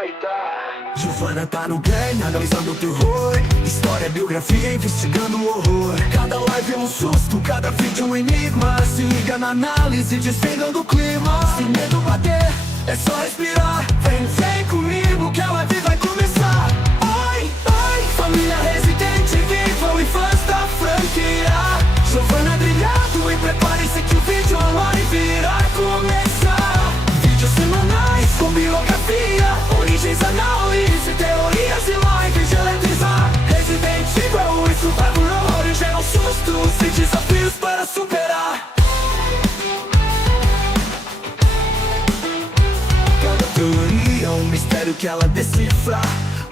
vai dar. Giovanna tá no game, analisando o terror. História, biografia, investigando o horror. Cada live é um susto, cada vídeo um enigma. Se liga na análise, desvendando o clima. Se medo bater, é só respirar. Vem comigo que a live vai começar. Ai, ai, família residente, vivam e fãs da franquia. Giovanna brilhado e prepare-se que o vídeo online irá começar. Vídeos semanais com biografia, origens, análise, teorias e lives de eletrizar. Resident Evil e Survival Horror geram sustos e desafios para superar. Cada teoria é um mistério que ela decifra.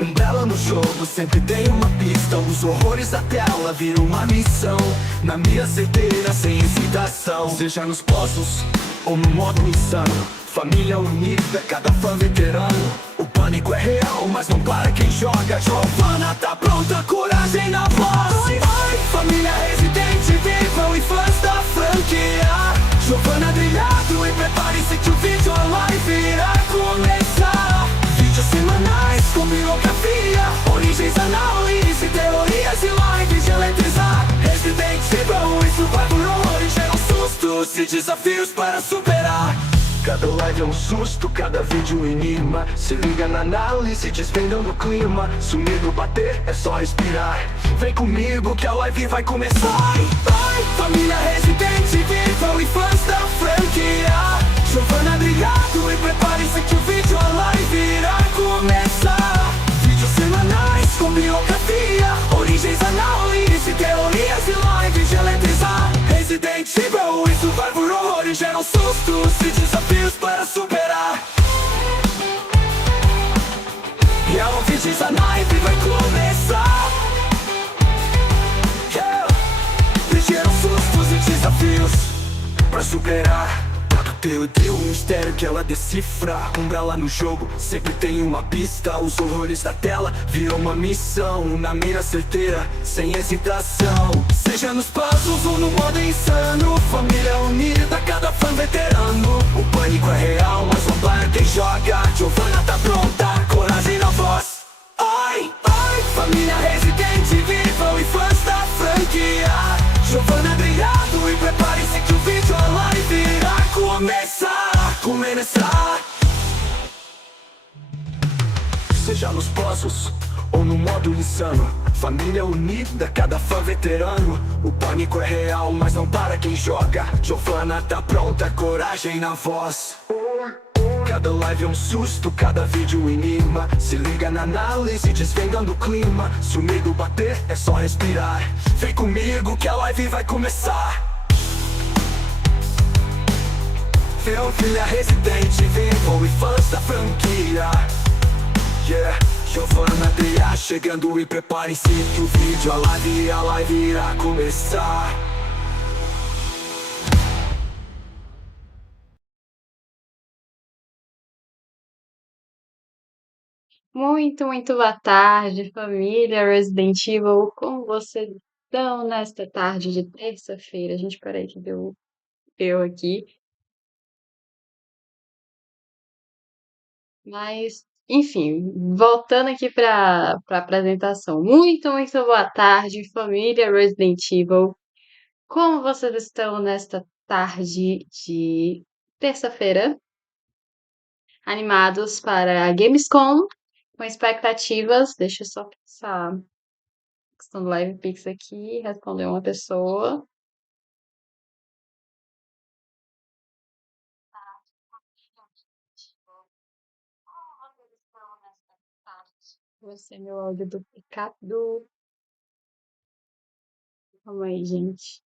Umbrella no jogo sempre tem uma pista. Os horrores da tela viram uma missão. Na mira certeira, sem hesitação. Seja nos poços ou no modo insano, família unida, cada fã veterano. O pânico é real, mas não para quem joga. Giovanna tá pronta, coragem na voz. Ai, família residente, vivam e fãs da franquia. Giovanna brilhado e prepare-se que o vídeo online irá começar. Vídeos semanais com biografia, origens, análise, teorias e lives de eletrizar. Resident Evil e Survival Horror geram sustos e desafios para superar. Cada live é um susto, cada vídeo um enigma. Se liga na análise, desvendando o clima. Se o medo bater, é só respirar. Vem comigo que a live vai começar. Ai, família residente, vivam e fãs da franquia. Giovanna brilhado e prepare-se que o vídeo online irá começar. Vídeos semanais com biografia, origens, análise, teorias e lives de eletrizar. Resident Evil e Survival Horror geram sustos e desafios para superar. E a vídeos a live vai começar. E geram sustos e desafios para superar. Teoria, um mistério que ela decifra. Umbrella no jogo sempre tem uma pista. Os horrores da tela viram uma missão. Na mira certeira, sem hesitação. Seja nos passos ou no modo insano, família unida, cada fã veterano. O pânico é real, mas não para quem joga. Giovanna tá pronta, coragem na voz. Ai, ai, família residente, vivam e fãs da franquia. Giovanna brilhado e prepare-se que o vídeo online irá começar. Seja nos poços ou no modo insano, família unida, cada fã veterano. O pânico é real, mas não para quem joga. Giovanna tá pronta, coragem na voz. Cada live é um susto, cada vídeo um enigma. Se liga na análise, desvendando o clima. Se o medo bater, é só respirar. Vem comigo que a live vai começar. Família residente, vivam e fãs da franquia. Giovanna Deia chegando e prepare-se que o vídeo, a live irá começar. Muito boa tarde, família Resident Evil. Como vocês estão nesta tarde de terça-feira? Gente, peraí que deu eu aqui. Mas, enfim, voltando aqui para a apresentação. Muito boa tarde, família Resident Evil. Como vocês estão nesta tarde de terça-feira? Animados para a Gamescom, com expectativas. Deixa eu só pensar. Questão do Live Pix aqui, respondeu uma pessoa. Você, meu áudio duplicado. Calma aí, gente.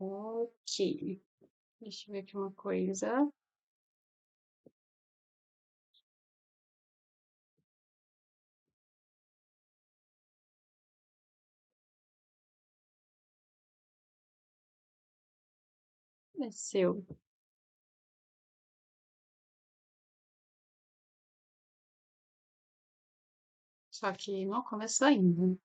Ok. Deixa eu ver aqui uma coisa. Desceu. Só que não começou ainda.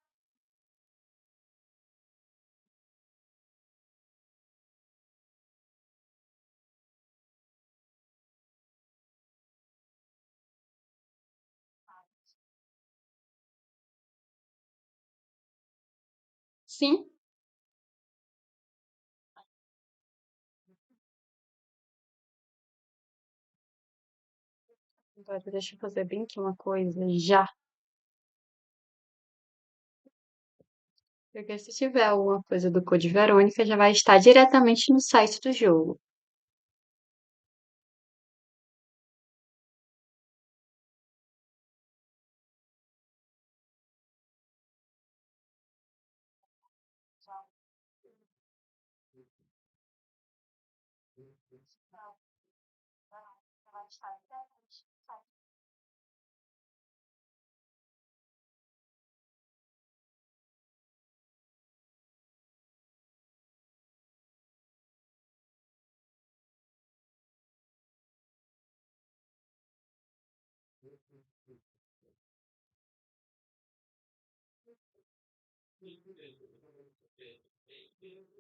Sim. Agora deixa eu fazer bem aqui uma coisa já. Porque se tiver alguma coisa do Code Verônica, já vai estar diretamente no site do jogo.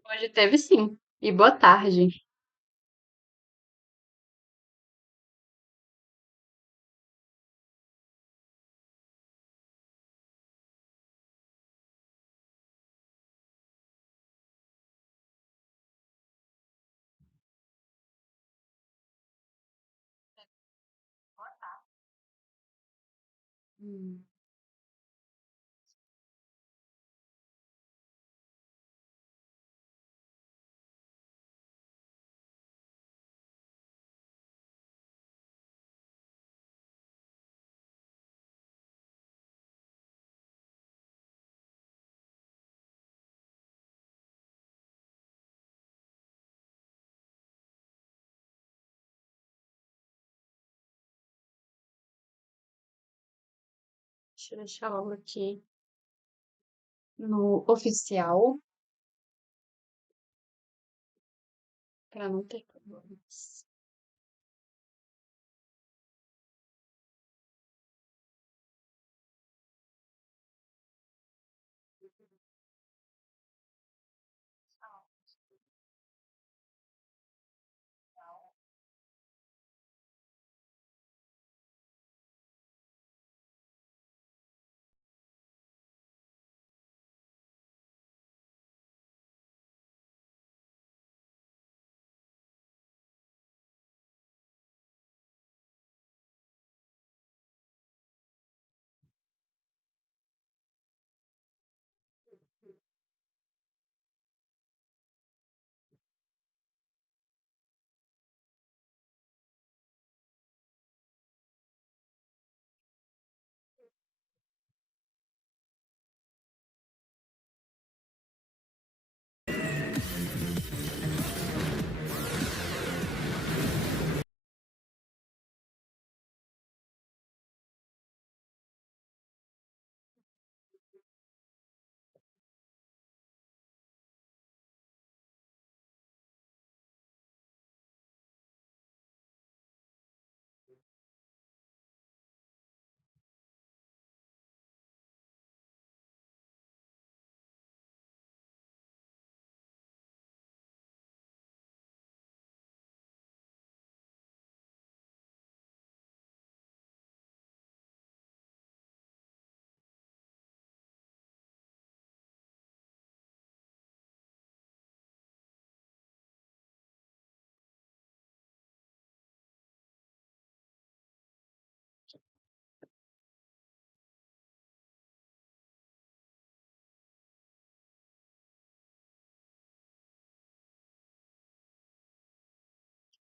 Hoje teve sim. E boa tarde. Hum. Deixa eu deixar logo aqui no oficial, para não ter problemas.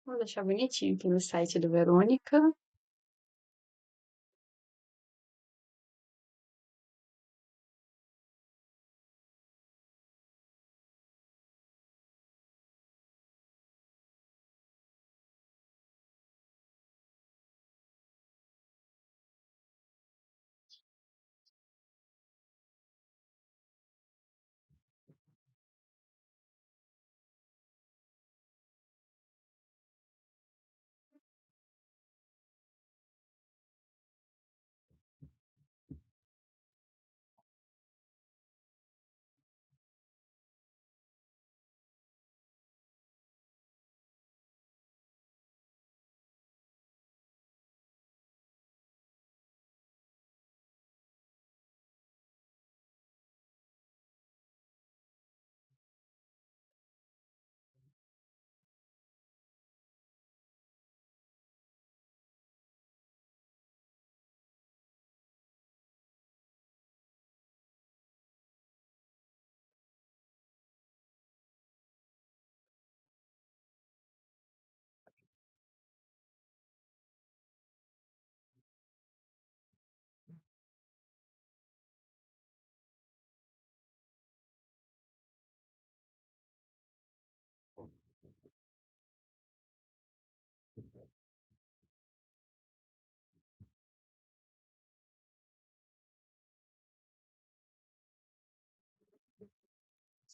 Vou deixar bonitinho aqui no site do Verônica.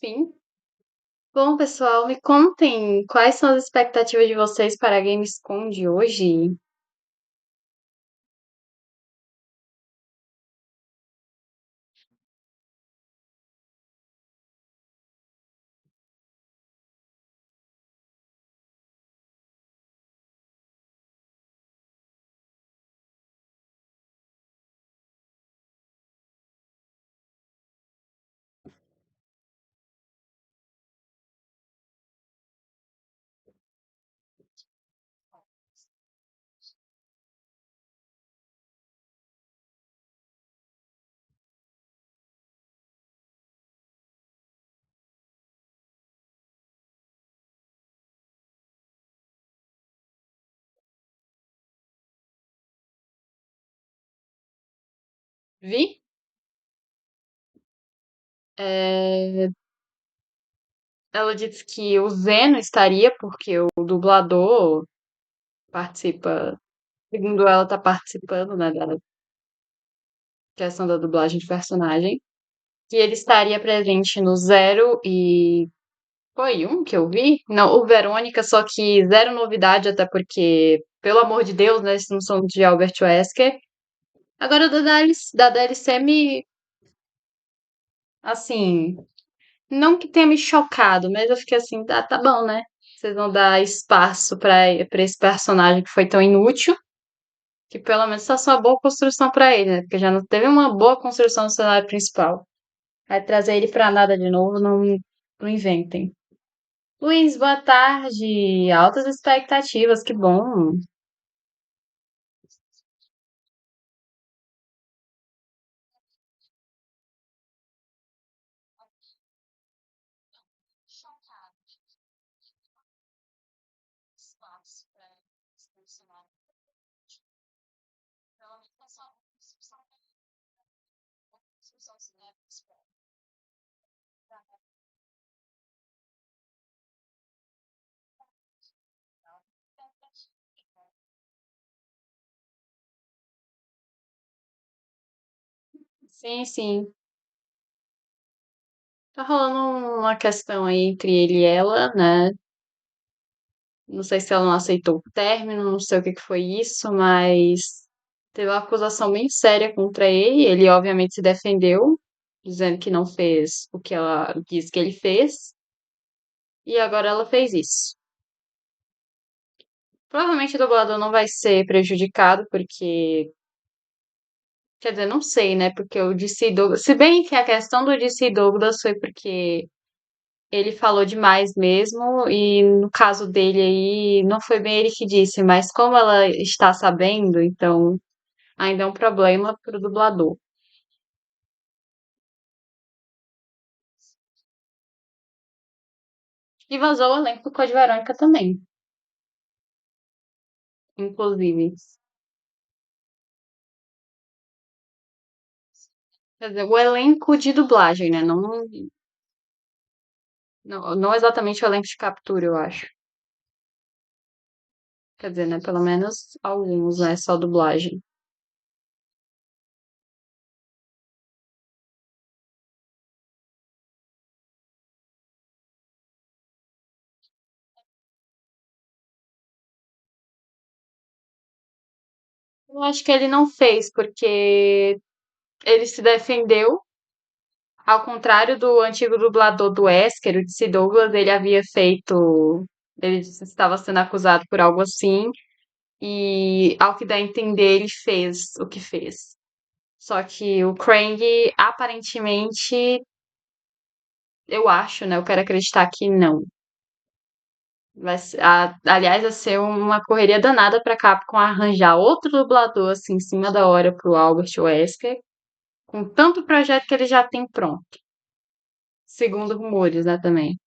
Sim. Bom, pessoal, me contem quais são as expectativas de vocês para a Gamescom de hoje? Vi? É, ela disse que o Zeno estaria, porque o dublador participa, segundo ela, tá participando, né, da questão da dublagem de personagem. Que ele estaria presente no Zero e foi um que eu vi? Não, o Verônica, só que zero novidade, até porque, pelo amor de Deus, né, esses não são de Albert Wesker. Agora, da DLC me, assim, não que tenha me chocado, mas eu fiquei assim, tá bom, né? Vocês vão dar espaço pra esse personagem que foi tão inútil, que pelo menos faça uma boa construção pra ele, né? Porque já não teve uma boa construção no cenário principal. Aí trazer ele pra nada de novo, não inventem. Luiz, boa tarde. Altas expectativas, que bom. Sim, sim. Tá rolando uma questão aí entre ele e ela, né? Não sei se ela não aceitou o término, não sei o que que foi isso, mas teve uma acusação bem séria contra ele. Ele obviamente se defendeu, dizendo que não fez o que ela disse que ele fez, e agora ela fez isso. Provavelmente o dublador não vai ser prejudicado, porque, quer dizer, não sei, né? Porque o DC Douglas, se bem que a questão do DC Douglas foi porque ele falou demais mesmo, e no caso dele aí, não foi bem ele que disse, mas como ela está sabendo, então ainda é um problema pro dublador. E vazou o elenco do Code Verônica também, inclusive. Quer dizer, o elenco de dublagem, né? Não exatamente o elenco de captura, eu acho. Quer dizer, né? Pelo menos alguns, né? Só dublagem. Eu acho que ele não fez, porque ele se defendeu. Ao contrário do antigo dublador do Wesker, o DC Douglas, ele havia feito. Ele estava sendo acusado por algo assim, e ao que dá a entender, ele fez o que fez. Só que o Krang, aparentemente, eu acho, né? Eu quero acreditar que não. Aliás, vai ser uma correria danada pra Capcom arranjar outro dublador assim em cima da hora pro Albert Wesker, com tanto projeto que ele já tem pronto, segundo rumores, né, também.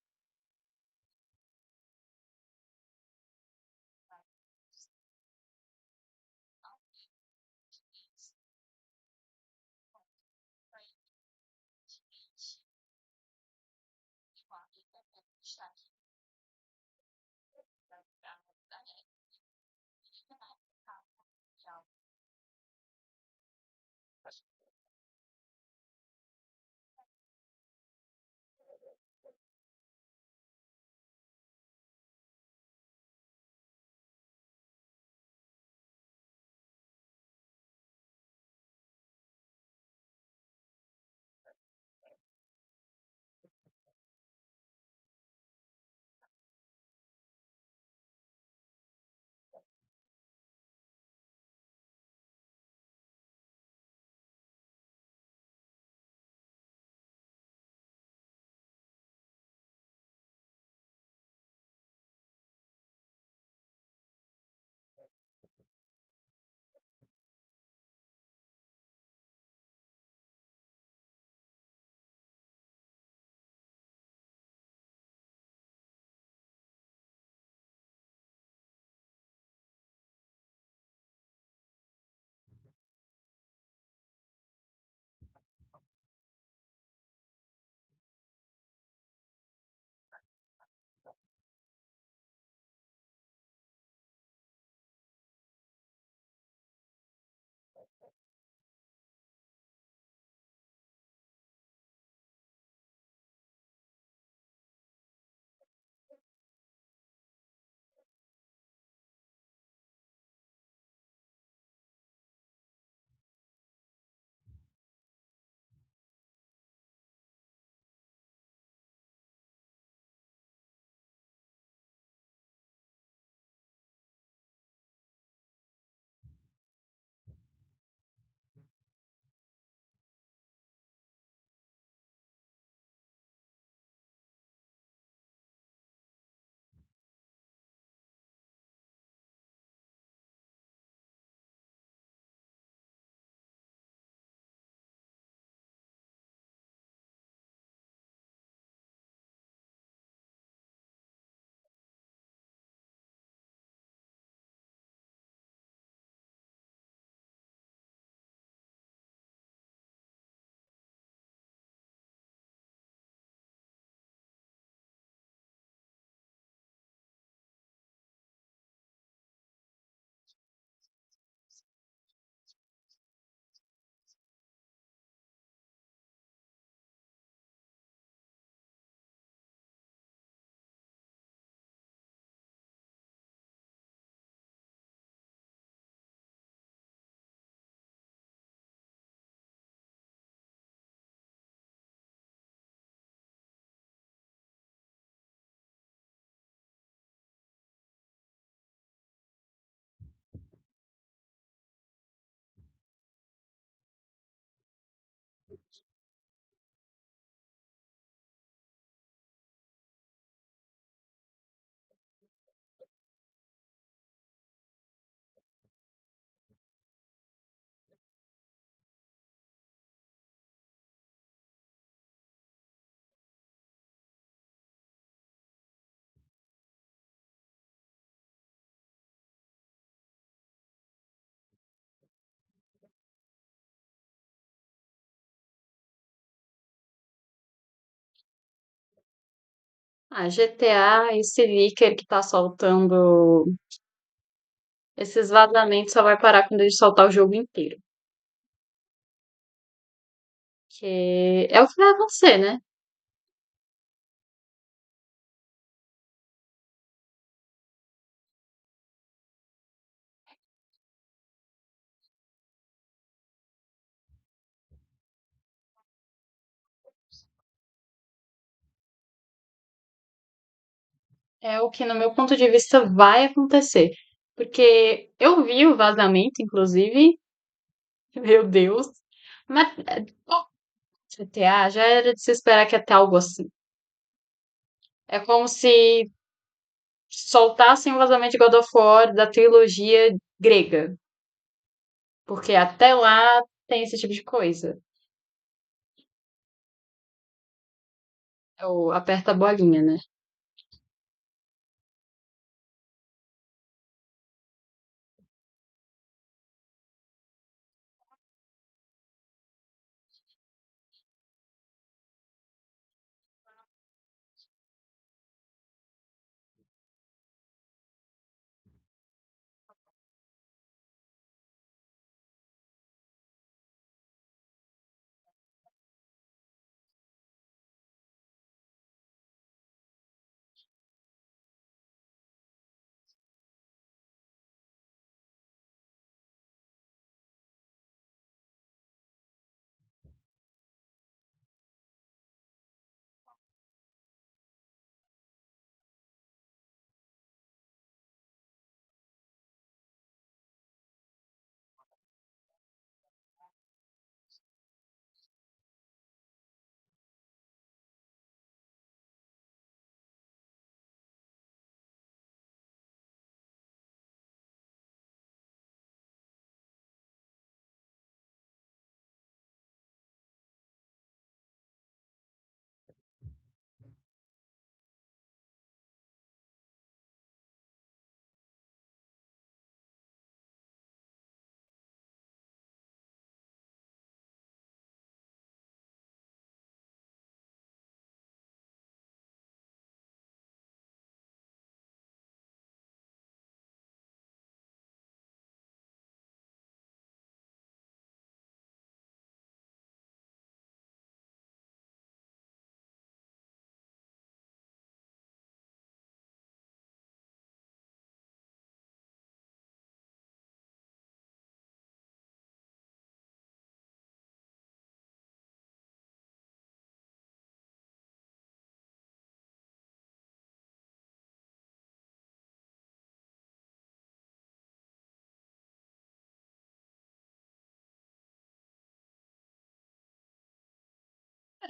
Ah, GTA, esse leaker que tá soltando esses vazamentos só vai parar quando ele soltar o jogo inteiro. Que é o que vai acontecer, né? É o que, no meu ponto de vista, vai acontecer. Porque eu vi o vazamento, inclusive, meu Deus. Mas bom, GTA já era de se esperar que até algo assim. É como se soltassem o vazamento de God of War da trilogia grega. Porque até lá tem esse tipo de coisa. É o aperta a bolinha, né?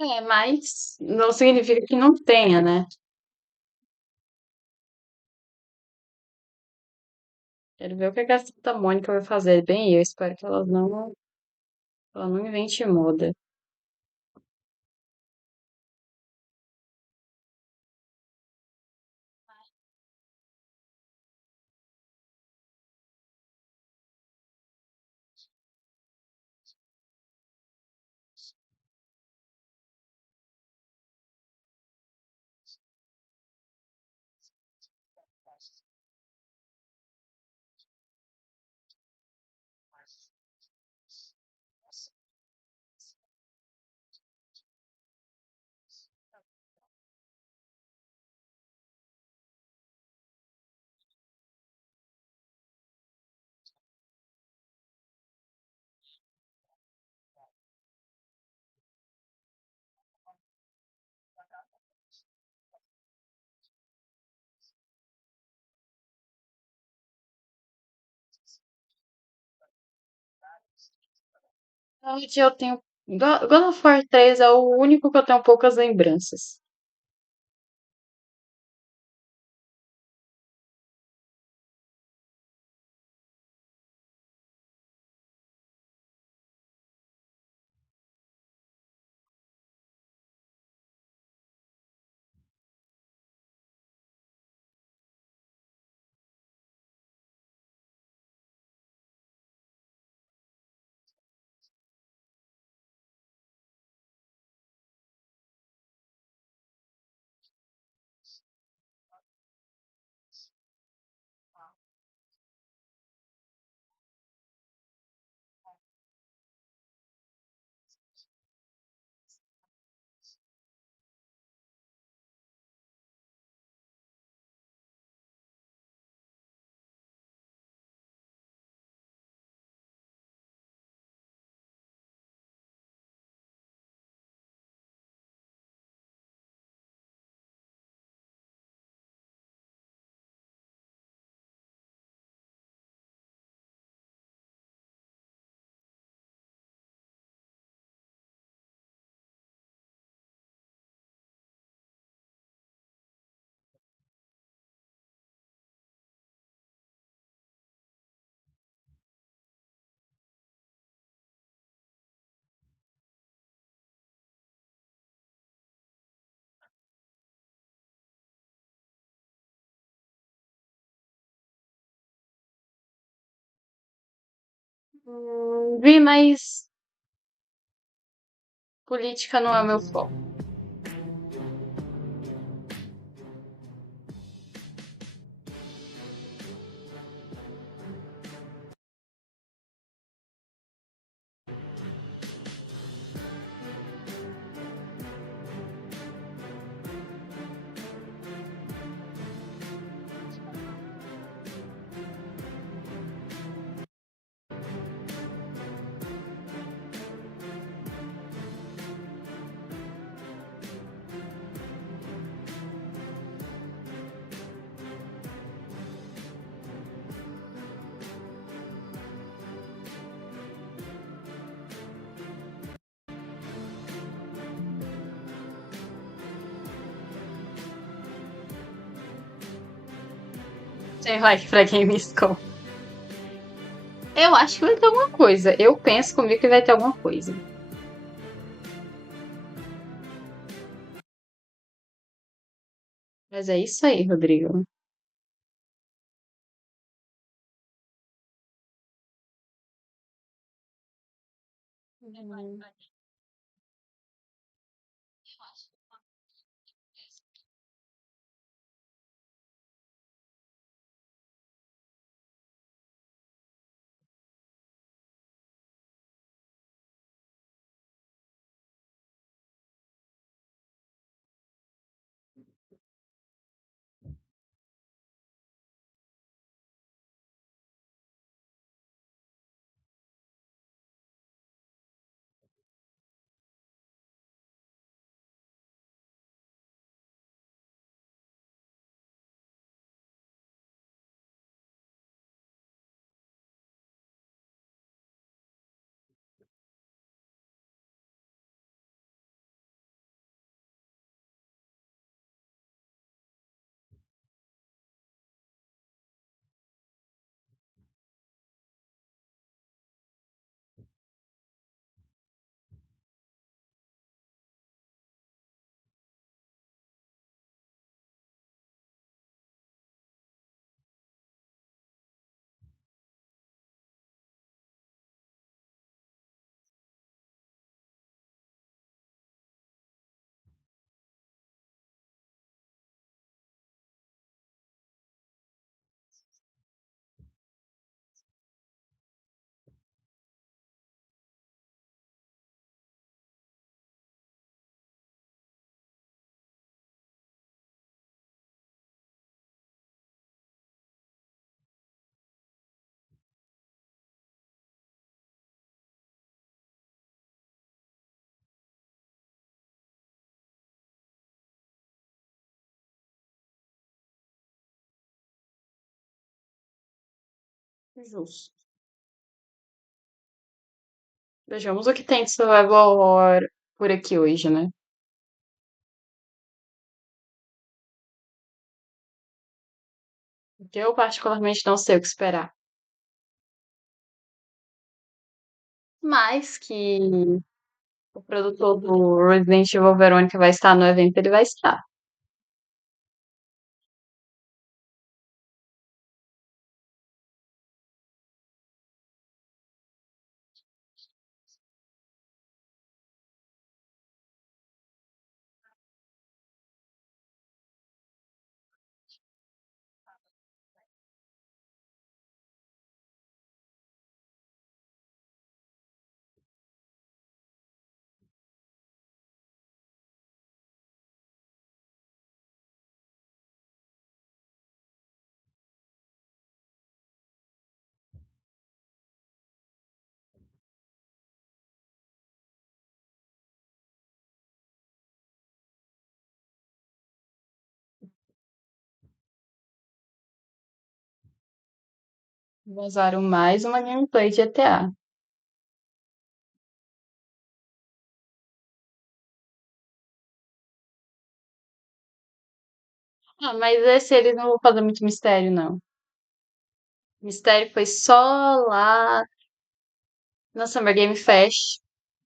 É, mas não significa que não tenha, né? Quero ver o que a Santa Mônica vai fazer. Bem, eu espero que ela não invente moda. Onde eu tenho. God of War 3 é o único que eu tenho poucas lembranças. Vi, mas política não é o meu foco. Sem like pra Gamescom. Eu acho que vai ter alguma coisa. Eu penso comigo que vai ter alguma coisa. Mas é isso aí, Rodrigo. Hum, justo. Vejamos o que tem de survival horror por aqui hoje, né? Porque eu particularmente não sei o que esperar. Mas que o produtor do Resident Evil Verônica vai estar no evento, ele vai estar. Vazaram mais uma gameplay de GTA. Ah, mas esse eles não vão fazer muito mistério, não. O mistério foi só lá na Summer Game Fest.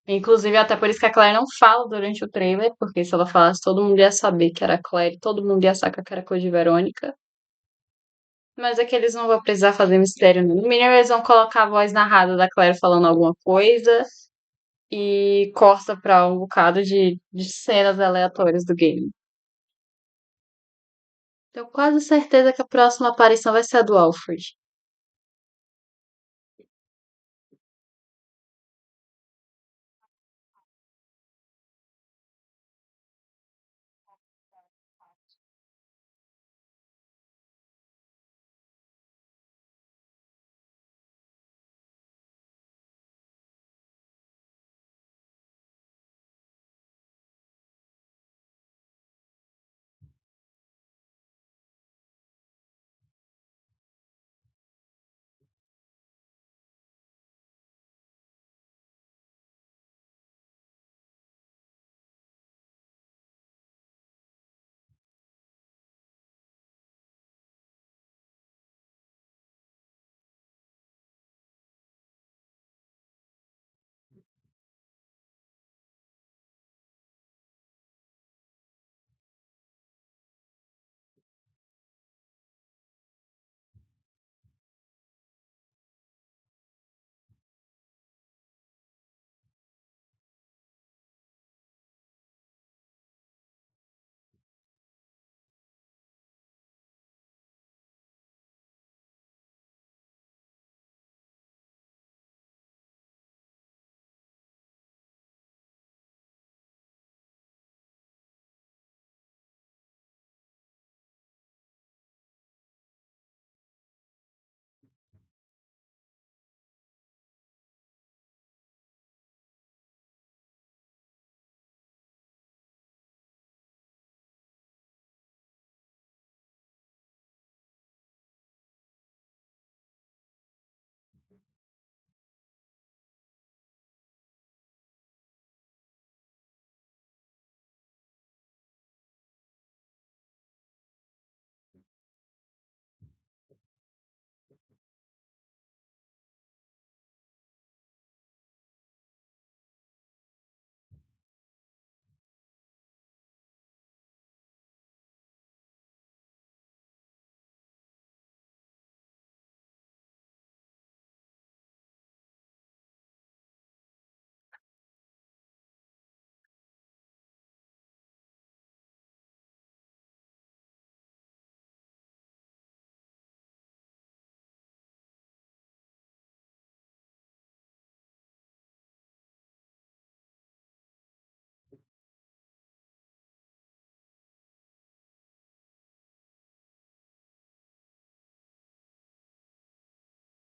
Inclusive, até por isso que a Claire não fala durante o trailer, porque se ela falasse, todo mundo ia saber que era a Claire, todo mundo ia sacar que era coisa de Verônica. Mas é que eles não vão precisar fazer mistério, não. No mínimo, eles vão colocar a voz narrada da Claire falando alguma coisa e corta pra um bocado de cenas aleatórias do game. Tenho quase certeza que a próxima aparição vai ser a do Alfred.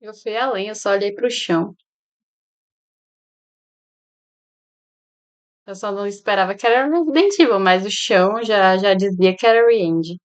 Eu fui além, eu só olhei pro chão. Eu só não esperava que era Resident Evil, mas o chão já dizia que era Re-End.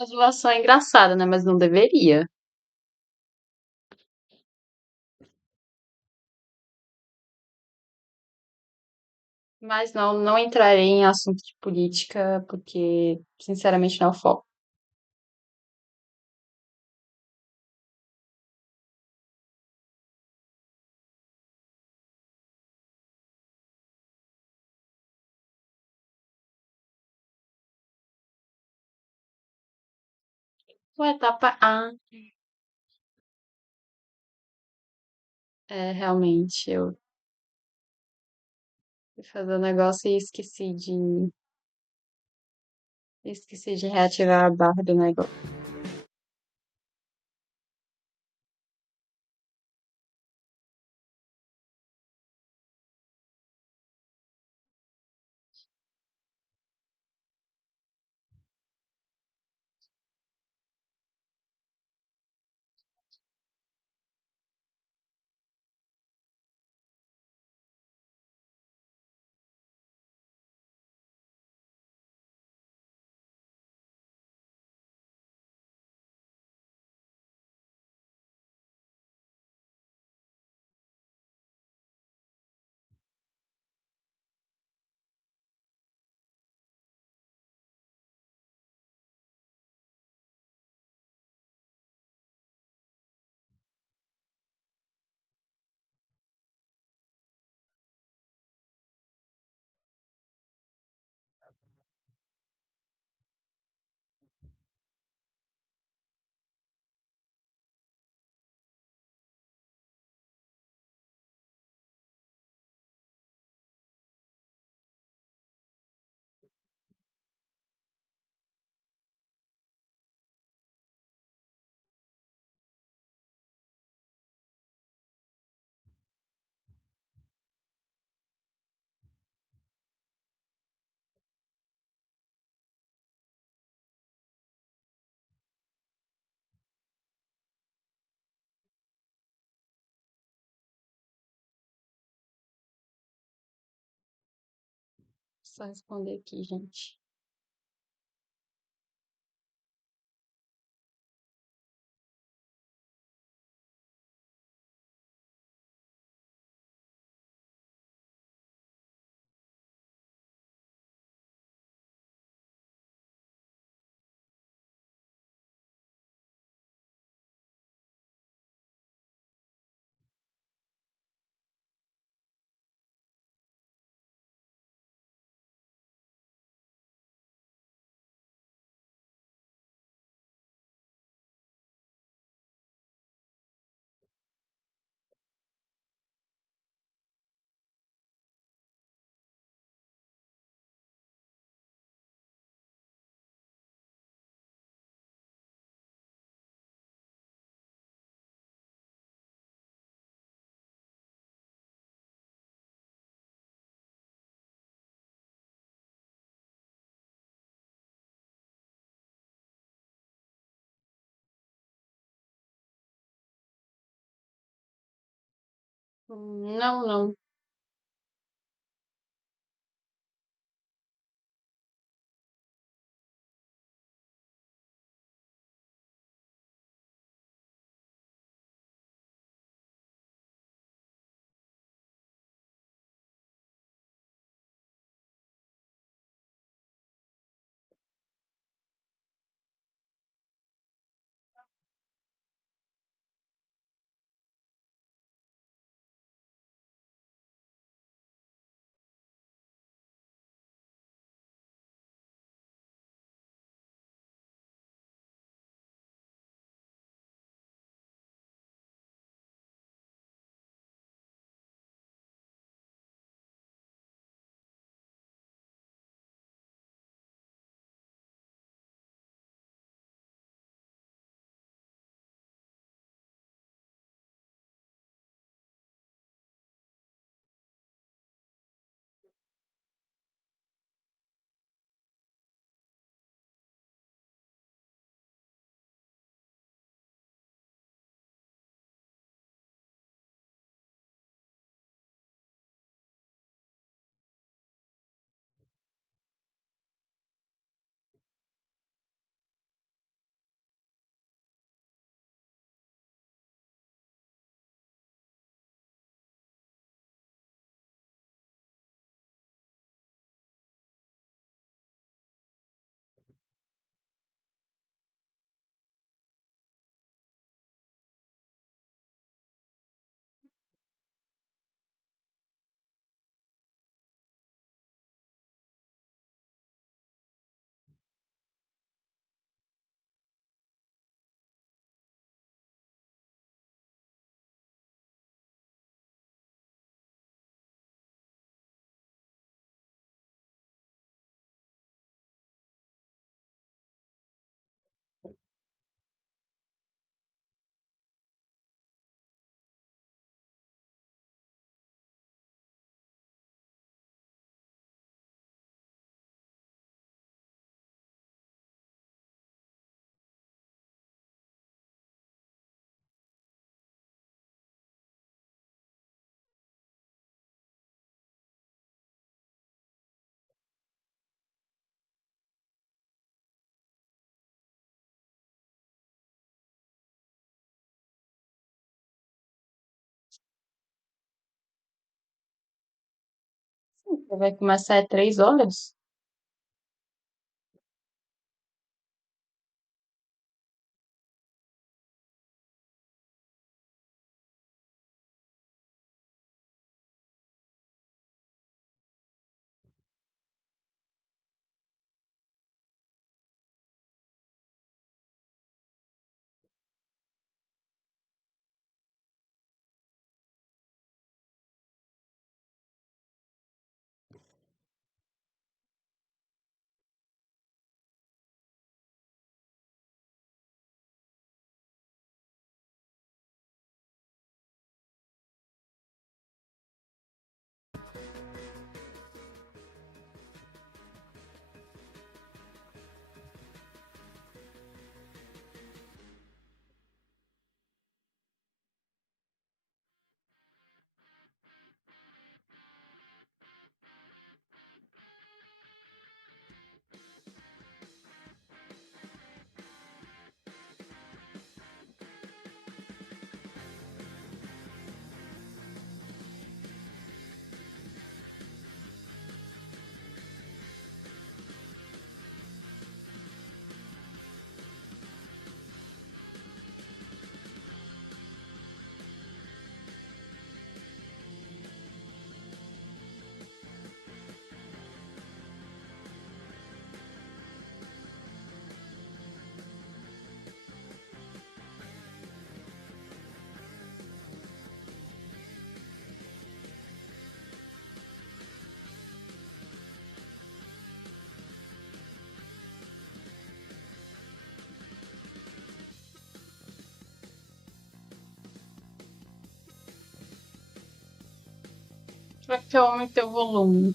A zoação é engraçada, né? Mas não deveria. Mas não entrarei em assunto de política, porque, sinceramente, não é o foco. Uma etapa A, realmente, eu fui fazer o negócio e esqueci de reativar a barra do negócio. Só responder aqui, gente. Não, não. Vai começar às 3 horas? Vai que eu aumentei o volume.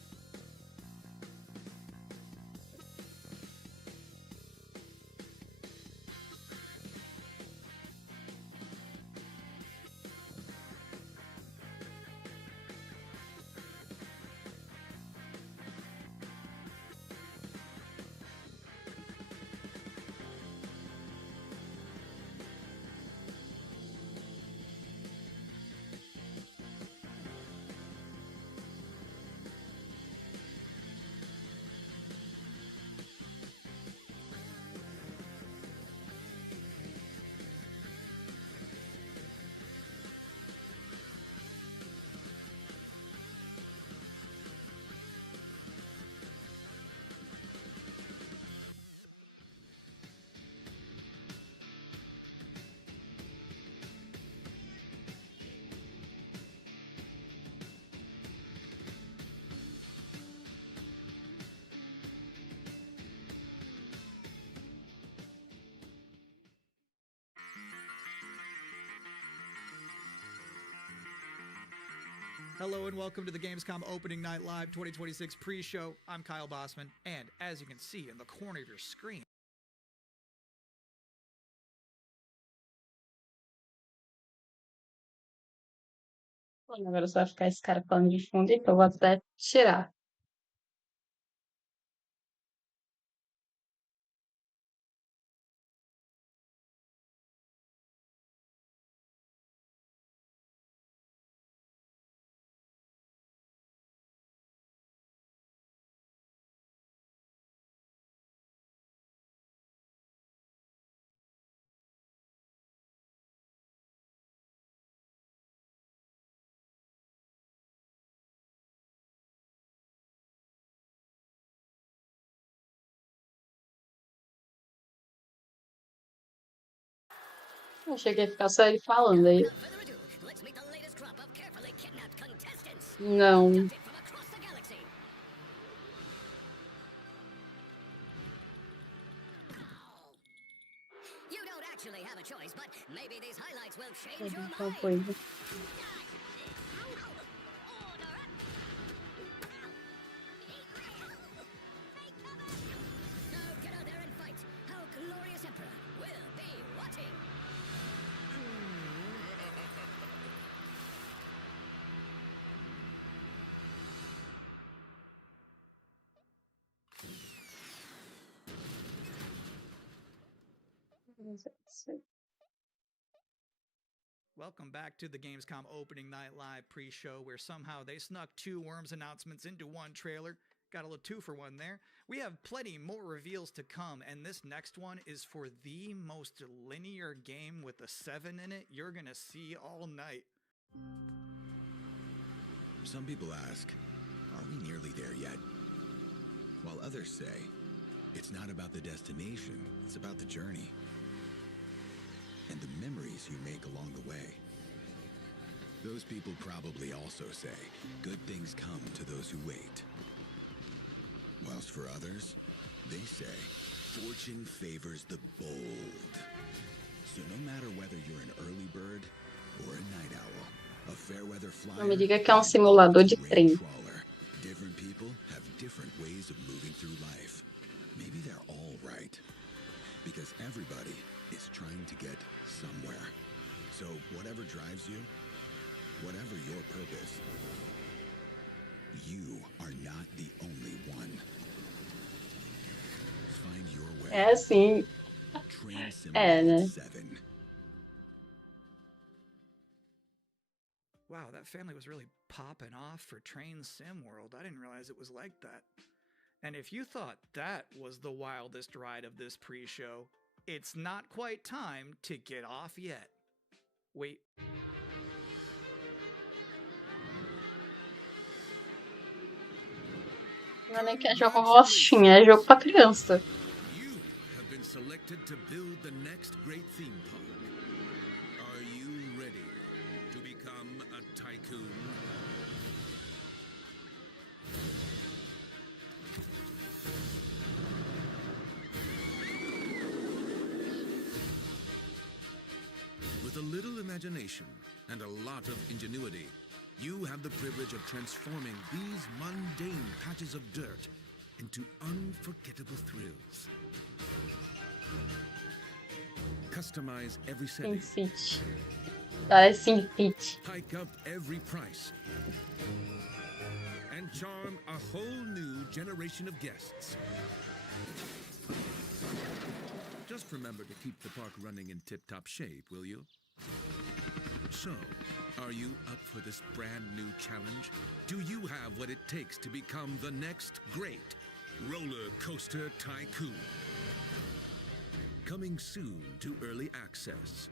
Hello and welcome to the Gamescom Opening Night Live 2026 pre-show. I'm Kyle Bossman, and as you can see in the corner of your screen, Bom, agora só vai ficar esse cara falando de fundo, então eu vou até tirar. Eu achei que ia ficar só ele falando aí. Without further ado, let's meet the latest crop of carefully kidnapped contestants. Não. Abducted from across the galaxy. You don't actually have a choice, but maybe these highlights will change your Qual mind. coisa? Now get out there and fight. Our glorious Emperor will be watching. Welcome back to the Gamescom Opening Night Live pre-show, where somehow they snuck 2 Worms announcements into one trailer. Got a little 2-for-1 there. We have plenty more reveals to come, and this next one is for the most linear game with a 7 in it you're gonna see all night. Some people ask, are we nearly there yet? While others say, it's not about the destination, it's about the journey. And the memories you make along the way. Those people probably also say, good things come to those who wait. Whilst for others, they say, fortune favors the bold. So no matter whether you're an early bird or a night owl, a fair weather flyer, Não me diga que é um simulador de or a trem. trawler, different people have different ways of moving through life. Maybe they're all right. Because everybody is trying to get somewhere. So whatever drives you, whatever your purpose, you are not the only one. Find your way. É assim. Train É, né? Simulator 7. Wow, that family was really popping off for Train Sim World. I didn't realize it was like that. And if you thought that was the wildest ride of this pre-show, it's not quite time to get off yet. Wait. Não é nem que é jogo rostinha, é jogo pra criança. You have been selected to build the next great theme park. Are you ready to become a tycoon? With a little imagination and a lot of ingenuity, you have the privilege of transforming these mundane patches of dirt into unforgettable thrills. Customize every Sim setting, City. Parece Sim City. hike up every price, and charm a whole new generation of guests. Just remember to keep the park running in tip-top shape, will you? So, are you up for this brand new challenge? Do you have what it takes to become the next great roller coaster tycoon? Coming soon to early access.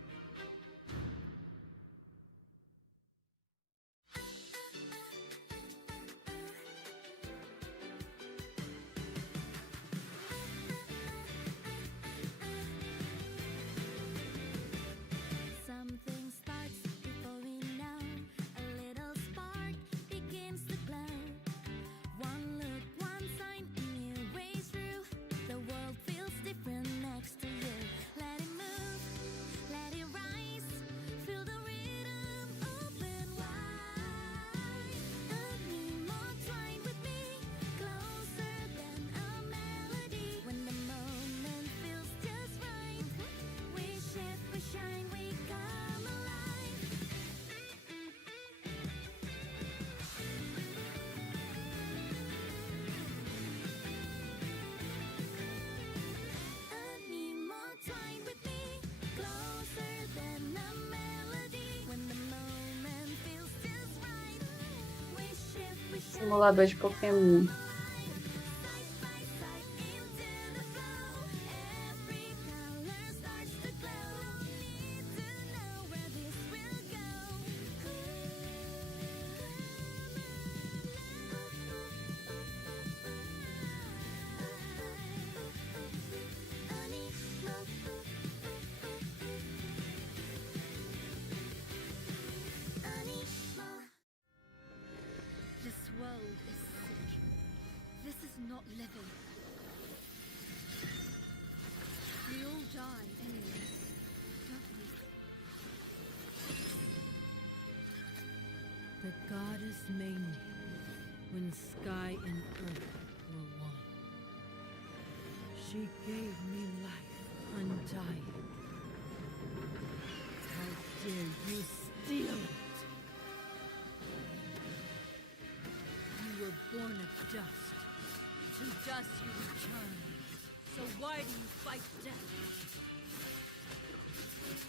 Something starts before we know. A little spark begins to glow. One look, one sign, a new way through. The world feels different next to you. Let it move, let it rise. Feel the rhythm, open wide. Need more time with me, closer than a melody. When the moment feels just right, we shift, we shine, we come alive. I need more time with me, closer than a melody. When the moment feels just right, we shift, we shine. Simulador de Pokémon. Side by side into the flow. Every color starts to glow. Need to know where this will go. This world is sick. This is not living. We all die anyway, don't we? The goddess made me when sky and earth were one. She gave me life undying. How dare you steal it? You were born of dust. To dust you return. So why do you fight death?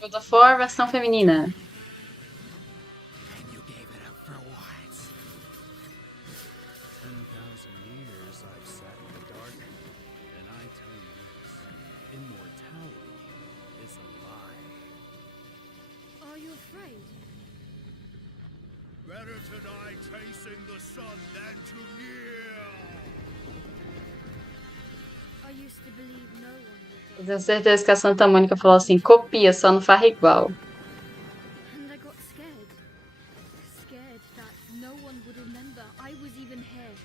God of War versão feminina. afraid? Better to die chasing the sun than to kneel. I used to believe no one would Eu tenho certeza que a Santa Mônica falou assim, copia, só não faz igual. And I got scared. Scared that no one would remember I was even here.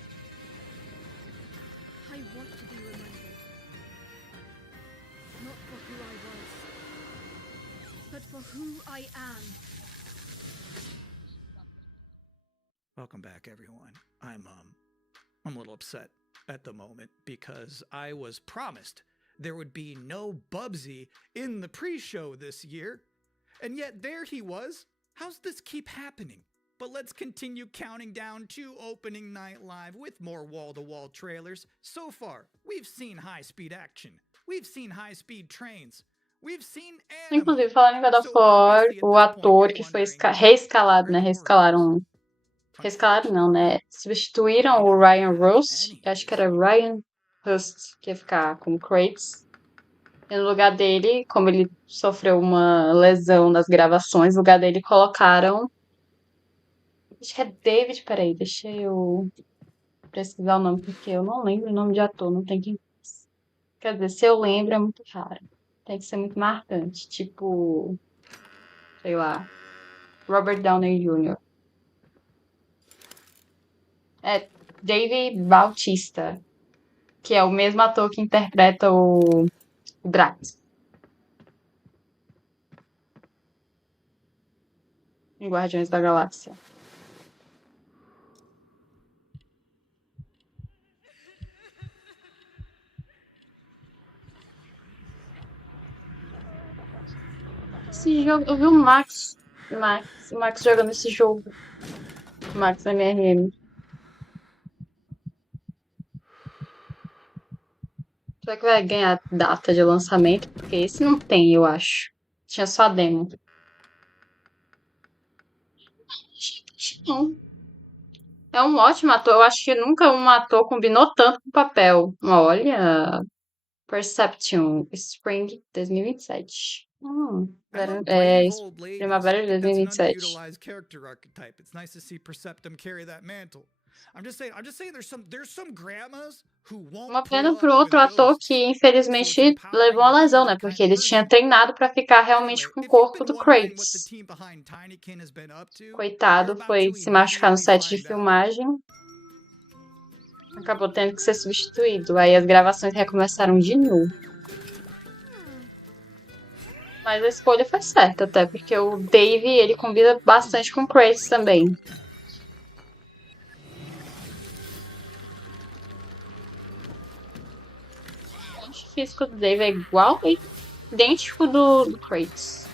I want to be remembered. Not for who I was, but for who I am. Welcome back, everyone. I'm a little upset at the moment because I was promised there would be no Bubsy in the pre-show this year, and yet there he was. How's this keep happening? But let's continue counting down to opening night live with more wall-to-wall trailers. So far, we've seen high-speed action. We've seen high-speed trains. We've seen anime. Inclusive, falando em God of So War, obviously, at o this point, ator you're que foi wondering, reescalado, né? where the Reescalaram. Reescalaram não, né? Substituíram o Ryan Rust, acho que era Ryan Rust, que ia ficar como Kratos. E no lugar dele, como ele sofreu uma lesão nas gravações, no lugar dele colocaram. Acho que é David, peraí, deixa eu pesquisar o nome, porque eu não lembro o nome de ator, não tem quem. Quer dizer, se eu lembro é muito raro. Tem que ser muito marcante, tipo, sei lá, Robert Downey Jr. É Dave Bautista, que é o mesmo ator que interpreta o Drax em Guardiões da Galáxia. Esse jogo, eu vi o Max jogando esse jogo. Max MRM. Será que vai ganhar data de lançamento? Porque esse não tem, eu acho. Tinha só demo. Não. É um ótimo ator. Eu acho que nunca um ator combinou tanto com o papel. Olha. Perception. Spring 2027. I love É, brave old ladies. primavera de That's an 2027. underutilized character archetype. It's nice to see Perceptum carry that mantle. I'm just saying there's some grandmas who won't Uma put pena up pro with outro ator ghosts. que So it's infelizmente empowering levou uma to be lesão, né? that Porque kind ele of tinha person. treinado pra ficar realmente Anyway, com o if you've corpo been do wondering what the Kratos. team behind Tinykin has been up to, you're Coitado, about foi to se machucar no immediately set de find out. filmagem. Acabou tendo que ser substituído. Aí as gravações recomeçaram de novo. Mas a escolha foi certa, até porque o Dave, ele combina bastante com o Kratos também. O físico do Dave é igual e idêntico do Kratos.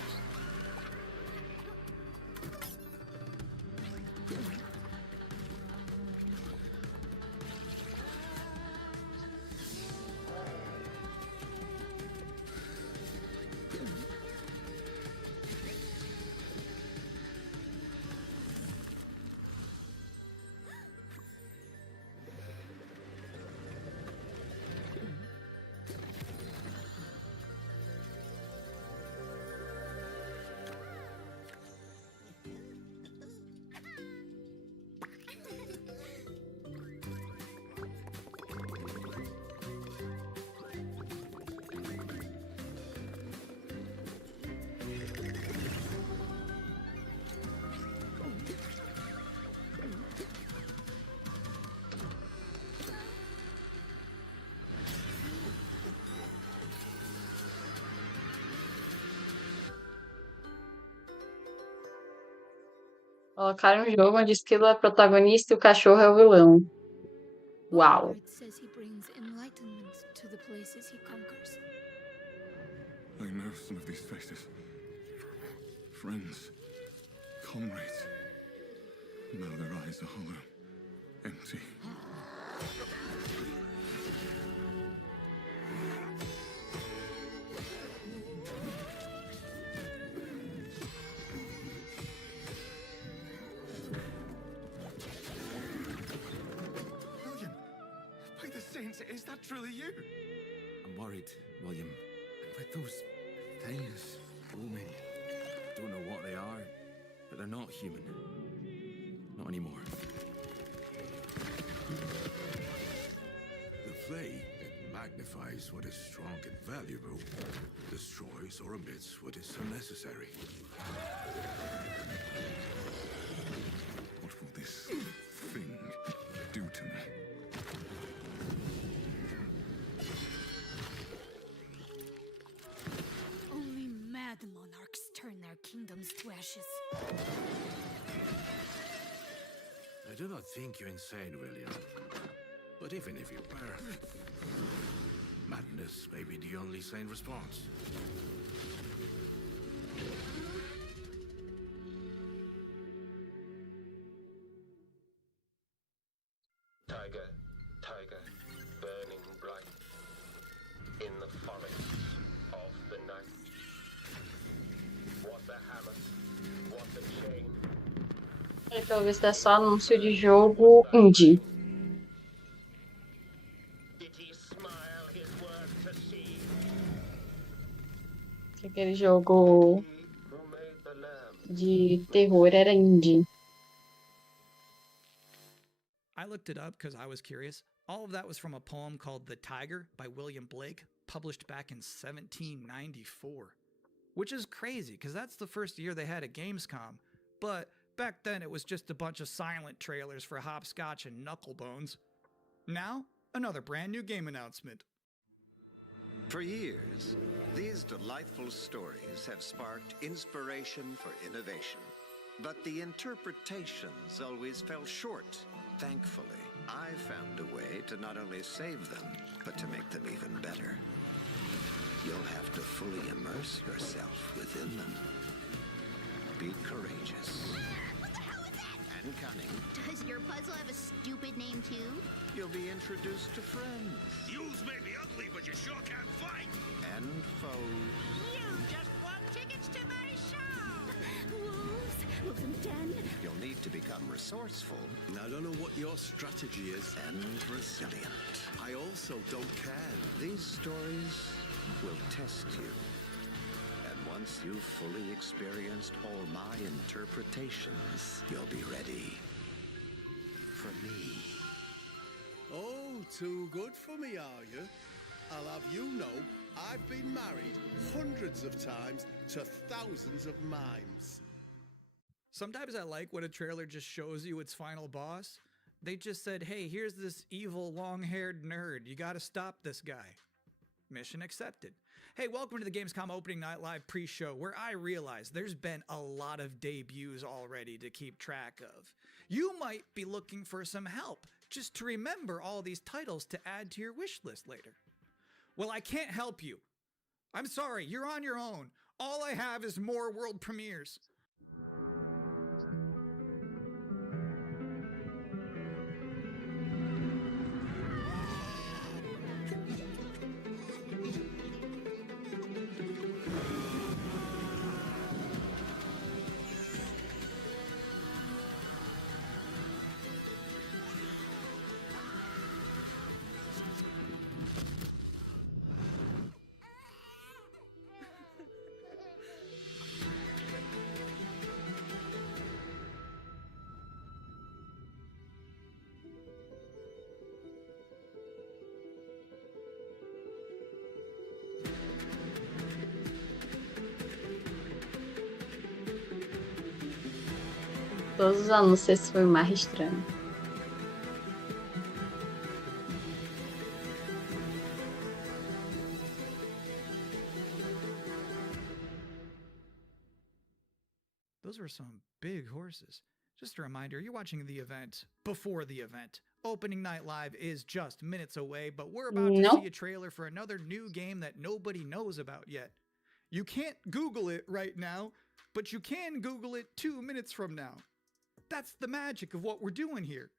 Colocaram um jogo onde o esquilo é protagonista e o cachorro é o vilão. Uau! Bard says he brings enlightenment to the places he conquers. I know some of these faces. Friends, comrades. Now their eyes are hollow, empty. William, by the saints, is that truly you? I'm worried, William. And with those things, omen, don't know what they are. not human. Not anymore. The flame, it magnifies what is strong and valuable, destroys or omits what is unnecessary. What will this thing do to me? Only mad monarchs turn their kingdoms to ashes. I do not think you're insane, William. But even if you were, madness may be the only sane response. Tiger, tiger, burning bright in the forest of the night. What the hammer, what the chain. Pelo visto é só anúncio de jogo indie. Did he smile his work to see? Que aquele jogo He who made the lamb. de terror era indie. I looked it up because I was curious. All of that was from a poem called The Tiger by William Blake, published back in 1794. Which is crazy because that's the first year they had a Gamescom. But back then it was just a bunch of silent trailers for Hopscotch and Knucklebones. Now, another brand new game announcement. For years, these delightful stories have sparked inspiration for innovation. But the interpretations always fell short. Thankfully, I found a way to not only save them, but to make them even better. You'll have to fully immerse yourself within them. Be courageous. What the hell is that? And cunning. Does your puzzle have a stupid name too? You'll be introduced to friends Yous may be ugly, but you sure can't fight! and foes. You just won tickets to my show! Wolves? Wolves in the den? You'll need to become resourceful I don't know what your strategy is. and resilient. I also don't care. These stories will test you. And once you've fully experienced all my interpretations, you'll be ready for me. Oh, too good for me, are you? I'll have you know, I've been married hundreds of times to thousands of mimes. Sometimes I like when a trailer just shows you its final boss. They just said, hey, here's this evil long-haired nerd. You gotta stop this guy. Mission accepted. Hey, welcome to the Gamescom Opening Night Live pre-show, where I realize there's been a lot of debuts already to keep track of. You might be looking for some help just to remember all these titles to add to your wish list later. Well, I can't help you. I'm sorry, you're on your own. All I have is more world premieres. Todos os anúncios, esse foi o mais estranho. Those were some big horses. Just a reminder, you're watching the event before the event. Opening Night Live is just minutes away, but we're about to Nope. see a trailer for another new game that nobody knows about yet. You can't Google it right now, but you can Google it 2 minutes from now. That's the magic of what we're doing here.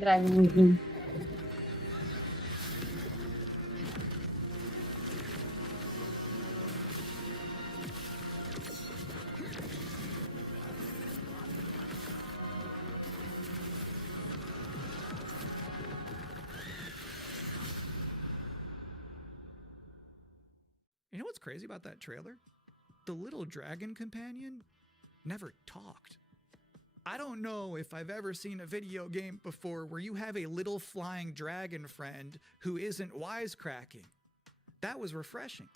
Dragãozinho. You know what's crazy about that trailer? The little dragon companion never talked. I don't know if I've ever seen a video game before where you have a little flying dragon friend who isn't wisecracking. That was refreshing.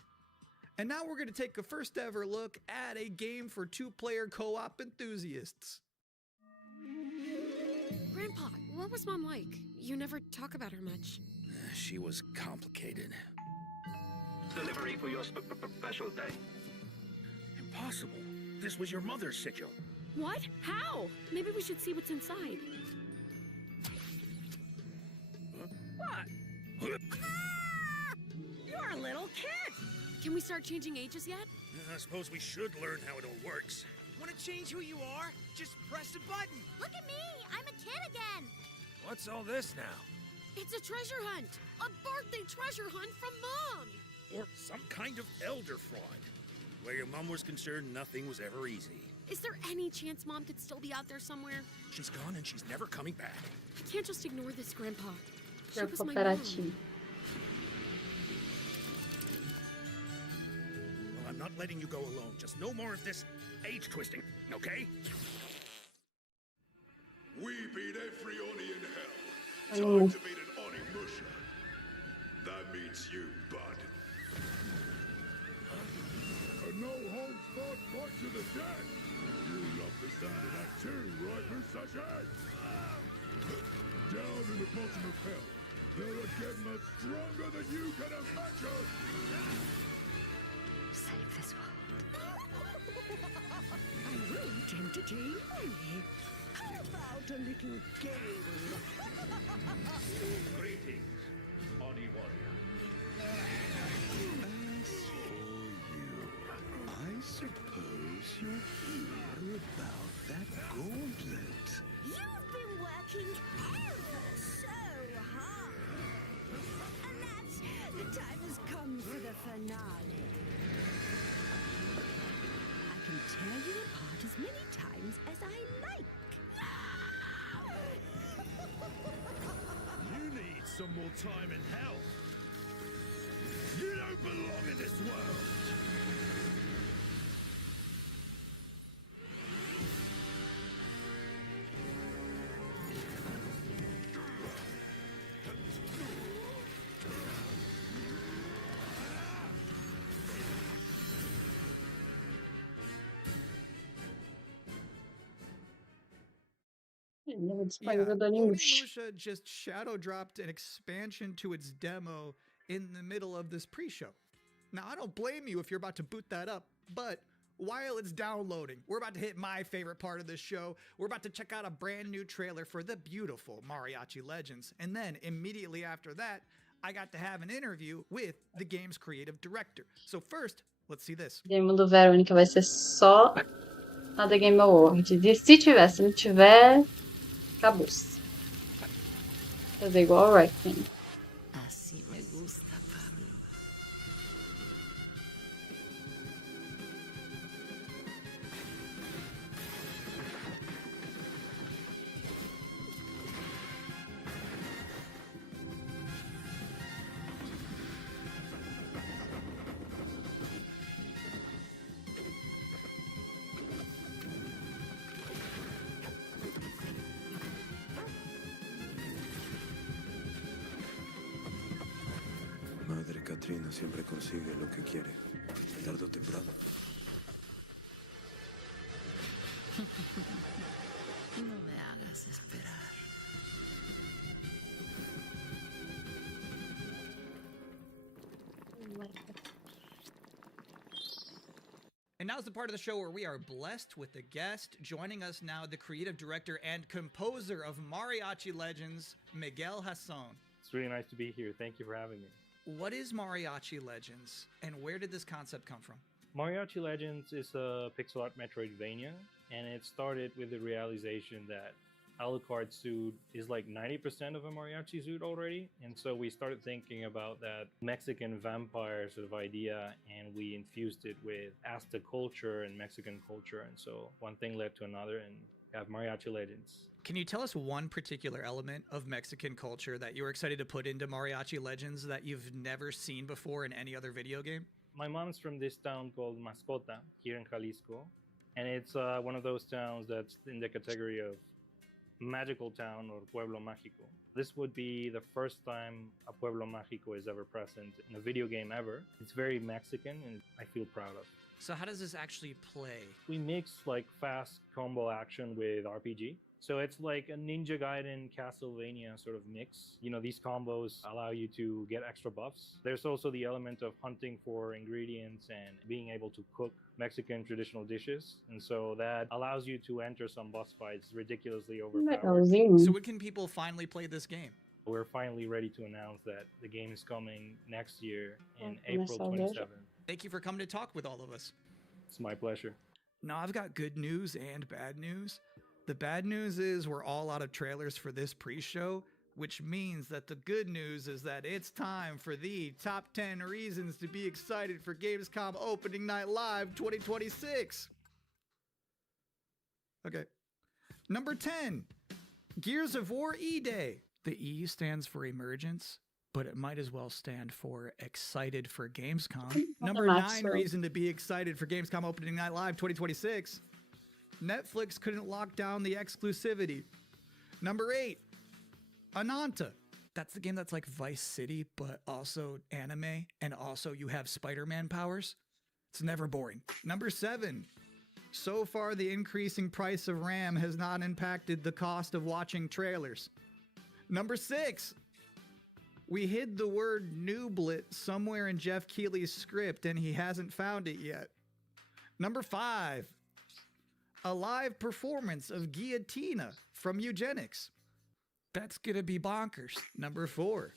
And now we're going to take a first ever look at a game for two-player co-op enthusiasts. Grandpa, what was Mom like? You never talk about her much. She was complicated. Delivery for your special day. Impossible. This was your mother's sigil. What? How? Maybe we should see what's inside. What? You're a little kid! Can we start changing ages yet? I suppose we should learn how it all works. Want to change who you are? Just press a button. Look at me! I'm a kid again! What's all this now? It's a treasure hunt! A birthday treasure hunt from Mom! Or some kind of elder fraud. Where your mom was concerned, nothing was ever easy. Is there any chance Mom could still be out there somewhere? She's gone and she's never coming back. I can't just ignore this, Grandpa. She Pro was my Compartilhem. mom. Well, I'm not letting you go alone. Just no more of this age twisting, okay? We beat every Oni in hell. Oh. Time to beat an Oni Musha. That means you, bud. A no-holds-barred fight to the death. You love the sound of that too, right, Musashi? Down in the bottom of hell, there are Gemmas stronger than you can imagine. Save this world. I will entertain Oni. How about a little game? Greetings, Oni Warrior. As for you, I suppose you're here about that gauntlet. You've been working ever so hard! And that's the time has come for the finale. I can tear you apart as many times as I like. You need some more time in hell. You don't belong in this world. Ele disponível do Oni Animush. Musha just shadow dropped an expansion to its demo in the middle of this pre-show. Now, I don't blame you if you're about to boot that up, but while it's downloading, we're about to hit my favorite part of this show. We're about to check out a brand new trailer for the beautiful Mariachi Legends. And then immediately after that, I got to have an interview with the game's creative director. So first, let's see this. Game do Verônica vai ser só a The Game Award. E se tiver, se não tiver, acabou-se. Fazer igual o Requiem. Así me gusta, Pablo. Madre Katrina siempre consigue lo que quiere, tarde o temprano. No me hagas esperar. And now's the part of the show where we are blessed with a guest. Joining us now, the creative director and composer of Mariachi Legends, Miguel Hasson. It's really nice to be here. Thank you for having me. What is Mariachi Legends, and where did this concept come from? Mariachi Legends is a pixel art Metroidvania, and it started with the realization that Alucard suit is like 90% of a mariachi suit already. And so we started thinking about that Mexican vampire sort of idea, and we infused it with Aztec culture and Mexican culture. And so one thing led to another, and we have mariachi legends. Can you tell us one particular element of Mexican culture that you were excited to put into Mariachi Legends that you've never seen before in any other video game? My mom's from this town called Mascota here in Jalisco. And it's one of those towns that's in the category of magical town or pueblo mágico. This would be the first time a pueblo mágico is ever present in a video game ever. It's very Mexican, and I feel proud of. So how does this actually play? We mix like fast combo action with RPG. So it's like a Ninja Gaiden Castlevania sort of mix. You know, these combos allow you to get extra buffs. There's also the element of hunting for ingredients and being able to cook Mexican traditional dishes. And so that allows you to enter some boss fights ridiculously overpowered. So when can people finally play this game? We're finally ready to announce that the game is coming next year in April 27th. Thank you for coming to talk with all of us. It's my pleasure. Now, I've got good news and bad news. The bad news is we're all out of trailers for this pre-show, which means that the good news is that it's time for the top 10 reasons to be excited for Gamescom Opening Night Live 2026. Okay. Number 10, Gears of War E-Day. The E stands for emergence, but it might as well stand for excited for Gamescom. Number 9 reason to be excited for Gamescom Opening Night Live 2026. Netflix couldn't lock down the exclusivity. Number 8, Ananta. That's the game that's like Vice City, but also anime, and also you have Spider-Man powers. It's never boring. Number 7, so far the increasing price of RAM has not impacted the cost of watching trailers. Number 6, we hid the word nooblet somewhere in Jeff Keighley's script and he hasn't found it yet. Number 5, a live performance of Guillotina from Eugenics. That's gonna be bonkers. Number 4,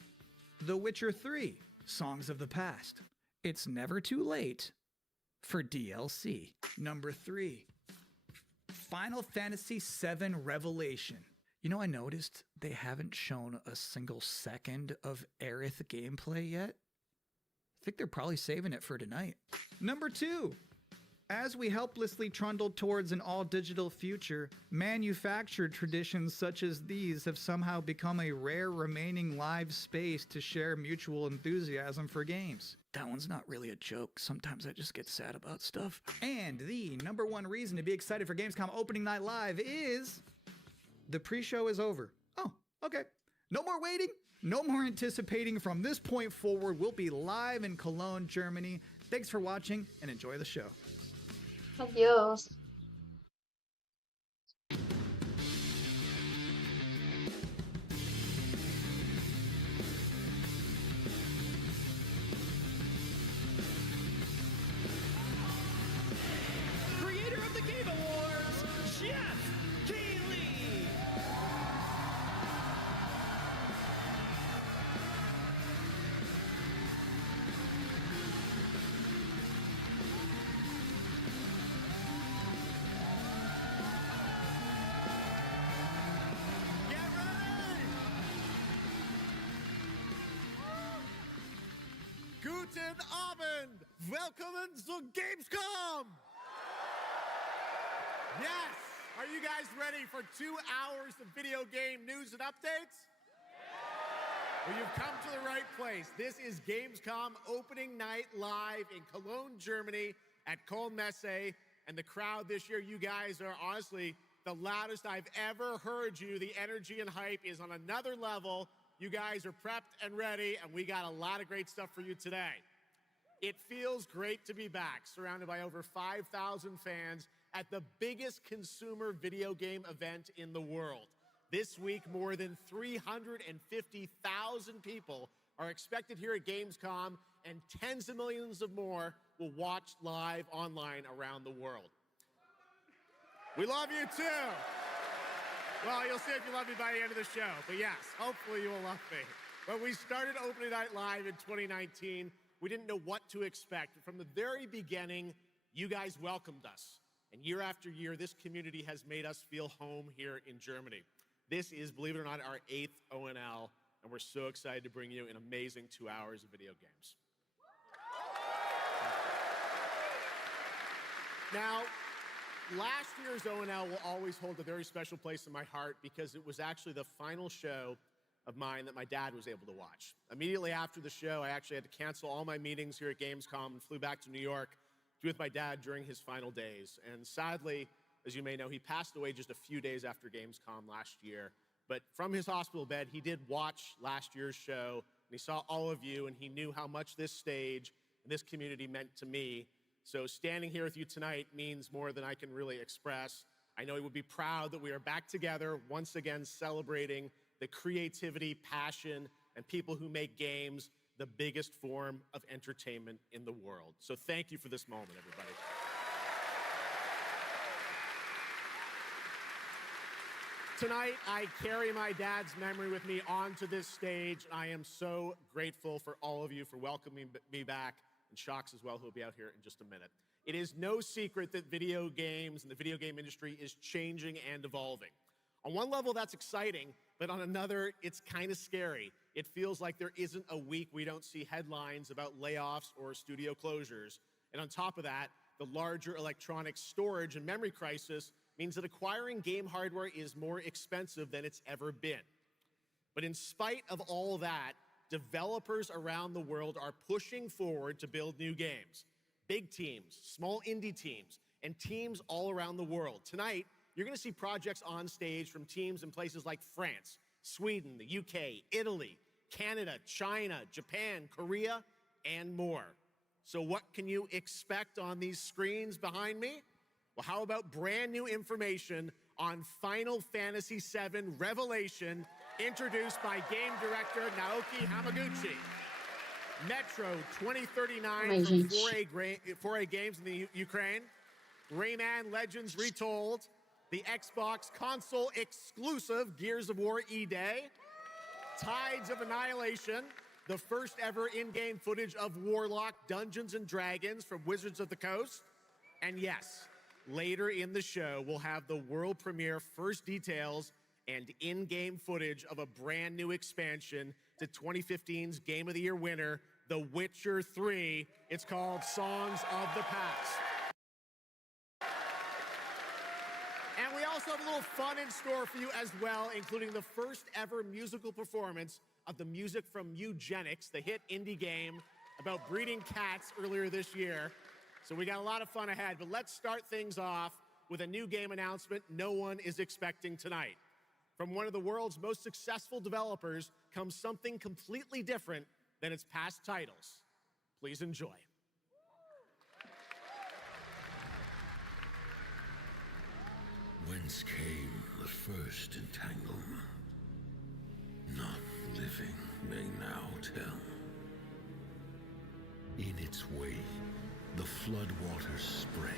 The Witcher 3, Songs of the Past. It's never too late for DLC. Number 3, Final Fantasy VII Revelation. You know, I noticed they haven't shown a single second of Aerith gameplay yet. I think they're probably saving it for tonight. Number 2, as we helplessly trundle towards an all-digital future, manufactured traditions such as these have somehow become a rare remaining live space to share mutual enthusiasm for games. That one's not really a joke. Sometimes I just get sad about stuff. And the number 1 reason to be excited for Gamescom Opening Night Live is the pre-show is over. Oh, okay. No more waiting. No more anticipating. From this point forward, we'll be live in Cologne, Germany. Thanks for watching and enjoy the show. Adiós. Creator of the Game Awards, Jeff Keighley. Guten Abend! Welcome to Gamescom! Yes! Are you guys ready for 2 hours of video game news and updates? Well, you've come to the right place. This is Gamescom Opening Night Live in Cologne, Germany at Messe. And the crowd this year, you guys are honestly the loudest I've ever heard you. The energy and hype is on another level. You guys are prepped and ready, and we got a lot of great stuff for you today. It feels great to be back, surrounded by over 5,000 fans at the biggest consumer video game event in the world. This week, more than 350,000 people are expected here at Gamescom, and tens of millions of more will watch live online around the world. We love you too. Well, you'll see if you love me by the end of the show. But yes, hopefully you will love me. When we started Opening Night Live in 2019, we didn't know what to expect. From the very beginning, you guys welcomed us. And year after year, this community has made us feel home here in Germany. This is, believe it or not, our 8th ONL, and we're so excited to bring you an amazing 2 hours of video games. Now, last year's ONL will always hold a very special place in my heart because it was actually the final show of mine that my dad was able to watch. Immediately after the show, I actually had to cancel all my meetings here at Gamescom and flew back to New York to be with my dad during his final days. And sadly, as you may know, he passed away just a few days after Gamescom last year. But from his hospital bed, he did watch last year's show, and he saw all of you, and he knew how much this stage and this community meant to me. So standing here with you tonight means more than I can really express. I know he would be proud that we are back together, once again celebrating the creativity, passion, and people who make games the biggest form of entertainment in the world. So thank you for this moment, everybody. Tonight, I carry my dad's memory with me onto this stage. I am so grateful for all of you for welcoming me back, and Shocks as well, who will be out here in just a minute. It is no secret that video games and the video game industry is changing and evolving. On one level, that's exciting, but on another, it's kind of scary. It feels like there isn't a week we don't see headlines about layoffs or studio closures. And on top of that, the larger electronic storage and memory crisis means that acquiring game hardware is more expensive than it's ever been. But in spite of all that, developers around the world are pushing forward to build new games. Big teams, small indie teams, and teams all around the world. Tonight, you're gonna see projects on stage from teams in places like France, Sweden, the UK, Italy, Canada, China, Japan, Korea, and more. So what can you expect on these screens behind me? Well, how about brand new information on Final Fantasy VII Revelation, introduced by game director Naoki Hamaguchi. Metro 2039 from 4A Games in the Ukraine. Rayman Legends Retold. The Xbox console exclusive Gears of War E-Day. Tides of Annihilation. The first ever in-game footage of Warlock Dungeons & Dragons from Wizards of the Coast. And yes, later in the show, we'll have the world premiere first details and in-game footage of a brand new expansion to 2015's Game of the Year winner, The Witcher 3. It's called Songs of the Past. And we also have a little fun in store for you as well, including the first ever musical performance of the music from Eugenics, the hit indie game about breeding cats earlier this year. So we got a lot of fun ahead, but let's start things off with a new game announcement no one is expecting tonight. From one of the world's most successful developers comes something completely different than its past titles. Please enjoy. Whence came the first entanglement? None living may now tell. In its wake, the floodwaters spread,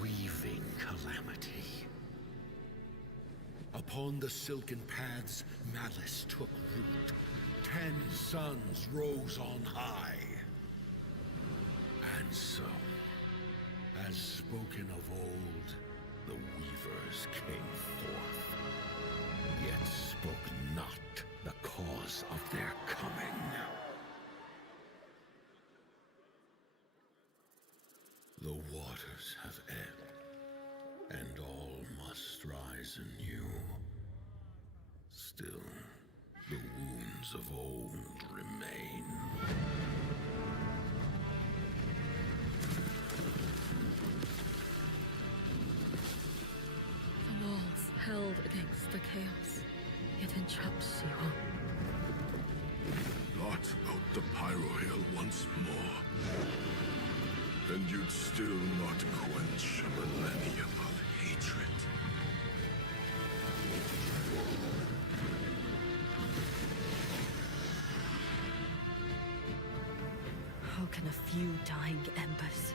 weaving calamity. Upon the silken paths, malice took root. 10 suns rose on high. And so, as spoken of old, the weavers came forth, yet spoke not the cause of their coming. The waters have ebbed, and all must rise anew. Still, the wounds of old remain. The walls held against the chaos, yet entraps you. Blot out the Pyro Hill once more, and you'd still not quench a millennium of hatred. How can a few dying embers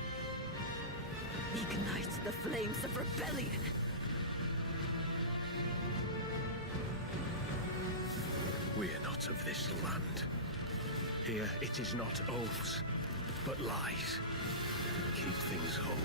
ignite the flames of rebellion? We are not of this land. Here it is not oaths, but lies. Keep things whole.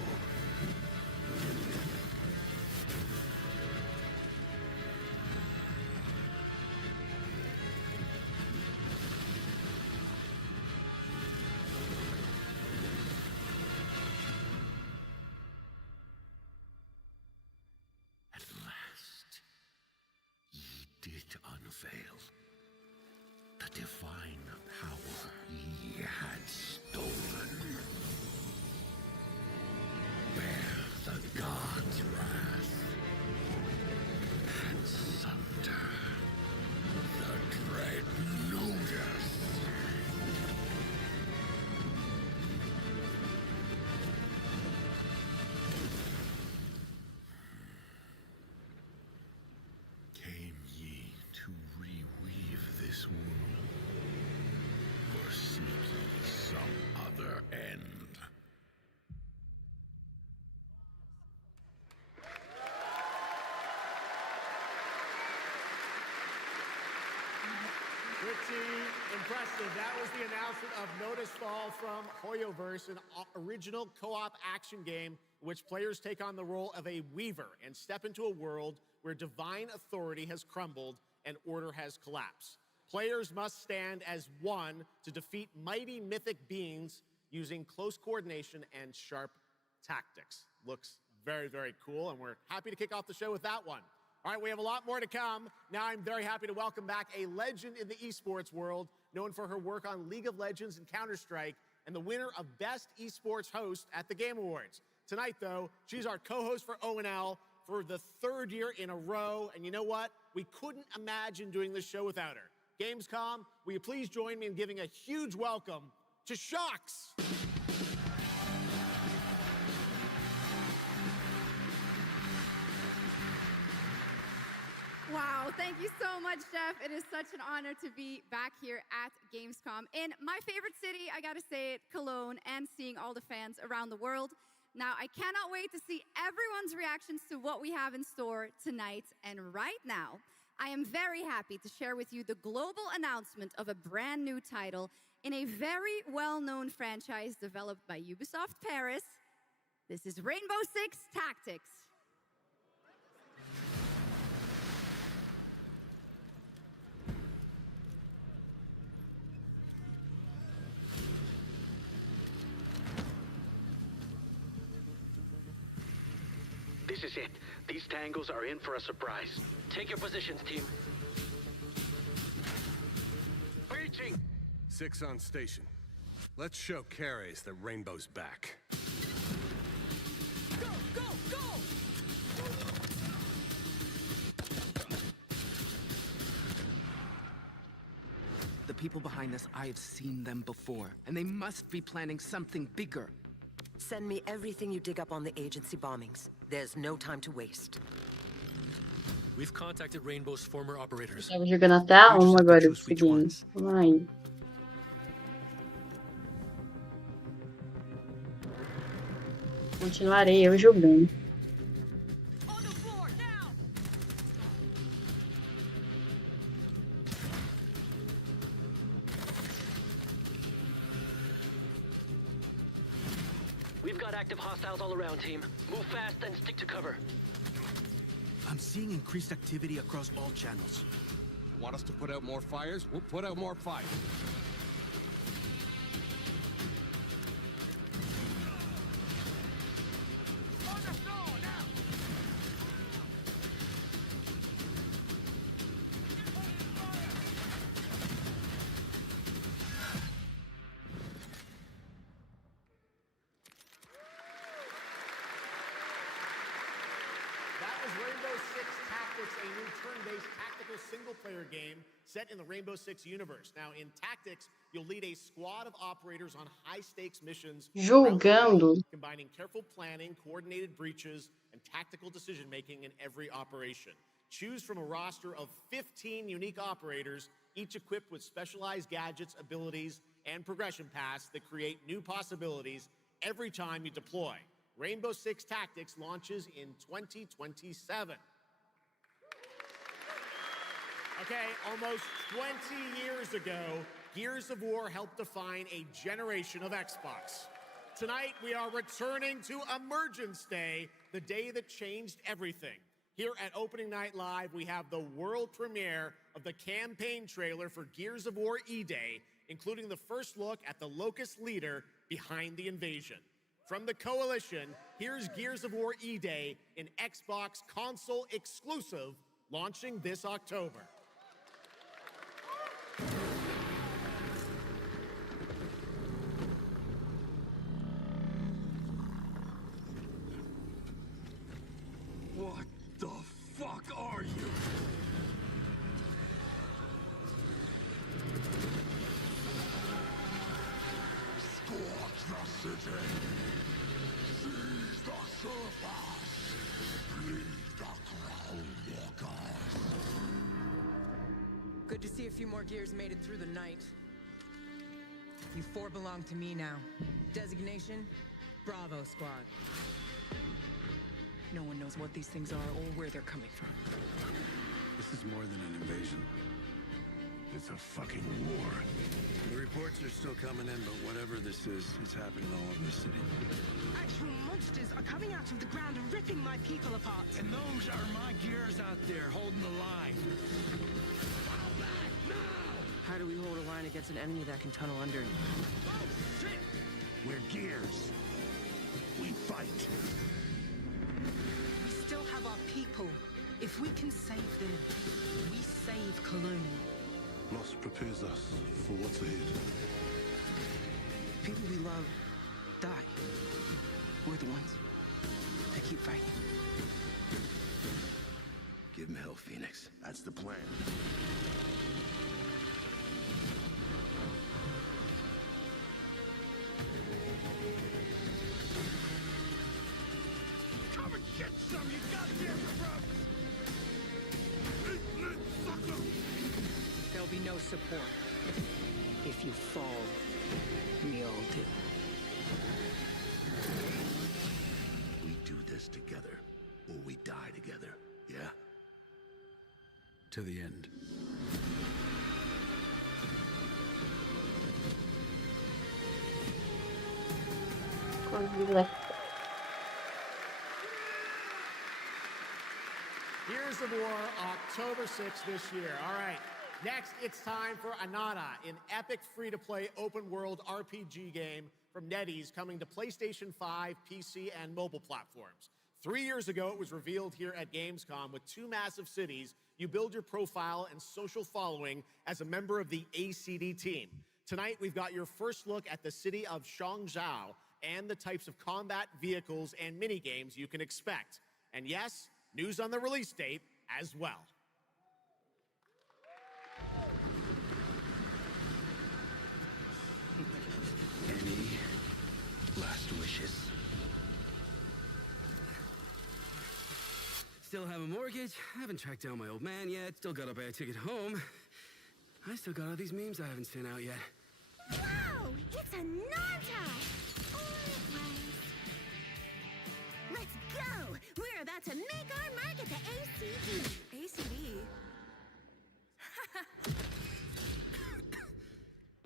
announcement of Notice Fall from Hoyoverse, an original co-op action game in which players take on the role of a weaver and step into a world where divine authority has crumbled and order has collapsed. Players must stand as one to defeat mighty mythic beings using close coordination and sharp tactics. Looks very, very cool, and we're happy to kick off the show with that one. All right, we have a lot more to come. Now I'm very happy to welcome back a legend in the esports world, known for her work on League of Legends and Counter-Strike, and the winner of Best Esports Host at the Game Awards. Tonight, though, she's our co-host for ONL for the third year in a row, and you know what? We couldn't imagine doing this show without her. Gamescom, will you please join me in giving a huge welcome to Shocks? Wow, thank you so much, Jeff. It is such an honor to be back here at Gamescom in my favorite city, I gotta say it, Cologne, and seeing all the fans around the world. Now, I cannot wait to see everyone's reactions to what we have in store tonight. And right now, I am very happy to share with you the global announcement of a brand new title in a very well-known franchise developed by Ubisoft Paris. This is Rainbow Six Tactics. This is it. These tangos are in for a surprise. Take your positions, team. Breaching! 6 on station. Let's show Cares that Rainbow's back. Go, go, go! The people behind this, I have seen them before, and they must be planning something bigger. Send me everything you dig up on the agency bombings. There's no time to waste. We've contacted Rainbow's former operators. Tava jogando até a 1 agora do seguinte. Vamos aí. Continuarei eu jogando. We've got active hostiles all around, team. Move fast and stick to cover. I'm seeing increased activity across all channels. Want us to put out more fires? We'll put out more fires. Rainbow Six Tactics, a new turn-based tactical single-player game set in the Rainbow Six universe. Now, in Tactics, you'll lead a squad of operators on high-stakes missions, Julgando. combining careful planning, coordinated breaches, and tactical decision-making in every operation. Choose from a roster of 15 unique operators, each equipped with specialized gadgets, abilities, and progression paths that create new possibilities every time you deploy. Rainbow Six Tactics launches in 2027. Okay, almost 20 years ago, Gears of War helped define a generation of Xbox. Tonight, we are returning to Emergence Day, the day that changed everything. Here at Opening Night Live, we have the world premiere of the campaign trailer for Gears of War E-Day, including the first look at the Locust leader behind the invasion. From the Coalition, here's Gears of War E-Day, an Xbox console exclusive, launching this October. What the fuck are you? Scorch the city. Seize the surface. Lead the crowd walkers. Good to see a few more Gears made it through the night. You four belong to me now. Designation, Bravo Squad. No one knows what these things are or where they're coming from. This is more than an invasion. It's a fucking war. The reports are still coming in, but whatever this is, it's happening all over the city. Actual monsters are coming out of the ground and ripping my people apart. And those are my gears out there holding the line. How do we hold a line against an enemy that can tunnel under? We're gears. We fight. We still have our people. If we can save them, we save Cologne. Loss prepares us for what's ahead. People we love die. We're the ones that keep fighting. Give him hell, Phoenix. That's the plan. Come and get some, you goddamn scrubs! Eat lit, sucker! There'll be no support. If you fall, we all do. We do this together, or we die together, yeah? To the end. Here's the War, October 6th this year. All right, next it's time for Anana, an epic free-to-play open-world RPG game from NetEase coming to PlayStation 5, PC, and mobile platforms. 3 years ago, it was revealed here at Gamescom. With 2 massive cities, you build your profile and social following as a member of the ACD team. Tonight, we've got your first look at the city of Shangzhou and the types of combat vehicles and mini-games you can expect. And yes, news on the release date as well. Any last wishes? Still have a mortgage, haven't tracked down my old man yet, still gotta buy a ticket home. I still got all these memes I haven't sent out yet. Whoa! It's a Nanta! Let's go! We're about to make our mark at the ACD. ACD?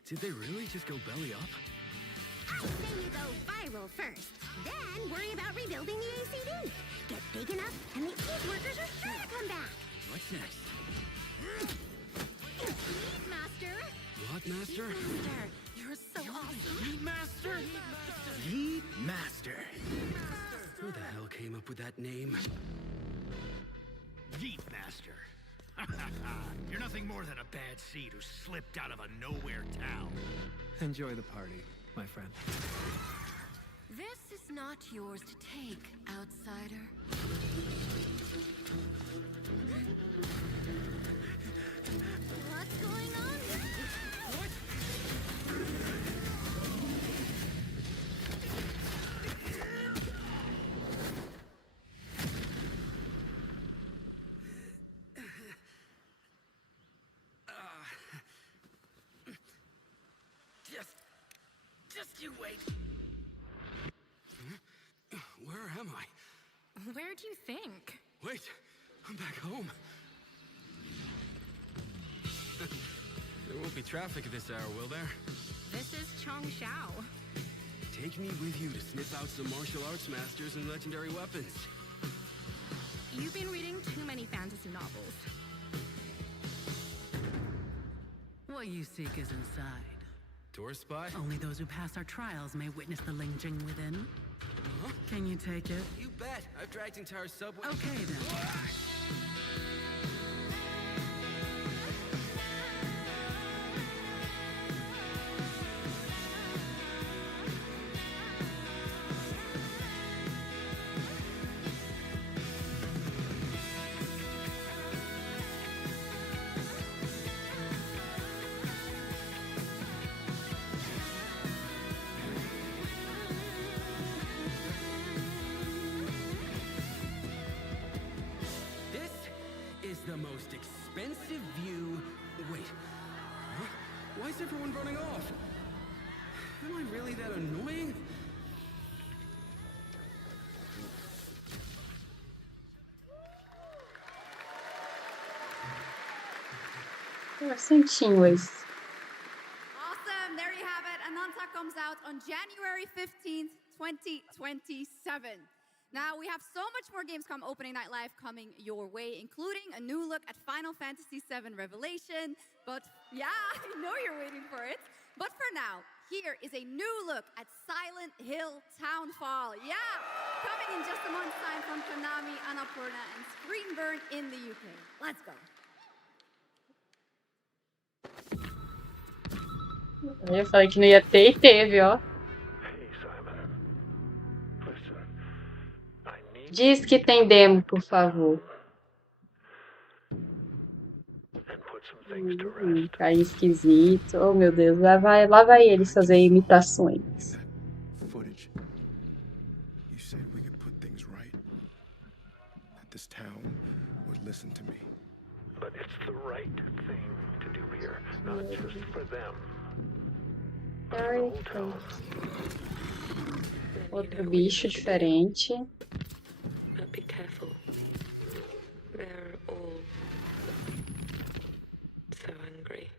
Did they really just go belly up? I say you go viral first, then worry about rebuilding the ACD. Get big enough, and the East workers are sure to come back. What's next? Meat Master! What, Master? Meat Master, you're so awesome. Meat Master? Meat Master. Who the hell came up with that name? Yeet Master. You're nothing more than a bad seed who slipped out of a nowhere town. Enjoy the party, my friend. This is not yours to take, outsider. What's going on here? What? Just you wait. Where am I? Where do you think? Wait, I'm back home. There won't be traffic at this hour, will there? This is Chongshao. Take me with you to sniff out some martial arts masters and legendary weapons. You've been reading too many fantasy novels. What you seek is inside. Tourist spy? Only those who pass our trials may witness the Lingjing within. Huh? Can you take it? You bet. I've dragged entire subway. Okay, then. The most expensive view. Wait. Huh? Why is everyone running off? Am I really that annoying? Bastante, Wes. Awesome! Now, we have so much more Gamescom Opening Night Live coming your way, including a new look at Final Fantasy VII Revelation. But yeah, I know you're waiting for it. But for now, here is a new look at Silent Hill Townfall. Yeah, coming in just a month's time from Konami, Annapurna, and Screenburn in the UK. Let's go. Eu falei que não ia ter e teve, ó. Diz que tem demo, por favor. Tá esquisito. Oh, meu Deus. Lá vai eles fazer imitações. Footage. You said we could put things right. That this town would listen to me. But it's the right thing to do here, not just for them. Outro bicho diferente. But be careful. They're all so angry.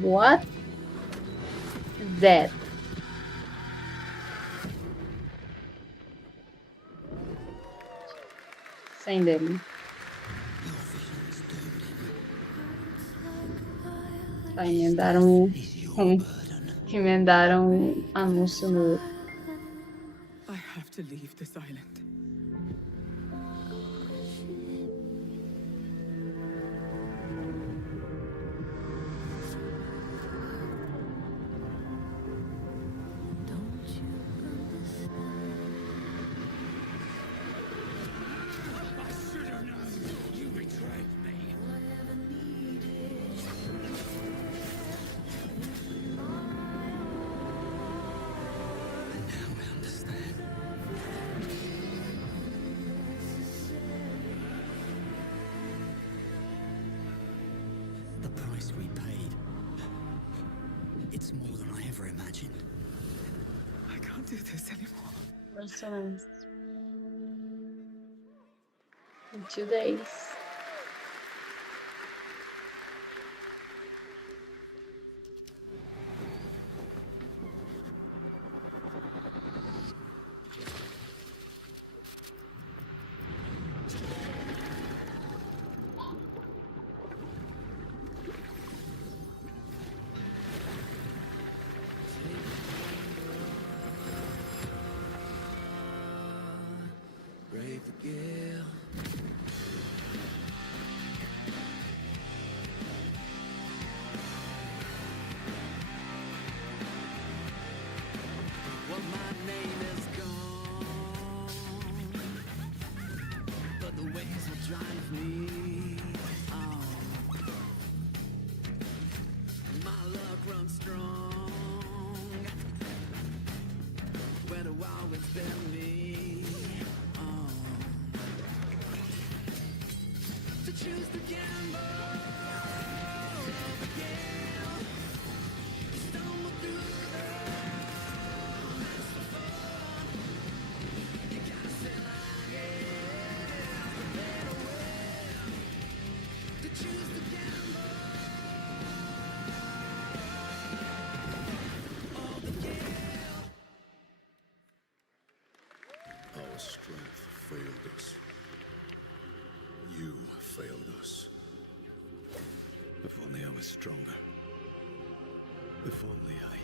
What? That. Sem demo. Tá, emendaram anúncio no. I have to leave this island. The price we paid. It's more than I ever imagined. I can't do this anymore. Impressionante. In 2 days. Brave the gale. Well, my name is gone, but the waves will drive me on. My luck runs strong when a wild winds bear me on. To choose to gamble, the gale, stumble through the crowd, that's the fun. You gotta say like it, the better way. To choose to gamble, oh, the gale. Our strength failed us. You failed us. If only I was stronger. If only I...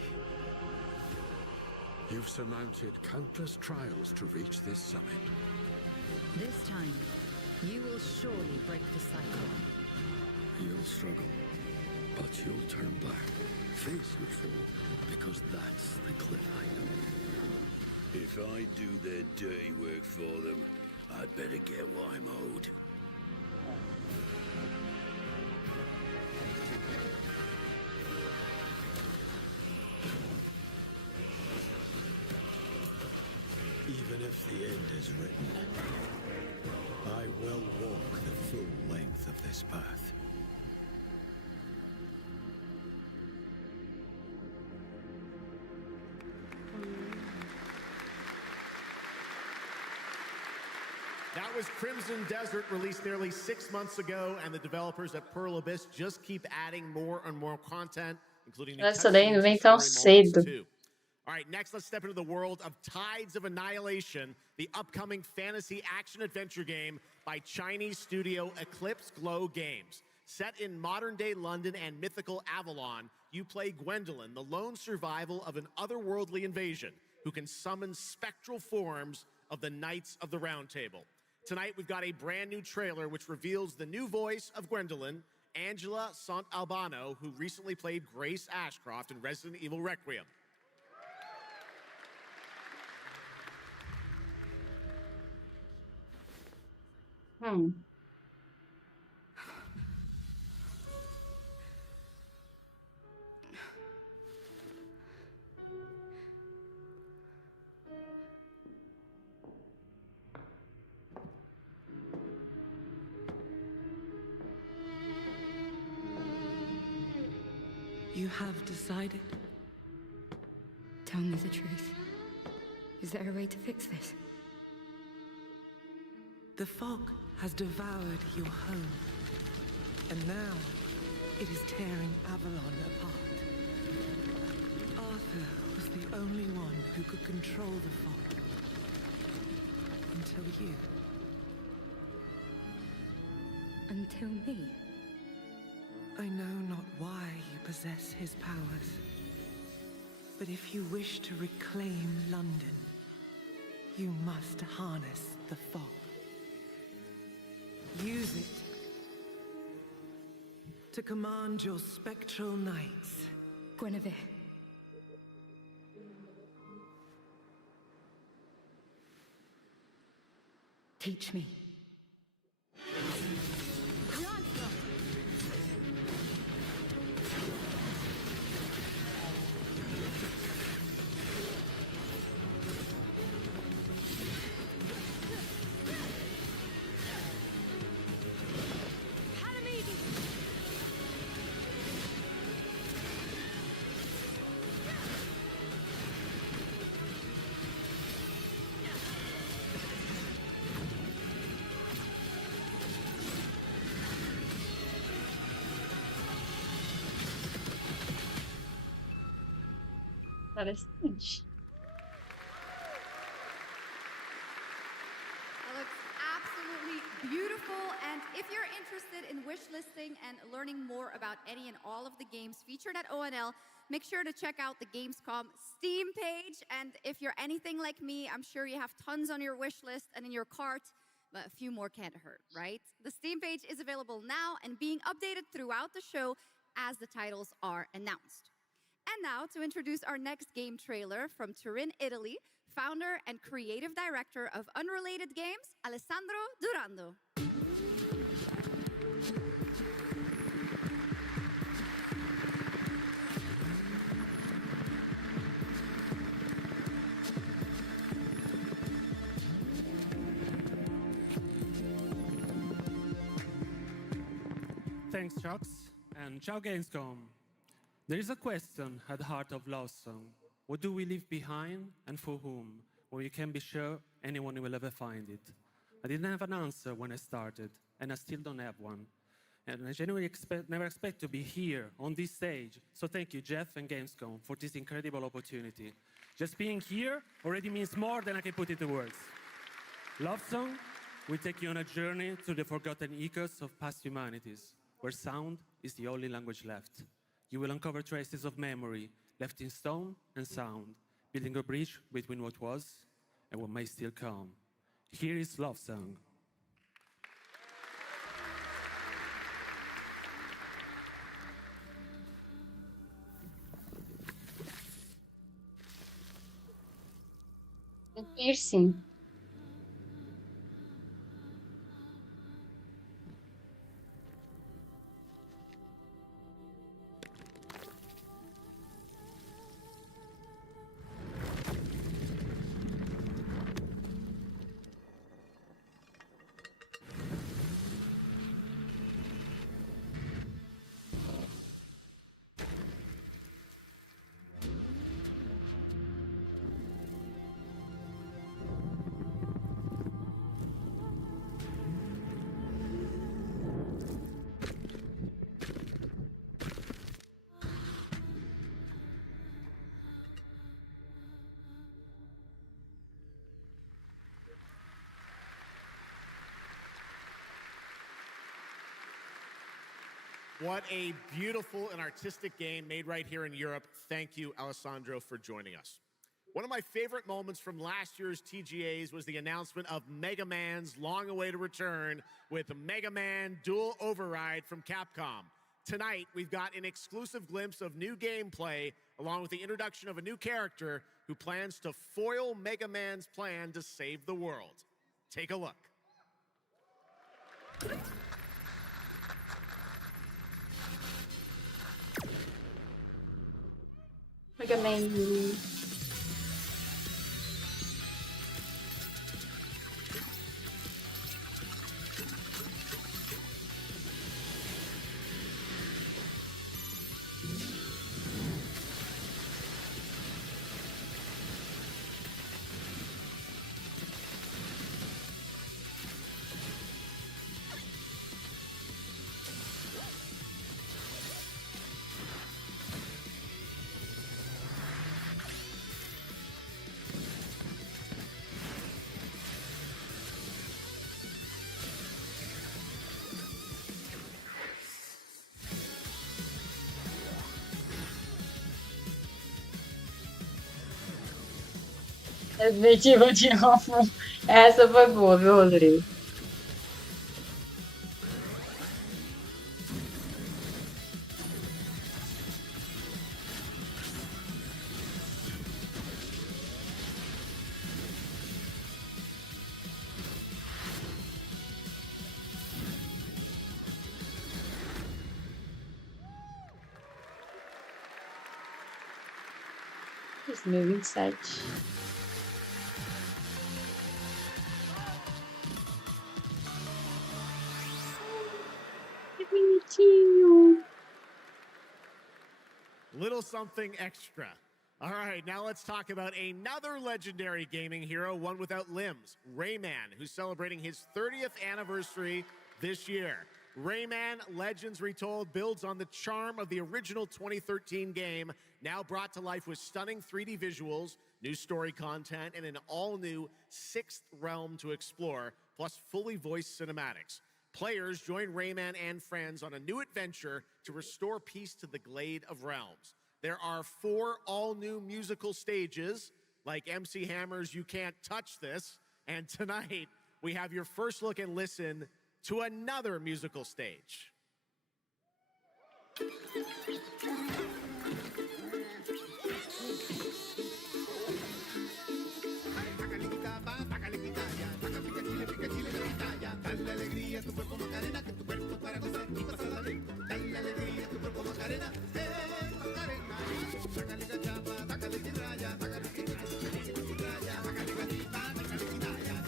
You've surmounted countless trials to reach this summit. This time, you will surely break the cycle. You'll struggle, but you'll turn back, face your fall, because that's the cliff I know. If I do their dirty work for them, I'd better get what I'm owed. Even if the end is written, I will walk the full length of this path. That was Crimson Desert, released nearly 6 months ago, and the developers at Pearl Abyss just keep adding more and more content, including new Essa daí não cutscenes vem and tão story moments cedo. too. All right, next let's step into the world of Tides of Annihilation, the upcoming fantasy action-adventure game by Chinese studio Eclipse Glow Games. Set in modern-day London and mythical Avalon, you play Gwendolyn, the lone survival of an otherworldly invasion who can summon spectral forms of the Knights of the Round Table. Tonight, we've got a brand new trailer which reveals the new voice of Gwendolyn, Angela Sant Albano, who recently played Grace Ashcroft in Resident Evil Requiem. You have decided? Tell me the truth. Is there a way to fix this? The fog has devoured your home, and now it is tearing Avalon apart. Arthur was the only one who could control the fog. Until you. Until me? I know not why you possess his powers, but if you wish to reclaim London, you must harness the fog. Use it to command your spectral knights. Guinevere. Teach me. Interessante. That looks absolutely beautiful. And if you're interested in wish listing and learning more about any and all of the games featured at ONL, make sure to check out the Gamescom Steam page. And if you're anything like me, I'm sure you have tons on your wish list and in your cart, but a few more can't hurt, right? The Steam page is available now and being updated throughout the show as the titles are announced. And now, to introduce our next game trailer from Turin, Italy, founder and creative director of Unrelated Games, Alessandro Durando. Thanks, Chucks, and ciao Gamescom. There is a question at the heart of Love Song. What do we leave behind and for whom? When you can be sure anyone will ever find it. I didn't have an answer when I started, and I still don't have one. And I genuinely never expect to be here on this stage. So thank you, Jeff and Gamescom, for this incredible opportunity. Just being here already means more than I can put into words. Love Song will take you on a journey through the forgotten echoes of past humanities, where sound is the only language left. You will uncover traces of memory left in stone and sound, building a bridge between what was and what may still come. Here is Love Song. Piercing. What a beautiful and artistic game made right here in Europe. Thank you, Alessandro, for joining us. One of my favorite moments from last year's TGAs was the announcement of Mega Man's long-awaited return with Mega Man Dual Override from Capcom. Tonight, we've got an exclusive glimpse of new gameplay, along with the introduction of a new character who plans to foil Mega Man's plan to save the world. Take a look. Mega Man. Perspectiva de novo. Essa foi boa, viu, Rodrigo? Dois mil e 27. Que bonitinho. Little something extra. All right, now let's talk about another legendary gaming hero, one without limbs, Rayman, who's celebrating his 30th anniversary this year. Rayman Legends Retold builds on the charm of the original 2013 game, now brought to life with stunning 3D visuals, new story content, and an all-new sixth realm to explore, plus fully voiced cinematics. Players join Rayman and friends on a new adventure to restore peace to the Glade of Realms. There are 4 all-new musical stages, like MC Hammer's You Can't Touch This, and tonight we have your first look and listen to another musical stage. Dale alegría a tu cuerpo Macarena, que tu cuerpo para gozar y pasarla bien. Dale alegría a tu cuerpo Macarena, Macarena. Sácale cachapa, sácale tiraya, sácale tiraya, sácale gatita, sácale quitaya,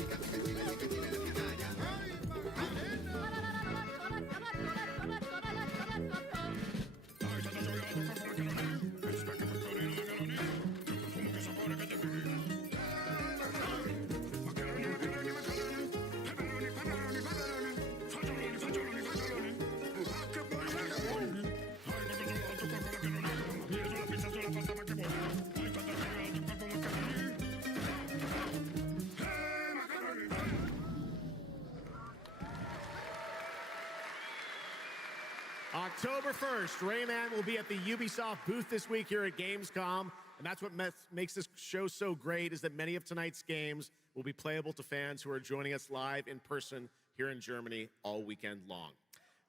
October 1st, Rayman will be at the Ubisoft booth this week here at Gamescom, and that's what makes this show so great, is that many of tonight's games will be playable to fans who are joining us live in person here in Germany all weekend long.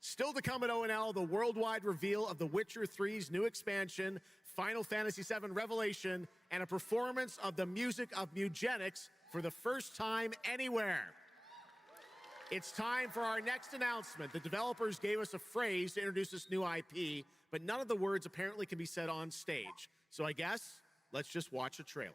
Still to come at ONL, the worldwide reveal of The Witcher 3's new expansion, Final Fantasy VII Revelation, and a performance of the music of Mugenics for the first time anywhere. It's time for our next announcement. The developers gave us a phrase to introduce this new IP, but none of the words apparently can be said on stage. So I guess let's just watch a trailer.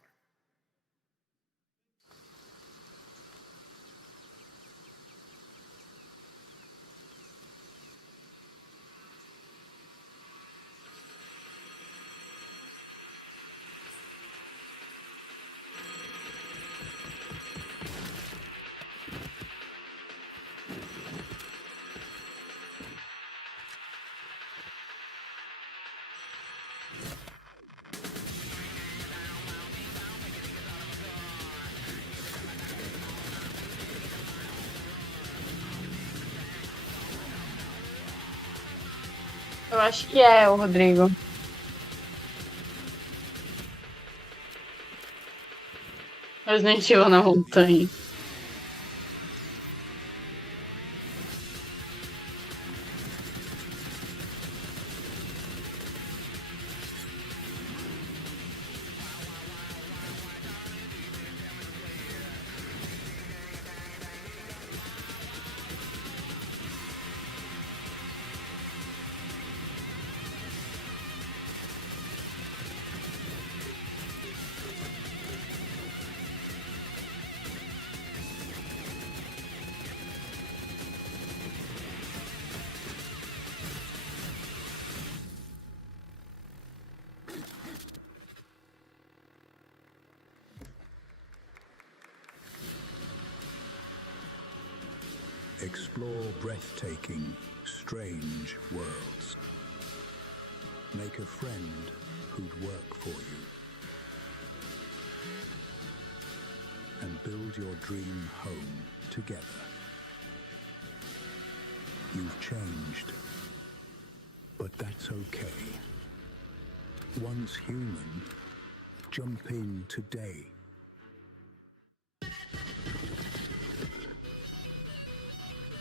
Eu acho que é, o Rodrigo. Resident Evil na montanha. Explore breathtaking, strange worlds. Make a friend who'd work for you. And build your dream home together. You've changed, but that's okay. Once human, jump in today.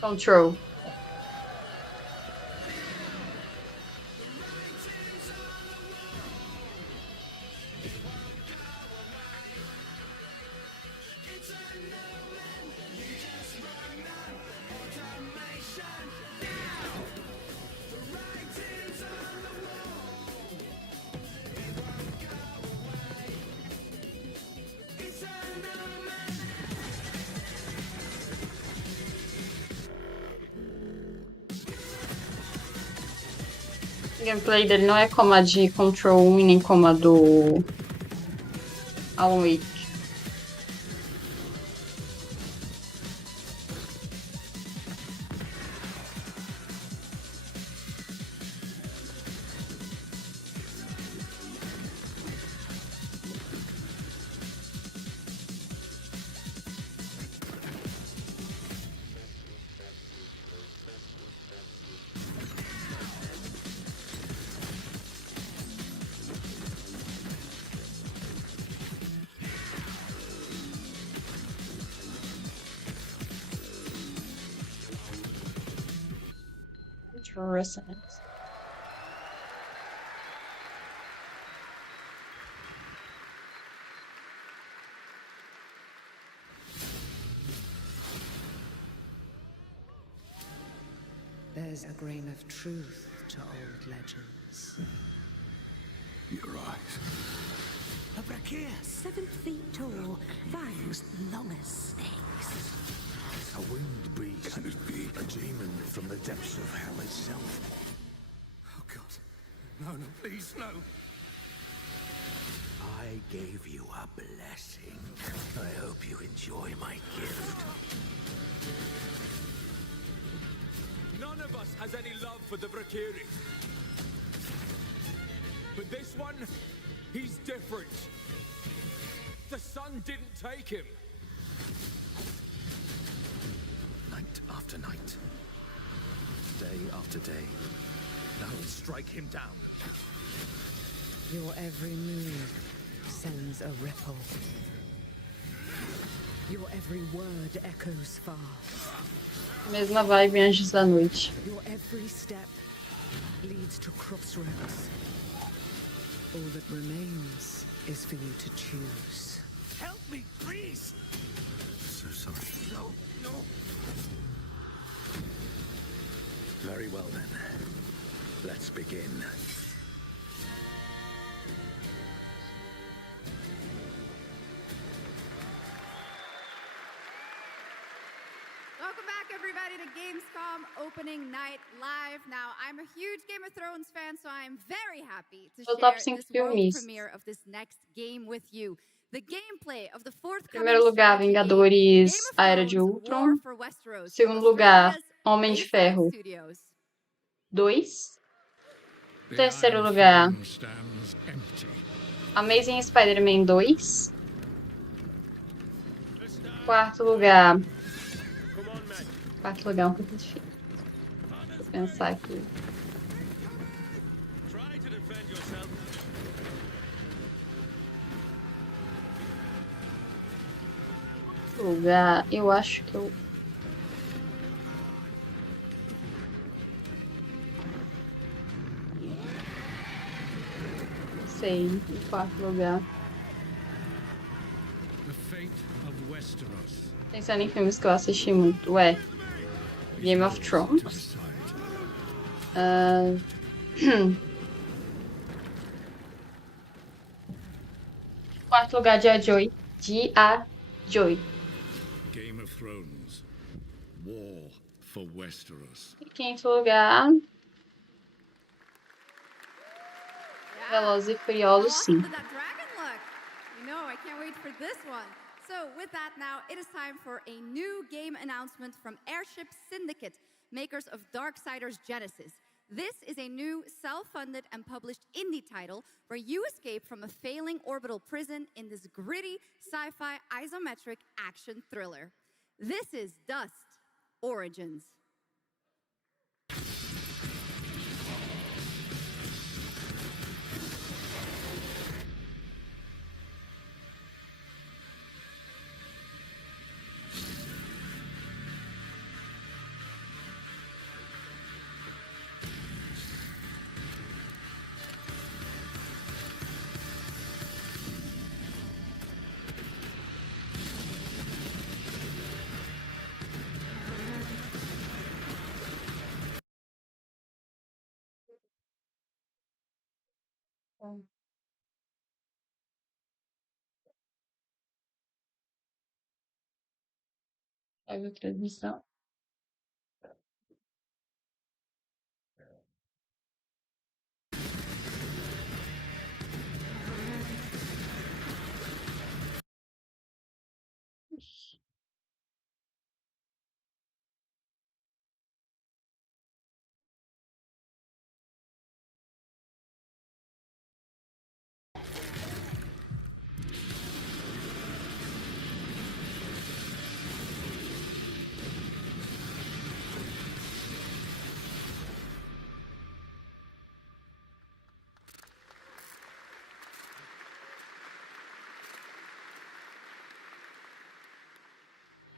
Control. O gameplay dele não é como a de Control 1 nem como a do Alan Wake. Interessant. There's a grain of truth to old legends. You're right. A Brakir, 7 feet tall, fangs long as snakes. A winged beast. Can it be a demon from the depths of hell itself? Oh, God. No, no, please, no. I gave you a blessing. I hope you enjoy my gift. None of us has any love for the Brakiri. But this one, he's different. The sun didn't take him. Night after night. Day after day. Now strike him down. Your every move sends a ripple. Your every word echoes far. Mesma vibe Anjos da Noite. Your every step leads to crossroads. All that remains is for you to choose. Help me, please! So sorry. No, no. Very well then. Let's begin. Welcome back, everybody, to Gamescom opening night live. Now, I'm a huge Game of Thrones fan, so I'm very happy to Sou top share 5 this world filmes. premiere of this next game with you. The gameplay of the Primeiro lugar, Vingadores, A Era de Ultron. Segundo lugar, Homem de Ferro 2. Terceiro lugar, Amazing Spider-Man 2. Quarto lugar é um pouco difícil. Vou pensar aqui. lugar, eu acho que eu... Não sei, em quarto lugar. The fate of Westeros. Pensando em filmes que eu assisti muito. Ué, Game of Thrones. Quarto lugar, Dia Joy. Dia Joy. Game of Thrones. War for Westeros. E quinto lugar, Velozes e Furiosos How 5. awesome did that dragon look? You know, I can't wait for this one. So with that now, it is time for a new game announcement from Airship Syndicate, makers of Darksiders Genesis. This is a new, self-funded and published indie title where you escape from a failing orbital prison in this gritty, sci-fi, isometric action thriller. This is Dust Origins. Faz a transmissão.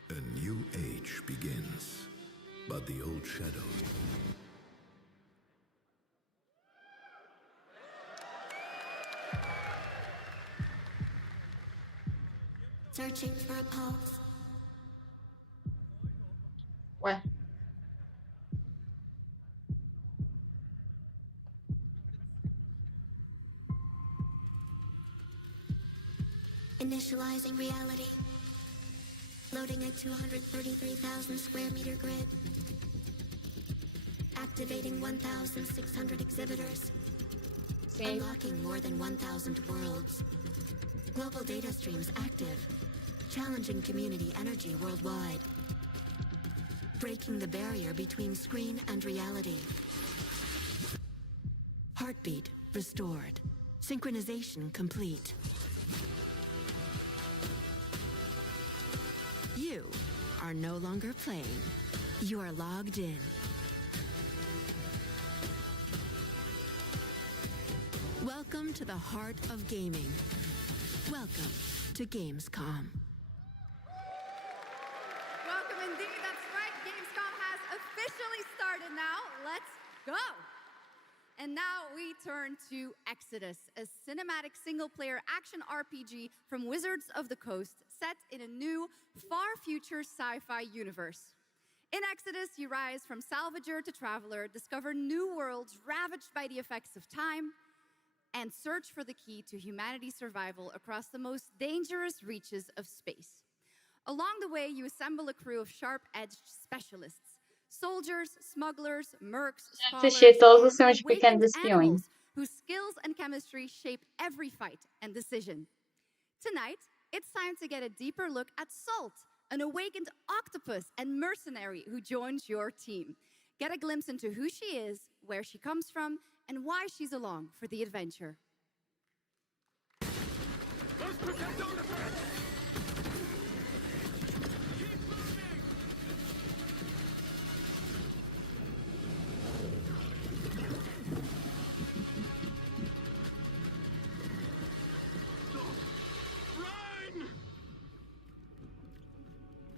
A new age begins, but the old shadows. Searching for a pulse. Ué. Initializing reality. Loading a 233,000 square meter grid. Activating 1,600 exhibitors. Unlocking more than 1,000 worlds. Global data streams active. Challenging community energy worldwide. Breaking the barrier between screen and reality. Heartbeat restored. Synchronization complete. You are no longer playing. You are logged in. Welcome to the heart of gaming. Welcome to Gamescom. Welcome indeed, that's right. Gamescom has officially started now. Let's go. And now we turn to Exodus, a cinematic single-player action RPG from Wizards of the Coast, set in a new, far-future sci-fi universe. In Exodus, you rise from salvager to traveler, discover new worlds ravaged by the effects of time, and search for the key to humanity's survival across the most dangerous reaches of space. Along the way, you assemble a crew of sharp-edged specialists. Soldiers, smugglers, mercs, Assisti scholars, todos os and filmes de Pequenos awakened Espiões. animals whose skills and chemistry shape every fight and decision. Tonight, it's time to get a deeper look at Salt, an awakened octopus and mercenary who joins your team. Get a glimpse into who she is, where she comes from, and why she's along for the adventure.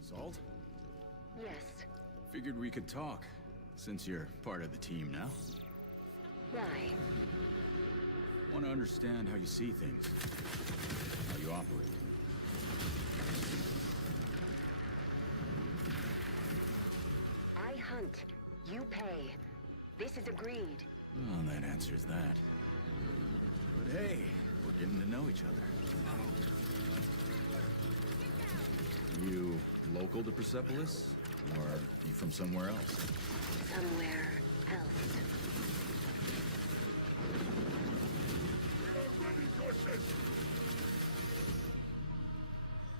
Salt? Yes. Figured we could talk, since you're part of the team now. Why? Want to understand how you see things, how you operate. I hunt. You pay. This is agreed. Well, that answers that. But hey, we're getting to know each other. You local to Persepolis? Or you from somewhere else? Somewhere else.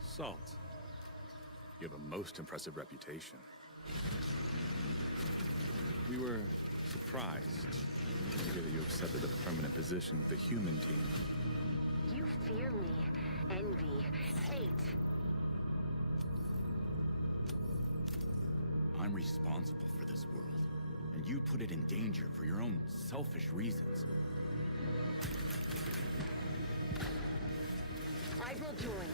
Salt. You have a most impressive reputation. We were surprised to hear that you accepted a permanent position with the human team. You fear me, envy, hate. I'm responsible for this world, and you put it in danger for your own selfish reasons. I will join,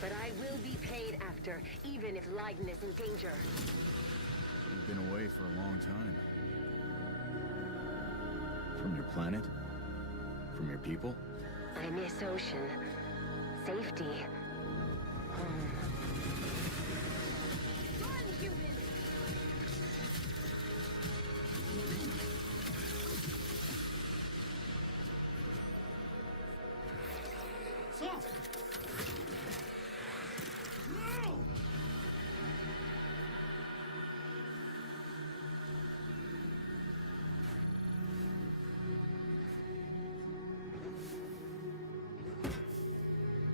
but I will be paid after, even if Leiden is in danger. You've been away for a long time. From your planet? From your people? I miss ocean. Safety. Home. Run, human! Salt! No!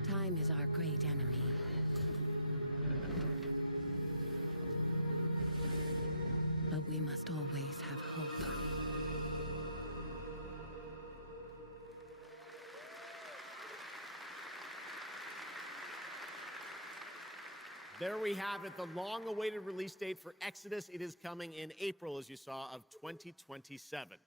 Time is our great enemy. But we must always have hope. There we have it, the long-awaited release date for Exodus. It is coming in April, as you saw, of 2027.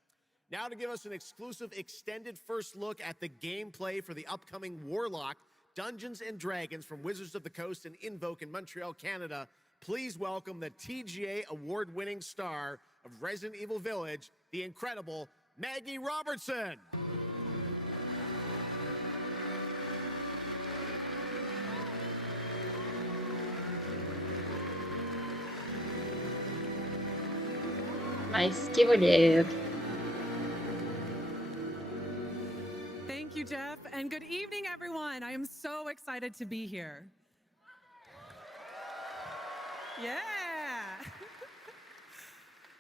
Now to give us an exclusive extended first look at the gameplay for the upcoming Warlock Dungeons & Dragons from Wizards of the Coast and Invoke in Montreal, Canada, please welcome the TGA award-winning star of Resident Evil Village, the incredible Maggie Robertson. Mas que mulher. Thank you, Jeff, and good evening, everyone. I am so excited to be here. Yeah.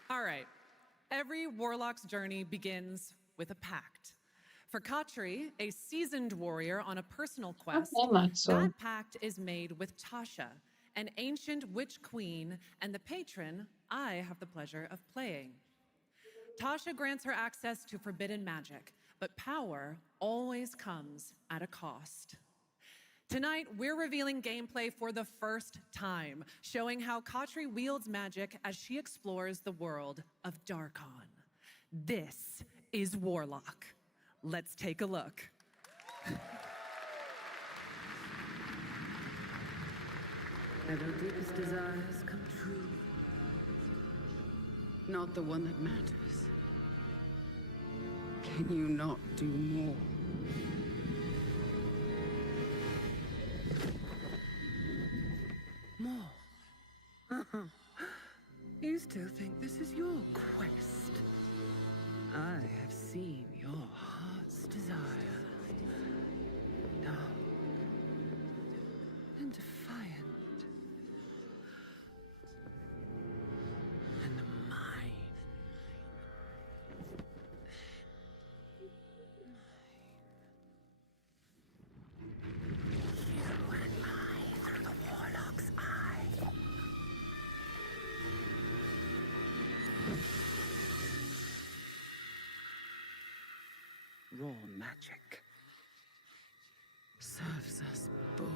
All right. Every warlock's journey begins with a pact. For Katri, a seasoned warrior on a personal quest, that pact is made with Tasha, an ancient witch queen and the patron I have the pleasure of playing. Tasha grants her access to forbidden magic, but power always comes at a cost. Tonight, we're revealing gameplay for the first time, showing how Katri wields magic as she explores the world of Darkon. This is Warlock. Let's take a look. Have your deepest desires come true? Not the one that matters. Can you not do more? More? You still think this is your quest? I have seen your heart's desire. Dark and defiant. And mine. You and I through the Warlock's eye. Raw magic serves us both.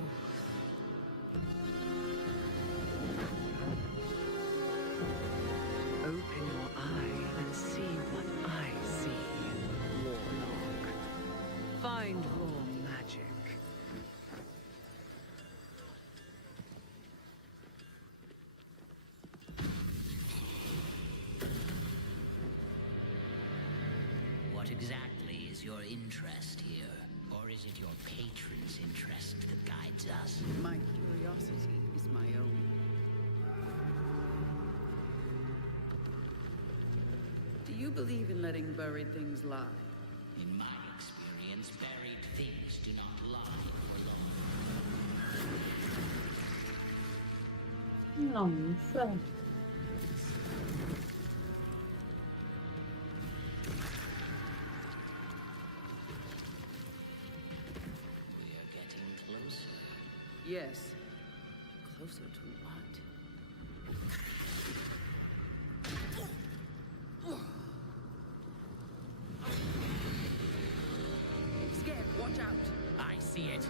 Open your eye and see what I see, Warlock. Find raw magic. exactly is your interest here? Or is it your patron's interest that guides us? My curiosity is my own. Do you believe in letting buried things lie? In my experience, buried things do not lie for long. Nossa. We are getting closer. Yes. Closer to what? Scared, watch out. I see it.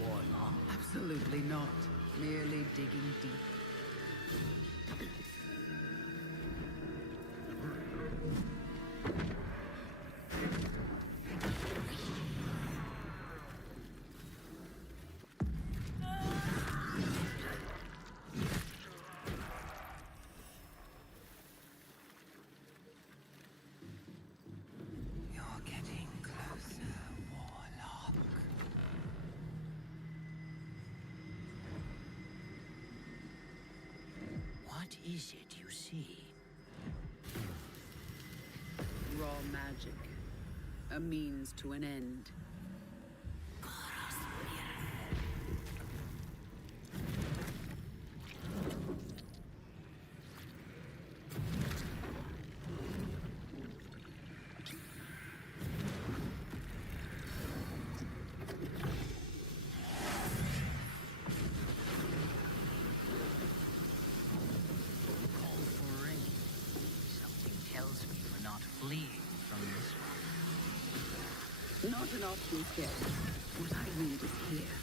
Warlock. Absolutely not. Merely digging deep. You're getting closer, Warlock. What is it you see? Raw magic. A means to an end. Call for rain. Something tells me we're not fleeing from this one. Not an option yet. What I need is here.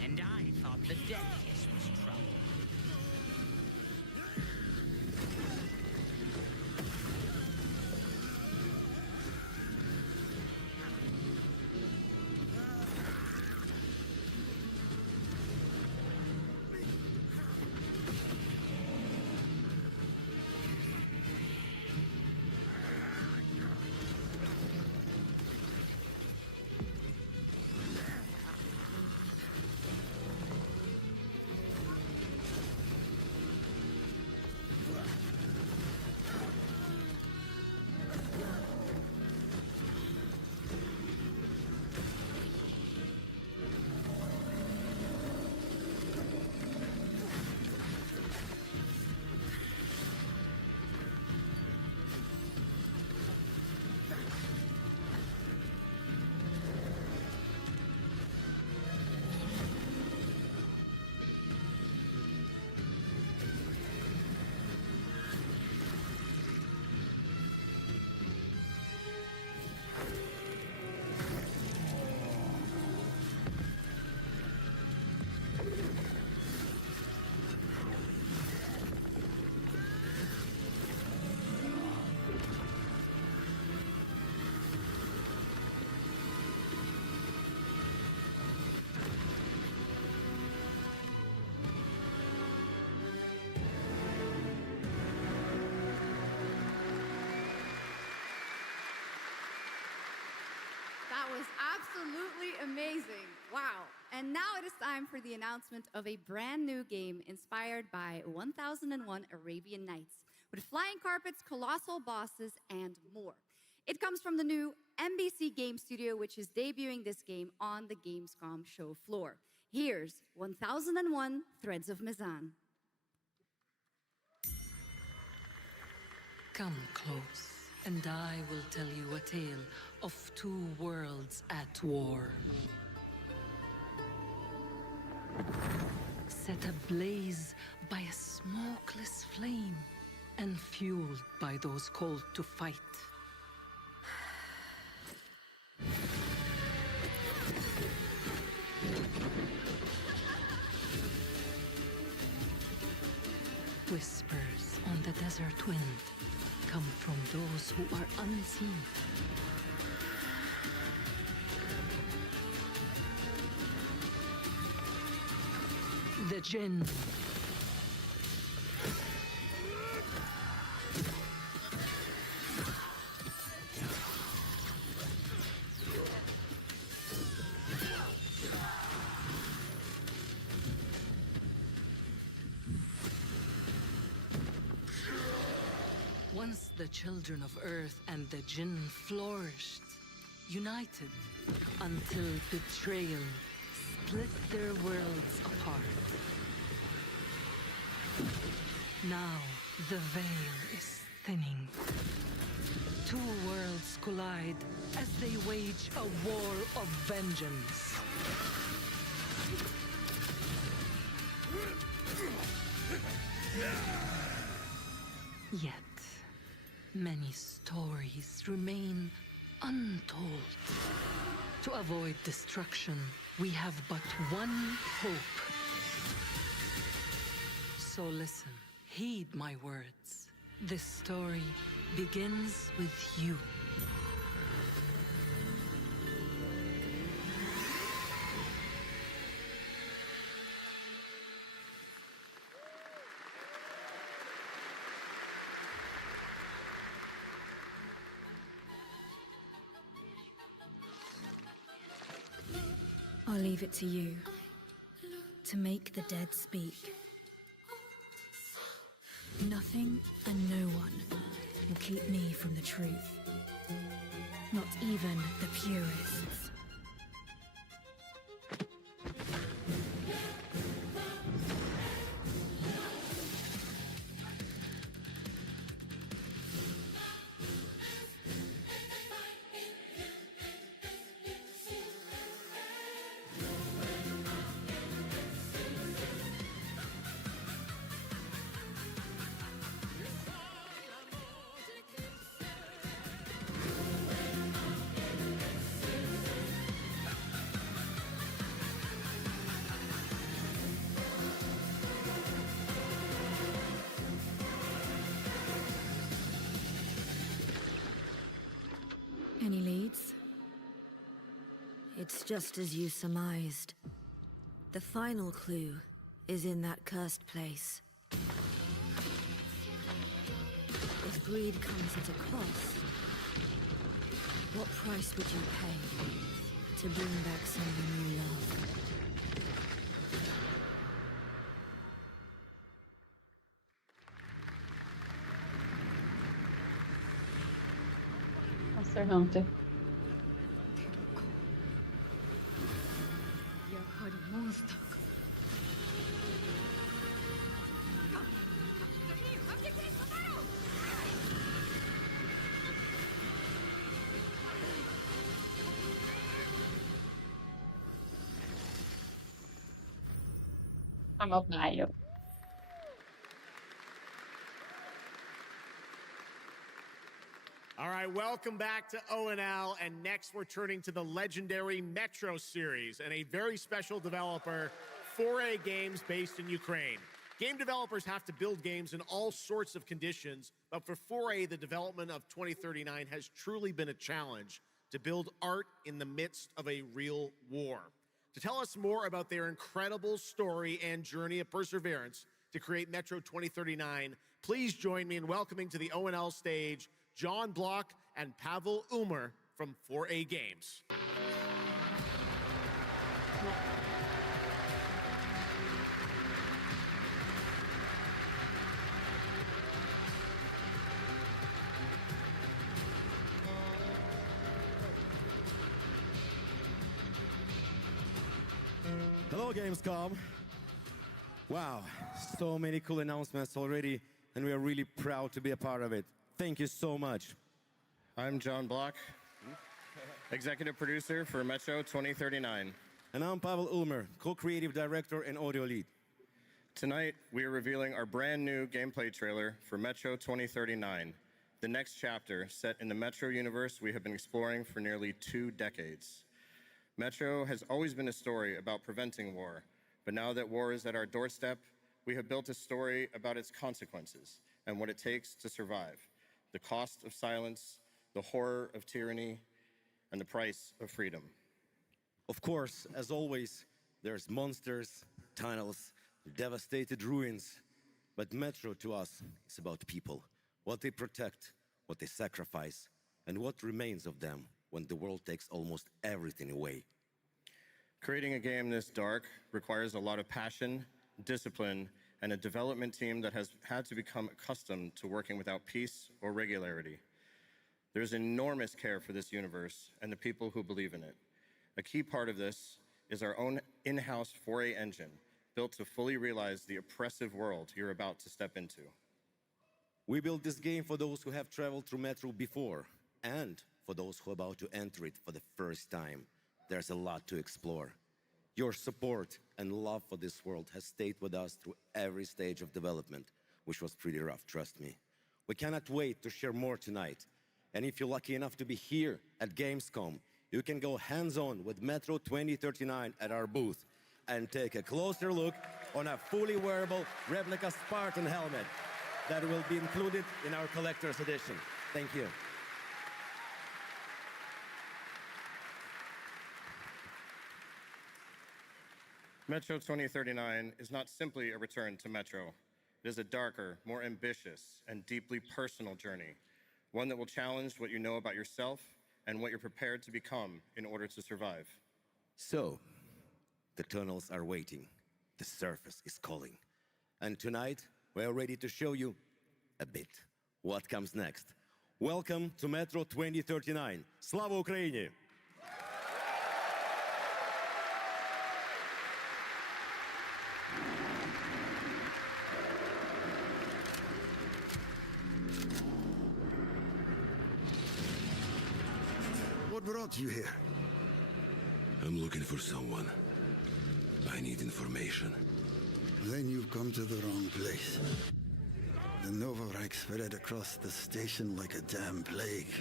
And I thought the dead kiss was trouble. That was absolutely amazing. Wow. And now it is time for the announcement of a brand new game inspired by 1001 Arabian Nights, with flying carpets, colossal bosses, and more. It comes from the new NBC Game Studio, which is debuting this game on the Gamescom show floor. Here's 1001 Threads of Mizan. Come close, and I will tell you a tale of two worlds at war. Set ablaze by a smokeless flame, and fueled by those called to fight. Whispers on the desert wind come from those who are unseen. The Jinn. Once the children of Earth and the Jinn flourished, united, until betrayal split their worlds apart. Now the veil is thinning. Two worlds collide as they wage a war of vengeance. Yet, many stories remain untold. To avoid destruction, we have but one hope. So listen, heed my words. This story begins with you. I'll leave it to you to make the dead speak. Nothing and no one will keep me from the truth. Not even the purists. Any leads? It's just as you surmised. The final clue is in that cursed place. If greed comes at a cost, what price would you pay to bring back someone you love? Monster Hunter. Samopnaio. All right, welcome back to ONL, and next we're turning to the legendary Metro series and a very special developer, 4A Games, based in Ukraine. Game developers have to build games in all sorts of conditions, but for 4A, the development of 2039 has truly been a challenge to build art in the midst of a real war. To tell us more about their incredible story and journey of perseverance to create Metro 2039, please join me in welcoming to the ONL stage John Block and Pavel Umer from 4A Games. The Hello, Gamescom. Wow, so many cool announcements already, and we are really proud to be a part of it. Thank you so much. I'm John Block, executive producer for Metro 2039. And I'm Pavel Ulmer, co-creative director and audio lead. Tonight, we are revealing our brand new gameplay trailer for Metro 2039, the next chapter set in the Metro universe we have been exploring for nearly 2 decades. Metro has always been a story about preventing war, but now that war is at our doorstep, we have built a story about its consequences and what it takes to survive, the cost of silence, the horror of tyranny, and the price of freedom. Of course, as always, there's monsters, tunnels, devastated ruins, but Metro to us is about people, what they protect, what they sacrifice, and what remains of them when the world takes almost everything away. Creating a game this dark requires a lot of passion, discipline, and a development team that has had to become accustomed to working without peace or regularity. There's enormous care for this universe and the people who believe in it. A key part of this is our own in-house 4A engine, built to fully realize the oppressive world you're about to step into. We built this game for those who have traveled through Metro before, and for those who are about to enter it for the first time. There's a lot to explore. Your support and love for this world has stayed with us through every stage of development, which was pretty rough, trust me. We cannot wait to share more tonight. And if you're lucky enough to be here at Gamescom, you can go hands-on with Metro 2039 at our booth and take a closer look on a fully wearable replica Spartan helmet that will be included in our collector's edition. Thank you. Metro 2039 is not simply a return to Metro. It is a darker, more ambitious, and deeply personal journey, one that will challenge what you know about yourself and what you're prepared to become in order to survive. So, the tunnels are waiting. The surface is calling. And tonight, we're ready to show you a bit what comes next. Welcome to Metro 2039. Slava Ukraini! What brought you here? I'm looking for someone. I need information. Then you've come to the wrong place. The Nova Reich spread across the station like a damn plague.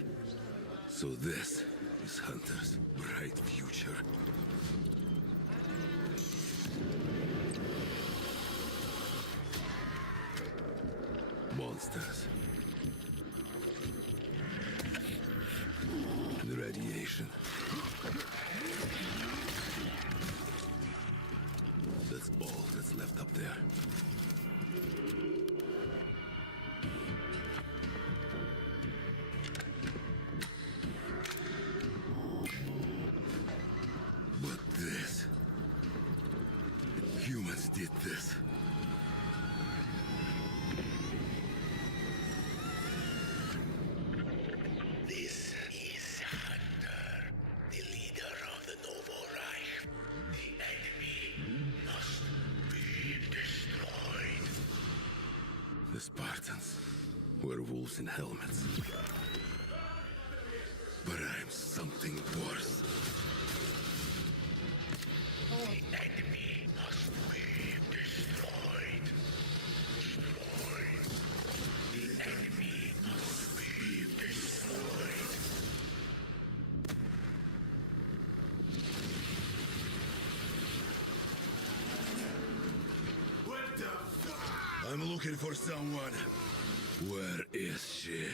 So this is Hunter's bright future. Monsters. And radiation. That's all that's left up there. But this... humans did this. This is Hunter, the leader of the Novo Reich. The enemy must be destroyed. The Spartans were wolves in helmets. But I'm something worse. The enemy must be destroyed. Destroyed. The enemy must be destroyed. What the fuck? I'm looking for someone. Where is she?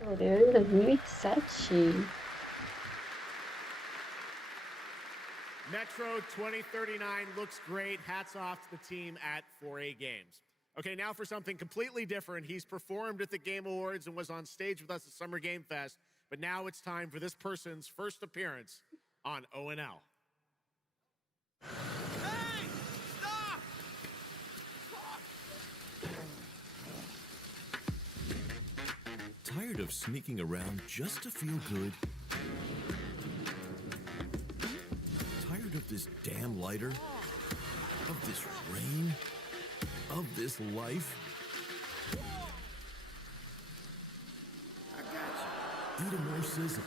Fevereiro de 2007. Metro 2039 looks great. Hats off to the team at 4A Games. Okay, now for something completely different. He's performed at the Game Awards and was on stage with us at Summer Game Fest, but now it's time for this person's first appearance on ONL. Tired of sneaking around just to feel good? this damn lighter? Of this rain? Of this life? I got Eat a more sizzle.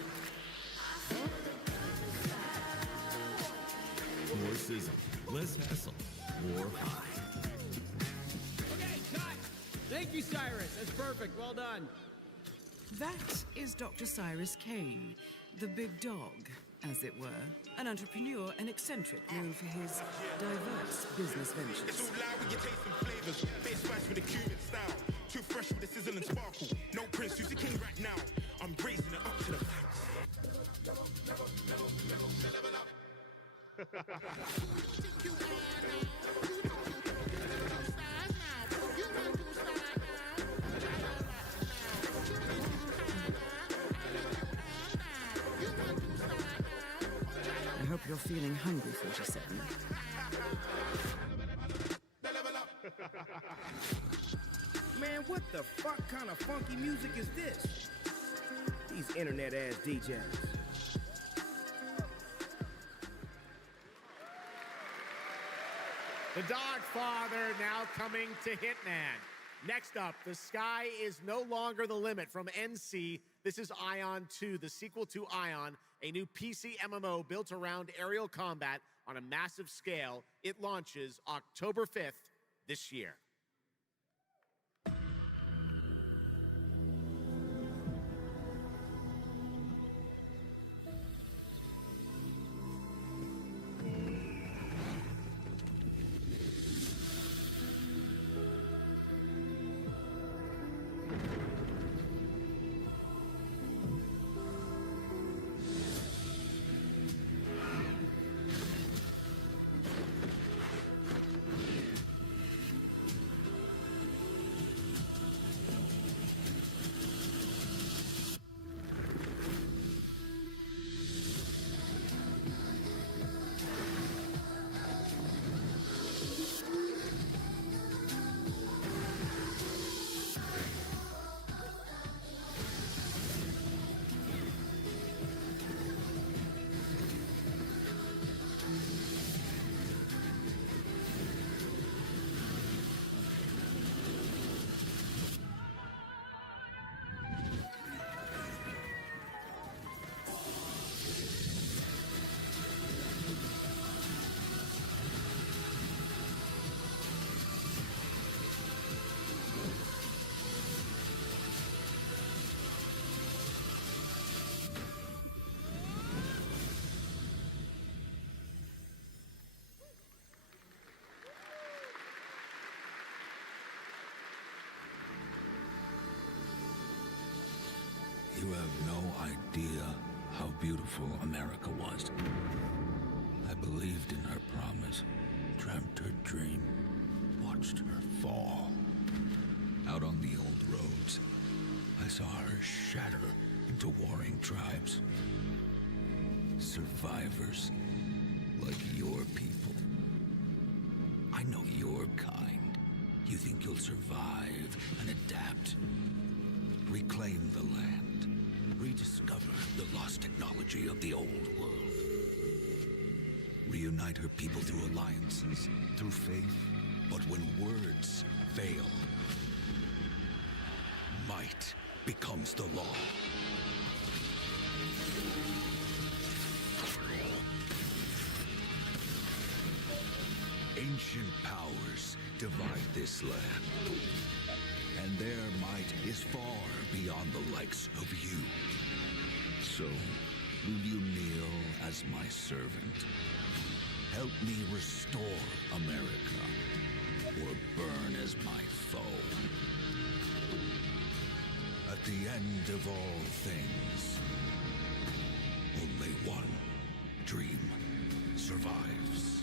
More sizzle, less hassle, more high. Okay, cut! Thank you, Cyrus. That's perfect. Well done. That is Dr. Cyrus Kane, the big dog, as it were. An entrepreneur and eccentric known for his diverse business ventures. It's all loud, we get taste and flavors. Face rice with a cumin style. Too fresh with the sizzle and sparkle. No prince, who's the king right now? I'm raising it up to the max. I hope you're feeling hungry, 47. Man, what the fuck kind of funky music is this? These internet-ass DJs. The Dogfather now coming to Hitman. Next up, The Sky is No Longer the Limit from NC. This is Ion 2, the sequel to Ion, a new PC MMO built around aerial combat on a massive scale. It launches October 5th this year. You have no idea how beautiful America was. I believed in her promise, dreamt her dream, watched her fall. Out on the old roads, I saw her shatter into warring tribes. Survivors like your people. I know your kind. You think you'll survive and adapt. Reclaim the land. Rediscover the lost technology of the old world. Reunite her people through alliances, through faith. But when words fail, might becomes the law. Ancient powers divide this land. And their might is far beyond the likes of you. So, will you kneel as my servant? Help me restore America, or burn as my foe. At the end of all things, only one dream survives.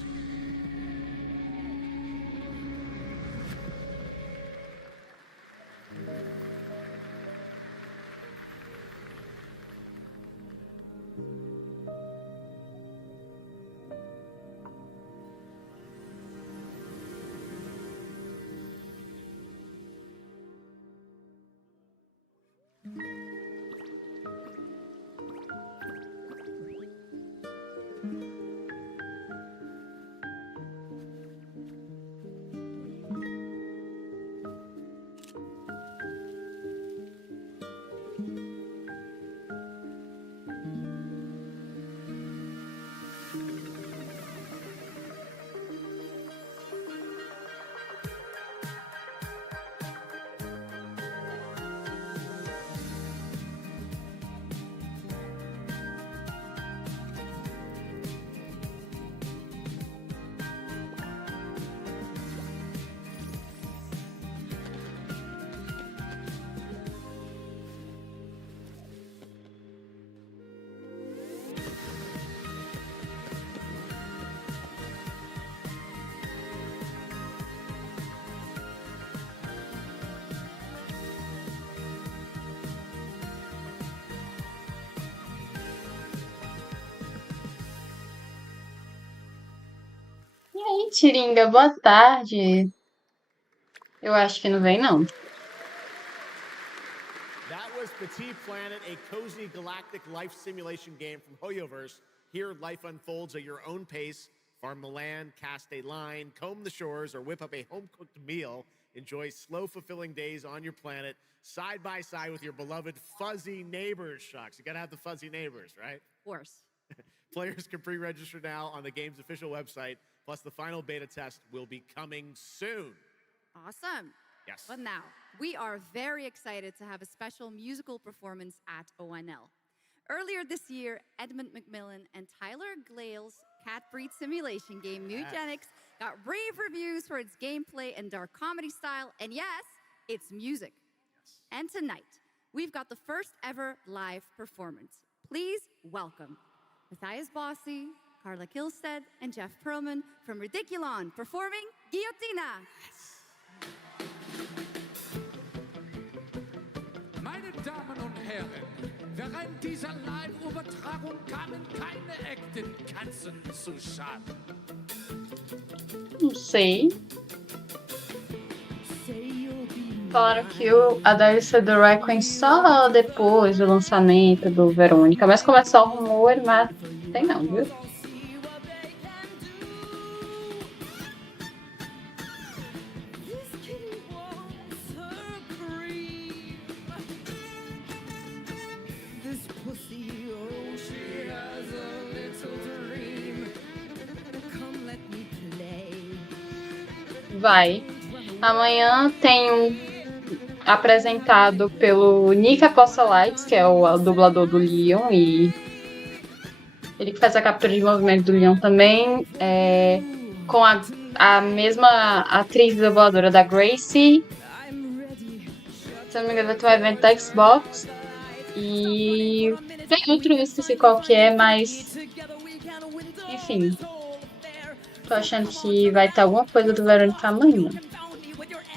Oi, Tiringa, boa tarde. Eu acho que não vem, não. That was Petit Planet, a cozy galactic life simulation game from Hoyoverse. Here, life unfolds at your own pace. Farm the land, cast a line, comb the shores, or whip up a home-cooked meal. Enjoy slow, fulfilling days on your planet, side by side with your beloved fuzzy neighbors, Shucks. You gotta have the fuzzy neighbors, right? Of course. Players can pre-register now on the game's official website. Plus, the final beta test will be coming soon. Awesome. Yes. But now, we are very excited to have a special musical performance at ONL. Earlier this year, Edmund McMillan and Tyler Glale's cat breed simulation game, Mutagenics, got rave reviews for its gameplay and dark comedy style, and yes, its music. Yes. And tonight, we've got the first ever live performance. Please welcome Matthias Bossi, Carla Kilstead, and Jeff Perlman from Ridiculon performing Guillotina. Meine Damen und Herren, während dieser Live-Übertragung kamen keine echten Katzen zu Schaden. Não sei. Falaram que a DLC do Requiem só depois do lançamento do Verônica, mas como é só rumor, mas não tem não, viu? Vai. Amanhã tem um apresentado pelo Nick Apostolites, que é o dublador do Leon, e ele que faz a captura de movimento do Leon também, com a mesma atriz dubladora da Gracie. Se não me engano, vai ter um evento da Xbox. E tem outro, eu esqueci qual que é, mas enfim. Tô achando que vai ter alguma coisa do Verônica amanhã.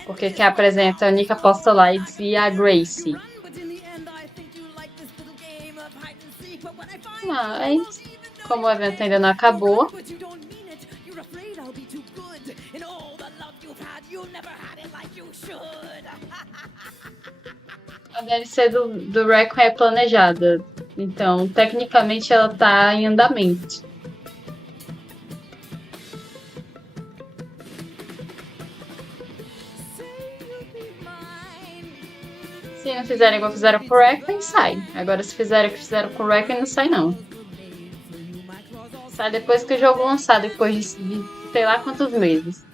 Porque quem apresenta é a Nick Apostolites e a Gracie. Mas, como o evento ainda não acabou, a DLC do Requiem é planejada. Então, tecnicamente, ela tá em andamento. Se não fizerem igual fizeram com o Requiem, sai. Agora, se fizerem o que fizeram com o Requiem, não sai, não. Sai depois que o jogo lançar, depois de sei lá quantos meses.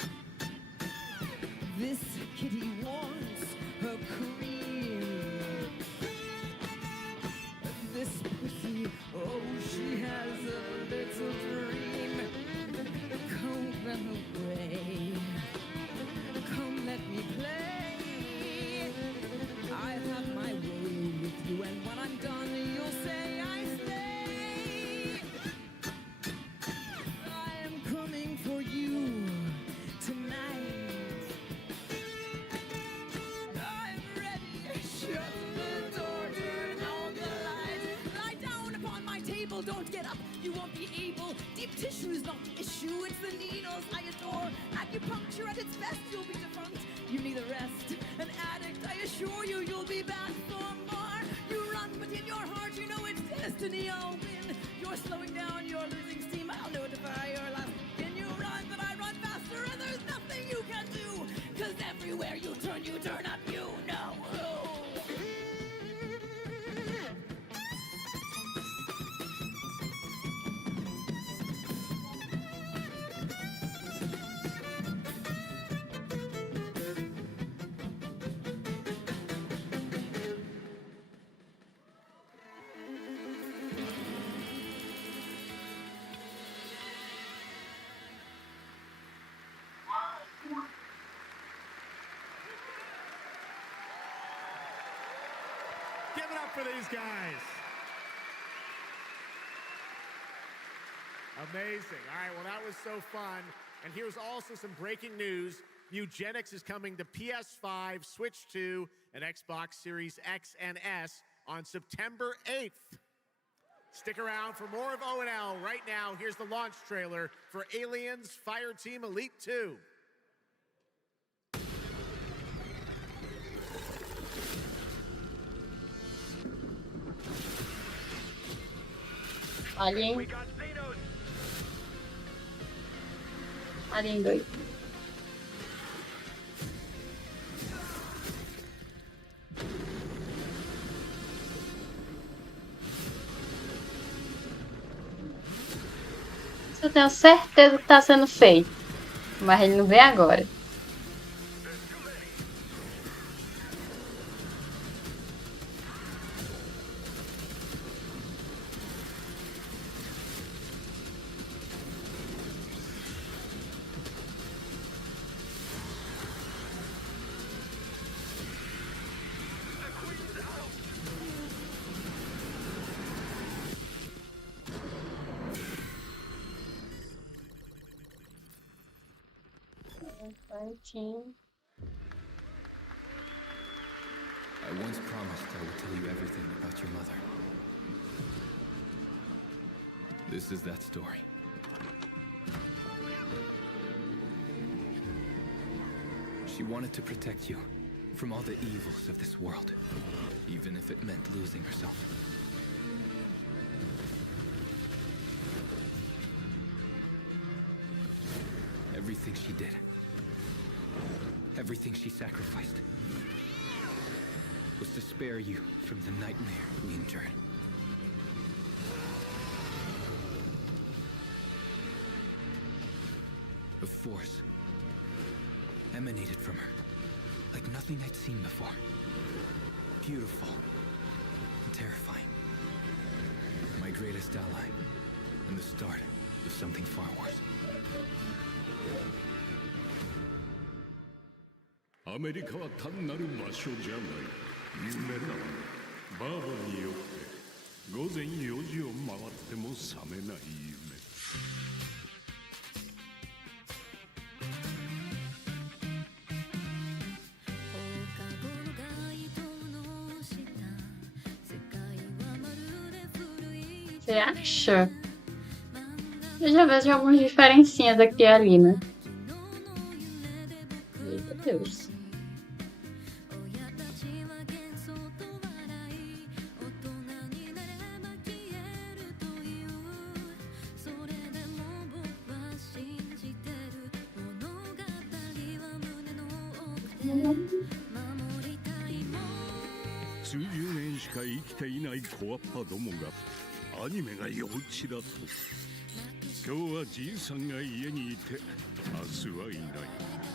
Don't get up, you won't be able. Deep tissue is not the issue, it's the needles I adore. Acupuncture at its best, you'll be defunct. You need a rest, an addict, I assure you, you'll be back for more. You run, but in your heart, you know it's destiny, I'll win. You're slowing down, you're losing steam, I'll notify your last. Can you run, but I run faster, and there's nothing you can do. Cause everywhere you turn up, you know who. Give it up for these guys. Amazing. All right, well, that was so fun. And here's also some breaking news. Mutagenics is coming to PS5, Switch 2, and Xbox Series X and S on September 8th. Stick around for more of O&L. Right now, here's the launch trailer for Aliens Fireteam Elite 2. Alien. Alien 2. Eu tenho certeza que tá sendo feito, mas ele não vem agora. I once promised I would tell you everything about your mother. This is that story. She wanted to protect you from all the evils of this world, even if it meant losing herself. Everything she did, everything she sacrificed, was to spare you from the nightmare we endured. A force emanated from her, like nothing I'd seen before. Beautiful and terrifying. My greatest ally, and the start of something far worse. アメリカは単なる場所じゃない。夢だ。バーバーによって午前4時を回っても覚めない夢。Você acha? Eu já vejo algumas diferencinhas aqui e ali, né? Eita Deus.数十年しか生きていない小アッパどもがアニメが幼稚だと。今日はじいさんが家にいて明日はいない。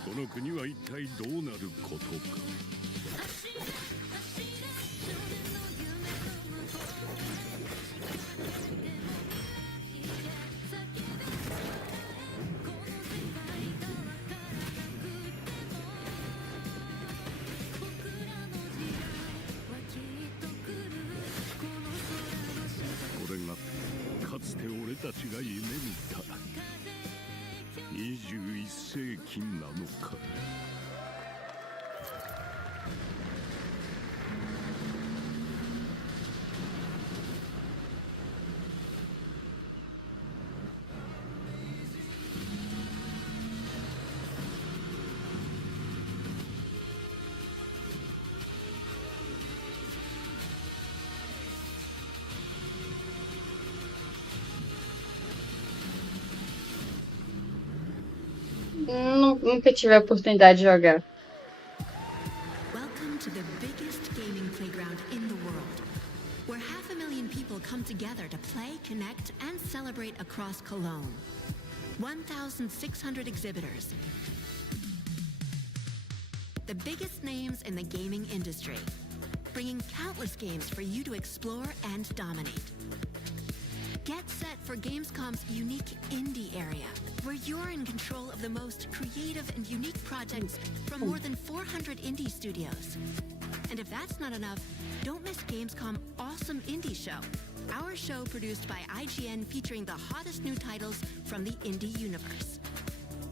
この国は一体どうなることか。これがかつて俺たちが夢見た21世紀なのか。Nunca tive a oportunidade de jogar. Welcome to the biggest gaming playground in the world, where 500,000 people come together to play, connect, and celebrate across Cologne. 1,600 exhibitors. The biggest names in the gaming industry, bringing countless games for you to explore and dominate. Get set for Gamescom's unique indie area, where you're in control of the most creative and unique projects from more than 400 indie studios. And if that's not enough, don't miss Gamescom Awesome Indie Show, our show produced by IGN featuring the hottest new titles from the indie universe.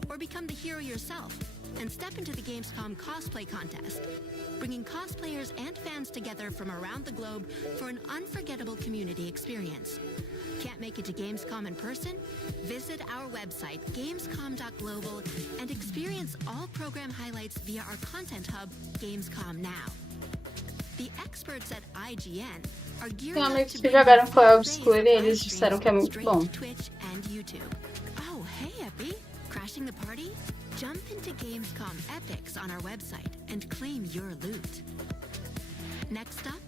Or become the hero yourself and step into the Gamescom cosplay contest, bringing cosplayers and fans together from around the globe for an unforgettable community experience. Can't make it to Gamescom in person? Visit our website, gamescom.global, and experience all program highlights via our content hub, Gamescom Now. The experts at IGN are geared Tem up amigos to que bring jogaram the Call full of range Duty of e eles live disseram streams que é muito straight bom. to Twitch and YouTube. Oh, hey, Epi! Crashing the party? Jump into Gamescom Epics on our website and claim your loot. Next up,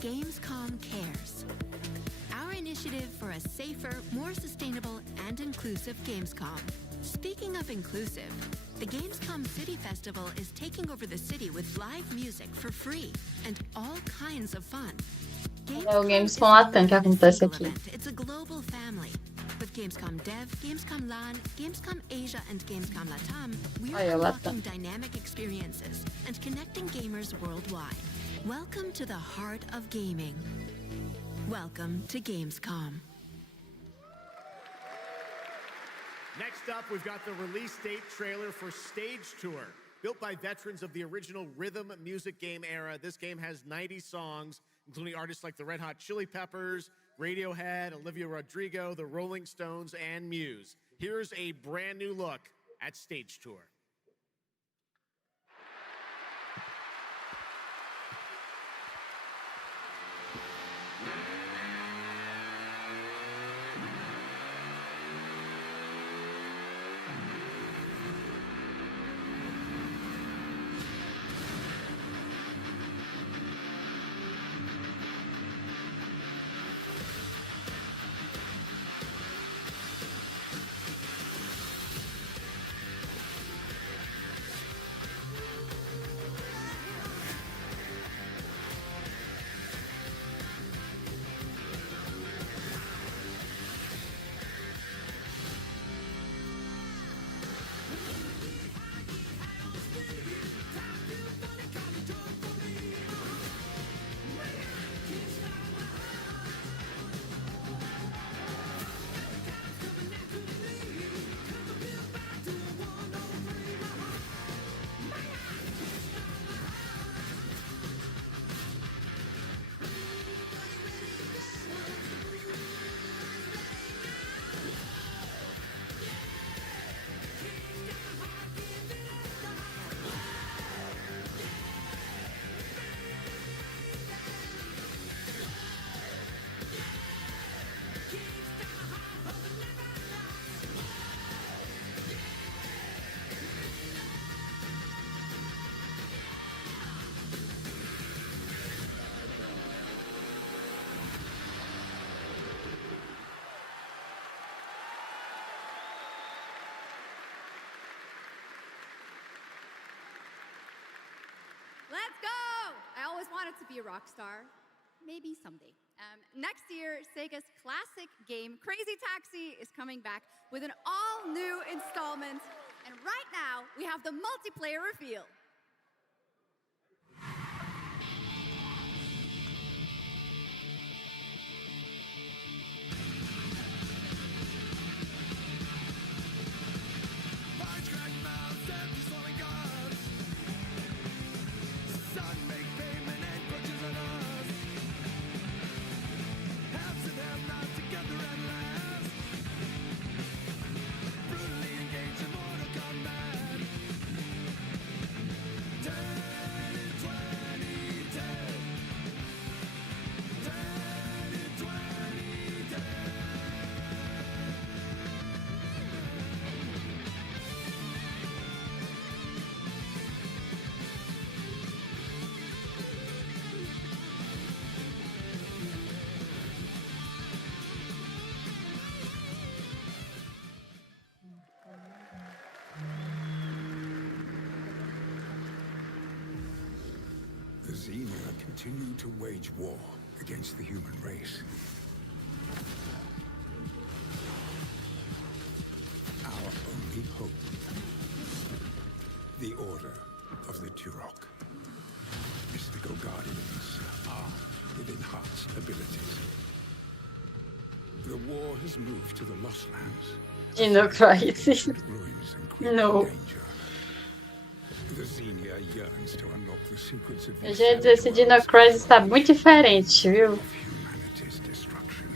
Gamescom Cares. Our initiative for a safer, more sustainable, and inclusive Gamescom. Speaking of inclusive, the Gamescom City Festival is taking over the city with live music for free and all kinds of fun. É o Gamescom Latam que acontece aqui. It's a global family. With Gamescom Dev, Gamescom LAN, Gamescom Asia, and Gamescom Latam, we are unlocking dynamic experiences and connecting gamers worldwide. Welcome to the heart of gaming. Welcome to Gamescom. Next up, we've got the release date trailer for Stage Tour. Built by veterans of the original rhythm music game era, this game has 90 songs, including artists like the Red Hot Chili Peppers, Radiohead, Olivia Rodrigo, the Rolling Stones, and Muse. Here's a brand new look at Stage Tour. Let's go! I always wanted to be a rock star. Maybe someday. Next year, Sega's classic game, Crazy Taxi, is coming back with an all-new installment. And right now, we have the multiplayer reveal. The Xenia continue to wage war against the human race. Our only hope, the Order of the Turok. Mystical guardians are within Heart's abilities. The war has moved to the Lost Lands. Dino Crisis. Ruins and creep No. danger. The Xenia yearns to unlock the secrets of Eu já ia dizer, esse Dino Crisis está muito diferente, viu? humanity's destruction.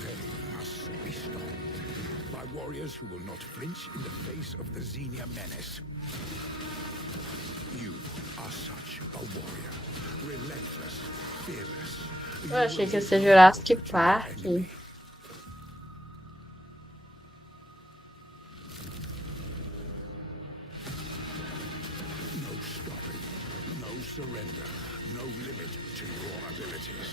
They must be stopped by warriors who will not flinch in the face of the Xenia menace. You are such a warrior, relentless, fearless. Eu achei que ia ser Jurassic Park. No stopping, no surrender, no limit to your abilities.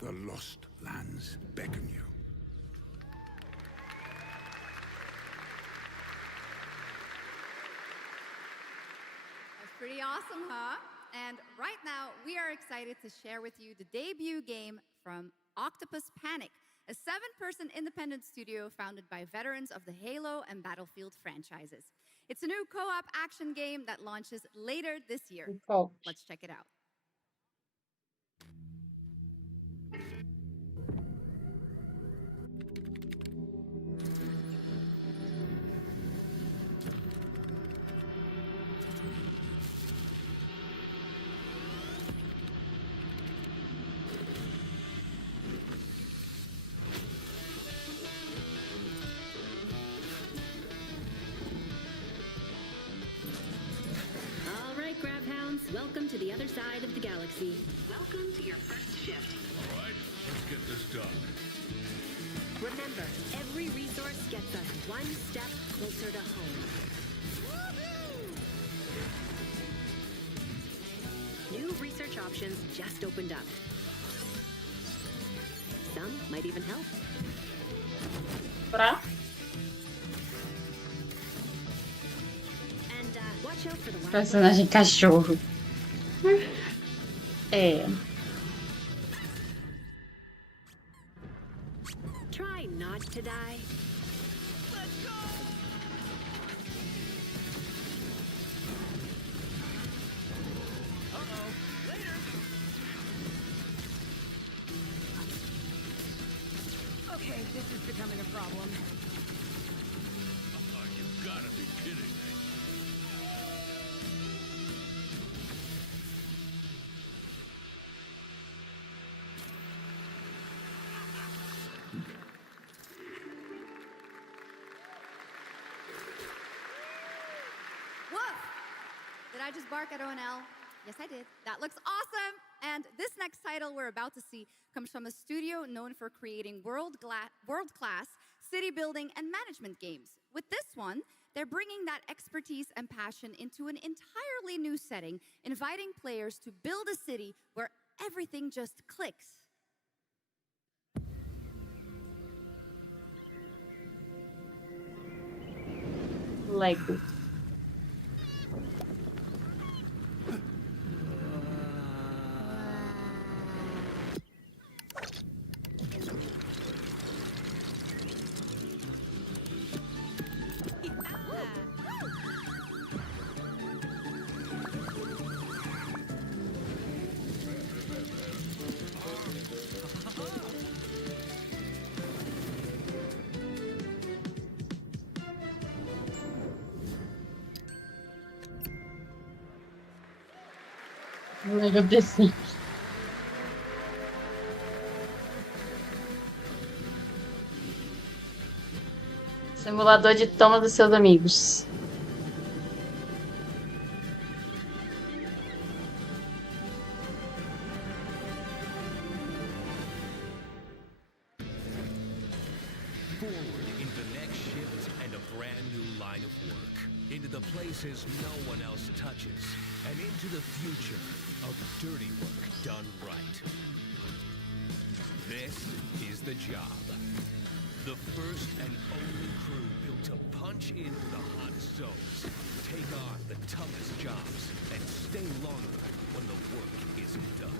The Lost Lands beckon you. That's pretty awesome, huh? And right now, we are excited to share with you the debut game from Octopus Panic, a 7-person independent studio founded by veterans of the Halo and Battlefield franchises. It's a new co-op action game that launches later this year. Let's check it out. All right, Grab Hounds, welcome to the other side of the galaxy. Welcome to your first shift. All right, let's get this done. Remember, every resource gets us one step closer to home. New research options just opened up. Some might even help. And watch out for the wild Personagem cachorro. É. Try not to die. Okay, this is becoming a problem. You gotta be kidding me. Woof! Did I just bark at ONL? Yes, I did. That looks awesome! And this next title we're about to see comes from a studio known for creating world-class city building and management games. With this one, they're bringing that expertise and passion into an entirely new setting, inviting players to build a city where everything just clicks. Lego. Lego DC. Simulador de toma dos seus amigos. Forward into the next shift and a brand new line of work. Into the places no one else touches. And into the future of dirty work done right. This is the job. The first and only crew built to punch into the hottest zones, take on the toughest jobs, and stay longer when the work isn't done.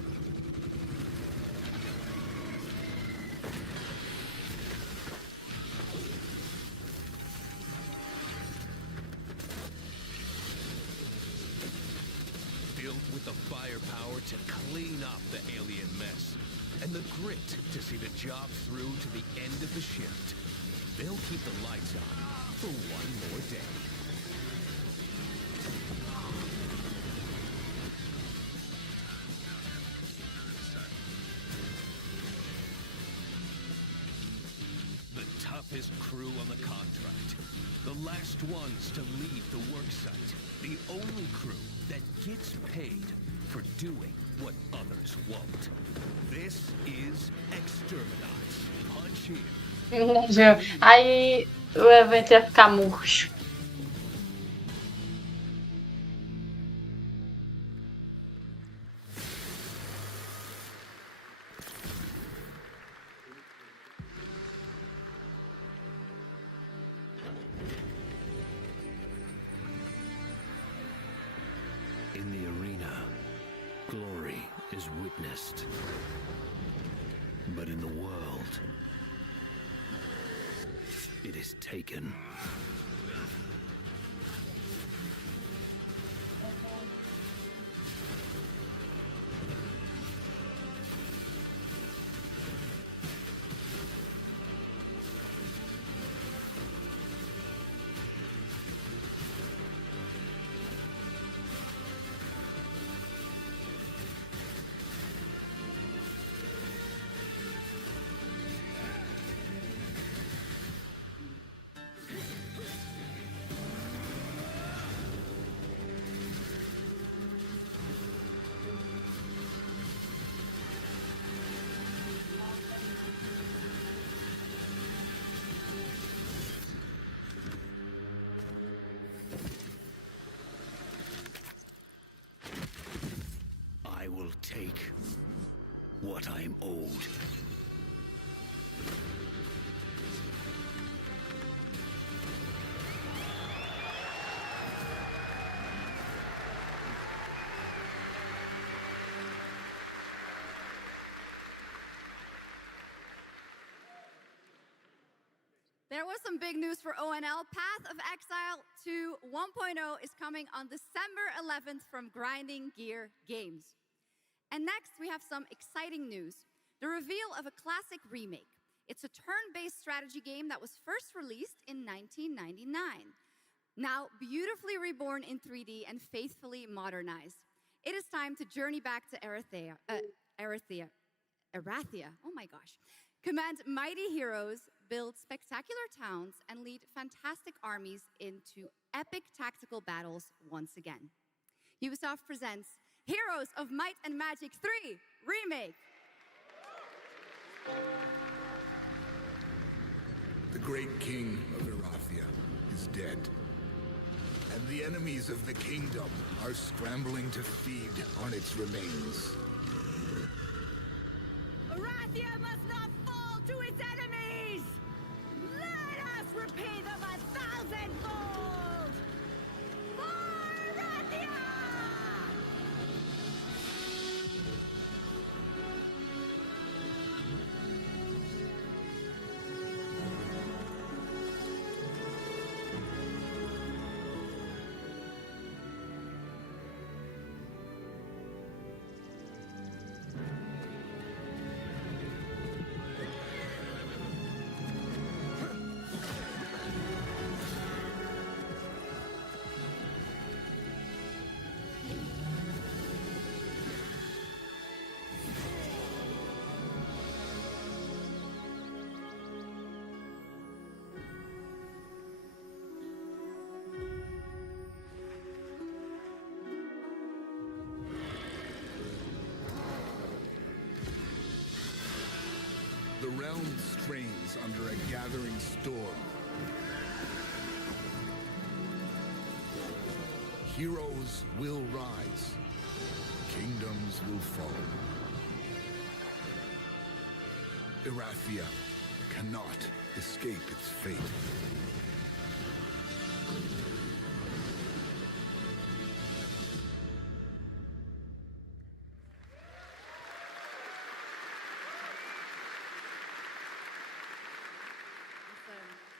Built with the firepower to clean up the alien mess, and the grit to see the job through to the end of the shift. They'll keep the lights on for one more day. The toughest crew on the contract. The last ones to leave the worksite. The only crew that gets paid for doing what others won't. This is Exterminate. Punch in. Aí o evento ia ficar murcho. In the arena, glory is witnessed. But in the world, it is taken. I will take what I am owed. There was some big news for ONL. Path of Exile 2 1.0 is coming on December 11th from Grinding Gear Games. And next, we have some exciting news. The reveal of a classic remake. It's a turn-based strategy game that was first released in 1999. Now beautifully reborn in 3D and faithfully modernized. It is time to journey back to Erathia. Oh my gosh. Command mighty heroes, build spectacular towns, and lead fantastic armies into epic tactical battles once again. Ubisoft presents Heroes of Might and Magic 3 Remake. The great king of Erathia is dead. And the enemies of the kingdom are scrambling to feed on its remains. Erathia must not fall to its enemies! Let us repay them 1,000-fold! For Erathia! The realm strains under a gathering storm. Heroes will rise. Kingdoms will fall. Erathia cannot escape its fate.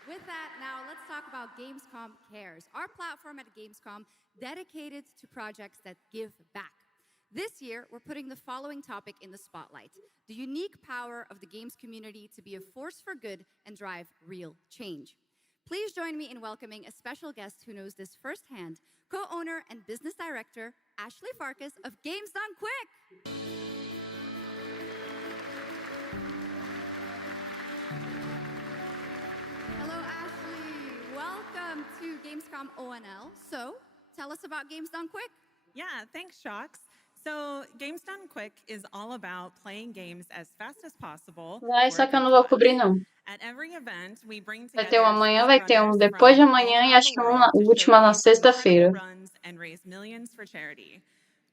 With that, now let's talk about Gamescom Cares, our platform at Gamescom dedicated to projects that give back. This year, we're putting the following topic in the spotlight: the unique power of the games community to be a force for good and drive real change. Please join me in welcoming a special guest who knows this firsthand, co-owner and business director, Ashley Farkas of Games Done Quick. Hello, Ashley. Welcome to Gamescom ONL. So, tell us about Games Done Quick. Yeah, thanks, Shocks. So, Games Done Quick is all about playing games as fast as possible. Vai, só que eu não vou cobrir, não. At every event, we bring Vai ter um together amanhã, vai ter um depois de amanhã e acho que uma última na sexta-feira. runs and raise millions for charity.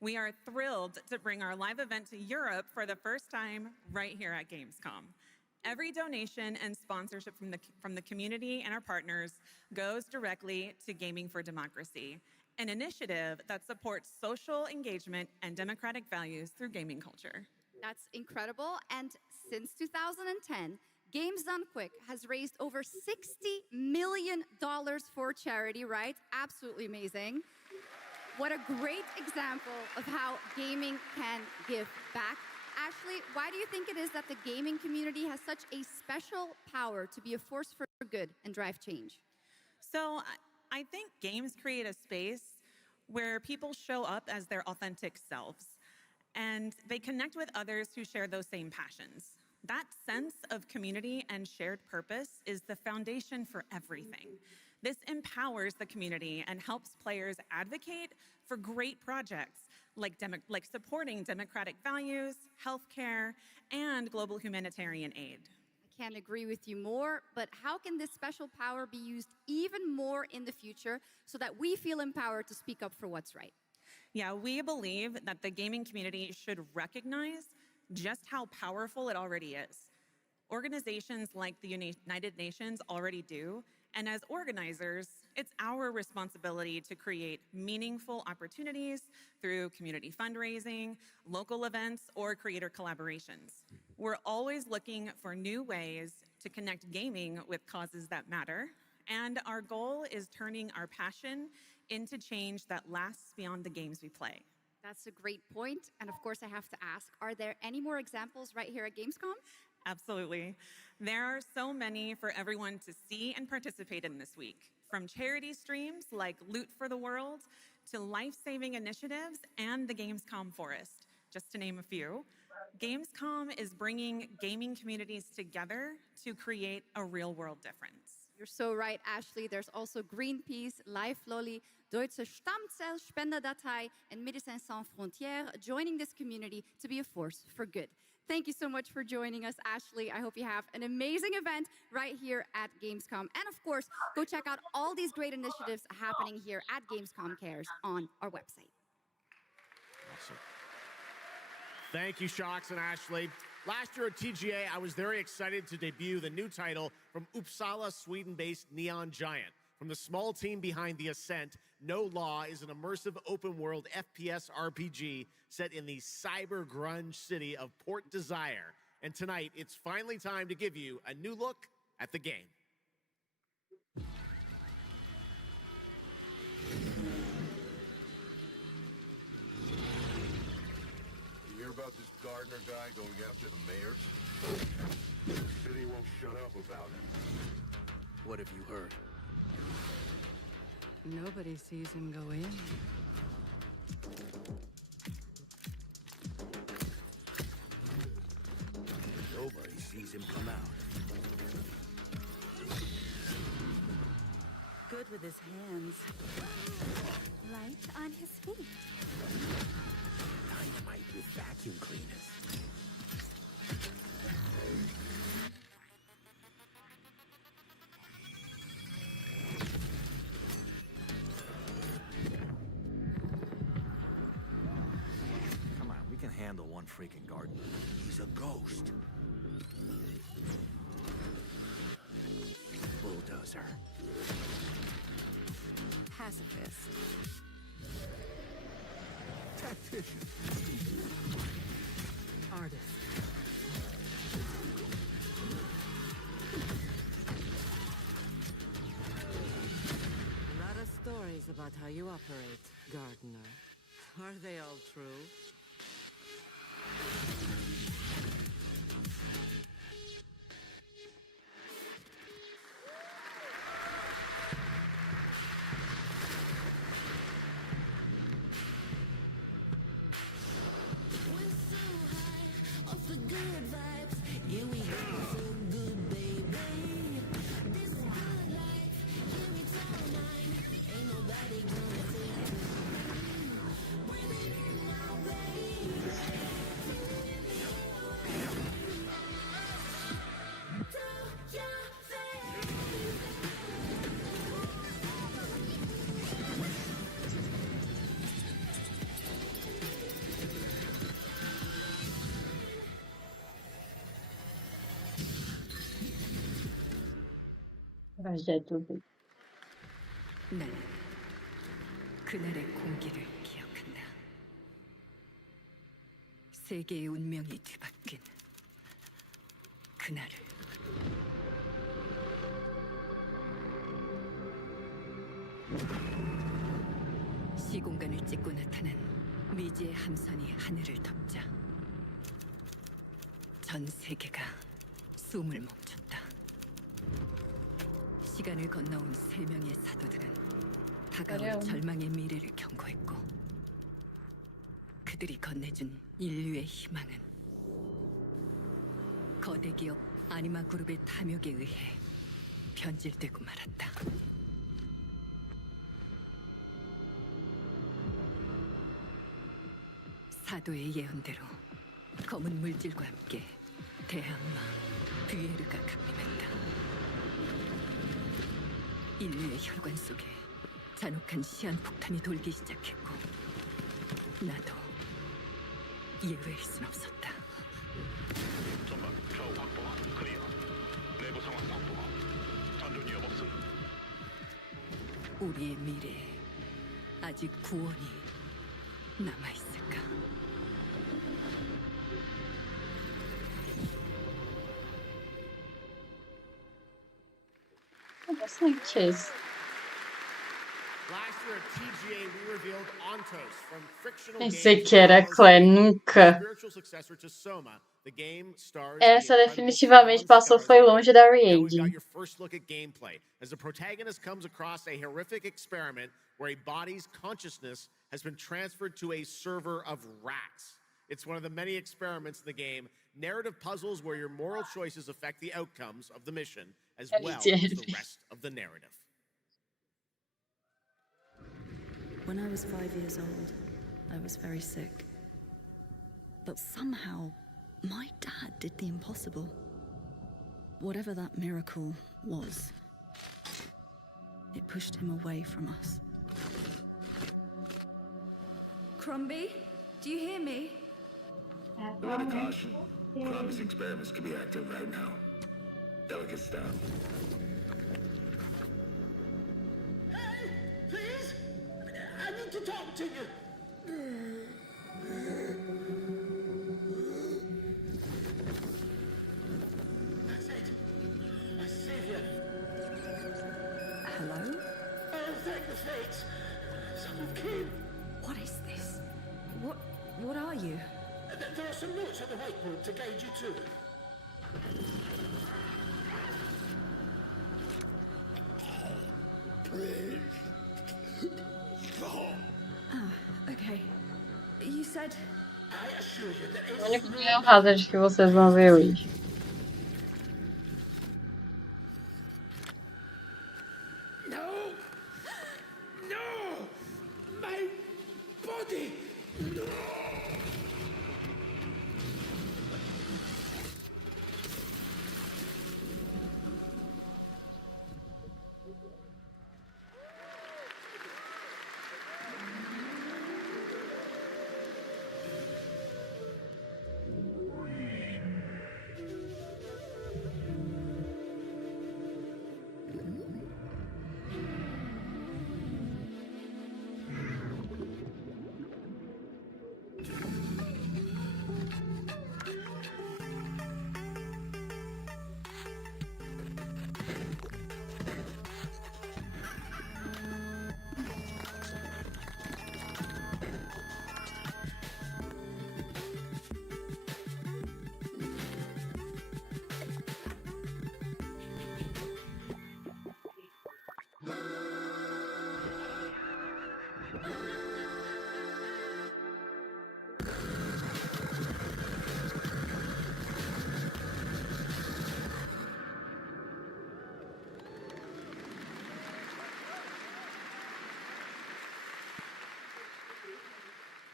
We are thrilled to bring our live event to Europe for the first time right here at Gamescom. Every donation and sponsorship from the community and our partners goes directly to Gaming for Democracy, an initiative that supports social engagement and democratic values through gaming culture. That's incredible. And since 2010, Games Done Quick has raised over $60 million for charity, right? Absolutely amazing. What a great example of how gaming can give back. Ashley, why do you think it is that the gaming community has such a special power to be a force for good and drive change? So I think games create a space where people show up as their authentic selves, and they connect with others who share those same passions. That sense of community and shared purpose is the foundation for everything. This empowers the community and helps players advocate for great projects like supporting democratic values, healthcare, and global humanitarian aid. I can't agree with you more, but how can this special power be used even more in the future so that we feel empowered to speak up for what's right? Yeah, we believe that the gaming community should recognize just how powerful it already is. Organizations like the United Nations already do, and as organizers, it's our responsibility to create meaningful opportunities through community fundraising, local events, or creator collaborations. We're always looking for new ways to connect gaming with causes that matter, and our goal is turning our passion into change that lasts beyond the games we play. That's a great point. And of course, I have to ask, are there any more examples right here at Gamescom? Absolutely. There are so many for everyone to see and participate in this week, from charity streams like Loot for the World to life-saving initiatives and the Gamescom Forest, just to name a few. Gamescom is bringing gaming communities together to create a real-world difference. You're so right, Ashley. There's also Greenpeace, Life Lolly, Deutsche Stammzellspenderdatei, and Médecins Sans Frontières joining this community to be a force for good. Thank you so much for joining us, Ashley. I hope you have an amazing event right here at Gamescom. And of course, go check out all these great initiatives happening here at Gamescom Cares on our website. Awesome. Thank you, Shocks and Ashley. Last year at TGA, I was very excited to debut the new title from Uppsala, Sweden-based Neon Giant. From the small team behind The Ascent, No Law is an immersive open-world FPS RPG set in the cyber grunge city of Port Desire. And tonight, it's finally time to give you a new look at the game. You hear about this Gardner guy going after the mayors? The city won't shut up about it. What have you heard? Nobody sees him go in. Nobody sees him come out. Good with his hands. Light on his feet. Dynamite with vacuum cleaners. Come on, we can handle one freaking garden. He's a ghost. Bulldozer. Pacifist. Tactician. Artist. A lot of stories about how you operate, Gardener. Are they all true? Projeto. 나는 그날의 공기를 기억한다. 세계의 운명이 뒤바뀐 그날을. 시공간을 찍고 나타난 미지의 함선이 하늘을 덮자 전 세계가 숨을 멈췄다. 시간을 건너온 3명의 사도들은 다가올 절망의 미래를 경고했고 그들이 건네준 인류의 희망은 거대 기업 아니마 그룹의 탐욕에 의해 변질되고 말았다. 사도의 예언대로 검은 물질과 함께 대항마 뷰에르가 강림했다. 인류의 혈관 속에 잔혹한 시한폭탄이 돌기 시작했고 나도 예외일 순 없었다. 전방 좌우 확보 클리어. 내부 상황 확보. 전전 위협 없음. 우리의 미래에 아직 구원이 남아있을까? Interessantes. Last year at TGA, we revealed Ontos from Frictional Pensei Games. que era Claire, nunca. Spiritual successor to Soma. The game stars Essa the definitivamente passou, foi longe da Now we got Raid. your first look at gameplay as the protagonist comes across a horrific experiment where a body's consciousness has been transferred to a server of rats. It's one of the many experiments in the game, narrative puzzles where your moral choices affect the outcomes of the mission as well as the rest of the narrative. When I was 5 years old, I was very sick. But somehow, my dad did the impossible. Whatever that miracle was, it pushed him away from us. Crumby, do you hear me? Word of caution. Crumb's experiments can be active right now. Delicate stuff. Hey, please? I need to talk to you. That's it. My savior. Hello? Oh, thank the fates. Someone came. What is this? What are you? There are some notes on the whiteboard to guide you to. Ah, okay. You said... I assure you that O único Real Hazard que vocês vão ver hoje. No! No! My body! No!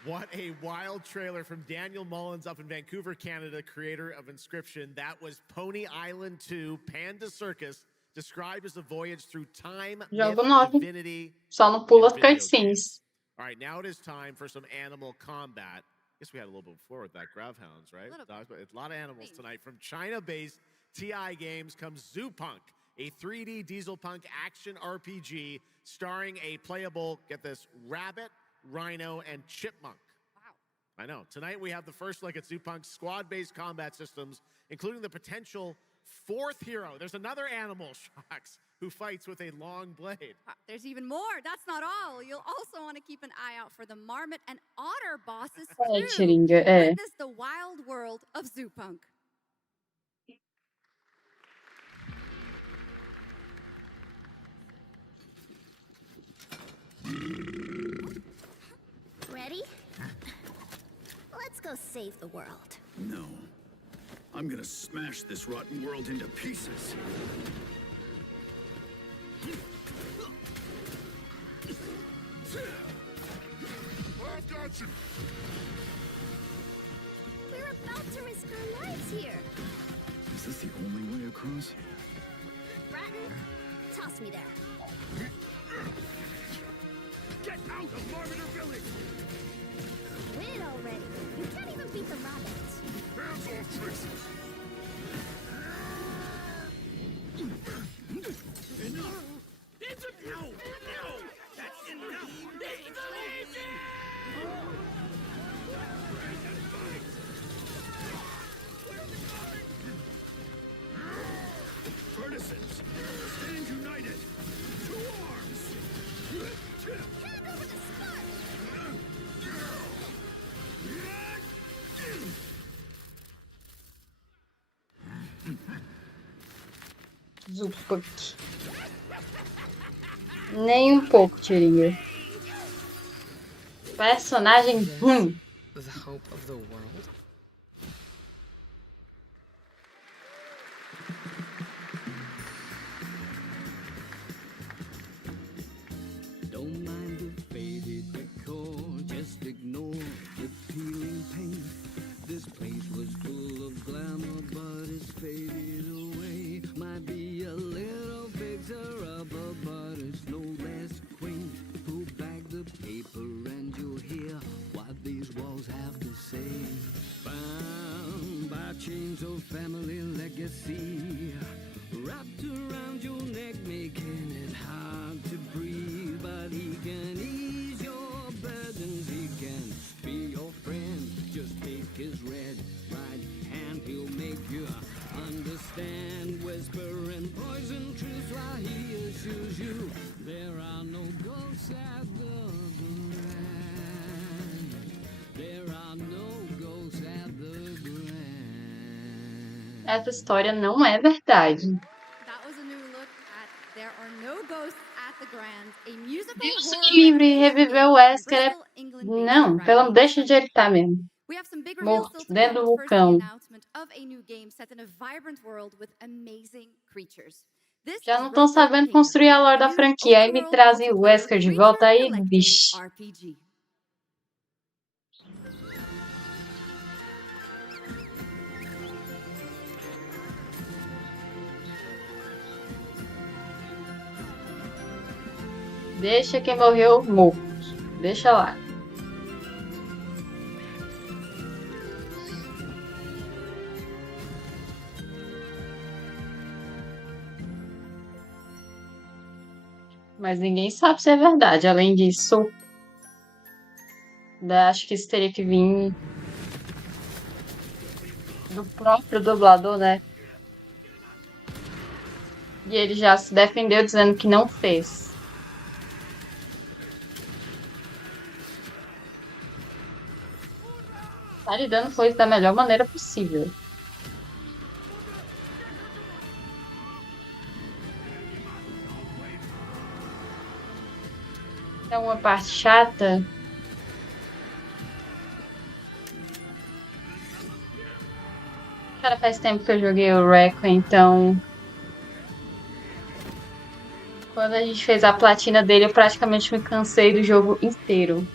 What a wild trailer from Daniel Mullins up in Vancouver, Canada, creator of Inscription. That was Pony Island 2, Panda Circus, described as a voyage through time, Jogo myth, 9. divinity, Só não pula as and video cutscenes. games. All right, now it is time for some animal combat. I guess we had a little bit before with that Gravhounds, right? Dogs, but it's a lot of animals tonight. From China-based TI Games comes Zoopunk, a 3D diesel punk action RPG starring a playable, get this, rabbit, rhino, and chipmunk. Wow. I know. Tonight we have the first look at Zoopunk's squad-based combat systems, including the potential fourth hero. There's another animal, Shocks, who fights with a long blade. There's even more. That's not all. You'll also want to keep an eye out for the marmot and otter bosses É, too. Tiringa, é. Witness the wild world of Zoopunk. Ready? Let's go save the world. No. I'm gonna smash this rotten world into pieces. I've got you! We're about to risk our lives here. Is this the only way across? Bratton, toss me there. Get out of Marmiter Village! Quit already. You can't even beat the rabbits. Hands off, Trixie! Enough! It's a no! No! That's enough! It's amazing! Partisans, stand united! To arms! Hand over the spark! Zupuk. Nem um pouco, Tirinha. Personagem ruim. The hope of the world. Don't mind the faded decor, just ignore the peeling paint. This place was full of glamour, but it's faded away. Might be a little fixer-upper, but it's no less quaint. Pull back the paper and you'll hear what these walls have to say. Bound by chains of family legacy, wrapped around your neck, making it hard to breathe. But he can ease your burdens, he can be your friend. Just take his red right hand, he'll make you understand. Whisper and poison truth while he assures you there are no ghosts at the grand. There are no ghosts at the grand. Essa história não é verdade. That was a new look at There Are No Ghosts at the Grand, a musical Deus horror me livre, adaptation reviveu o from Wesker. Bristol, England-based Não, Rally deixa onde ele tá mesmo. We have some big reveals Morto, still to dentro come, do but first the vulcão. announcement of a new game set in a vibrant world with amazing creatures. This Já is não estão Rogue sabendo Kingdom, construir a lore a da new franquia. Aí me open-world trazem o multiplayer Wesker de creature volta aí, collecting vixe. RPG. Deixa quem morreu morto. Deixa lá. Mas ninguém sabe se é verdade. Além disso, acho que isso teria que vir do próprio dublador, né? E ele já se defendeu dizendo que não fez. Tá lidando com isso da melhor maneira possível. Então uma parte chata. Cara, faz tempo que eu joguei o Requiem, então... Quando a gente fez a platina dele, eu praticamente me cansei do jogo inteiro.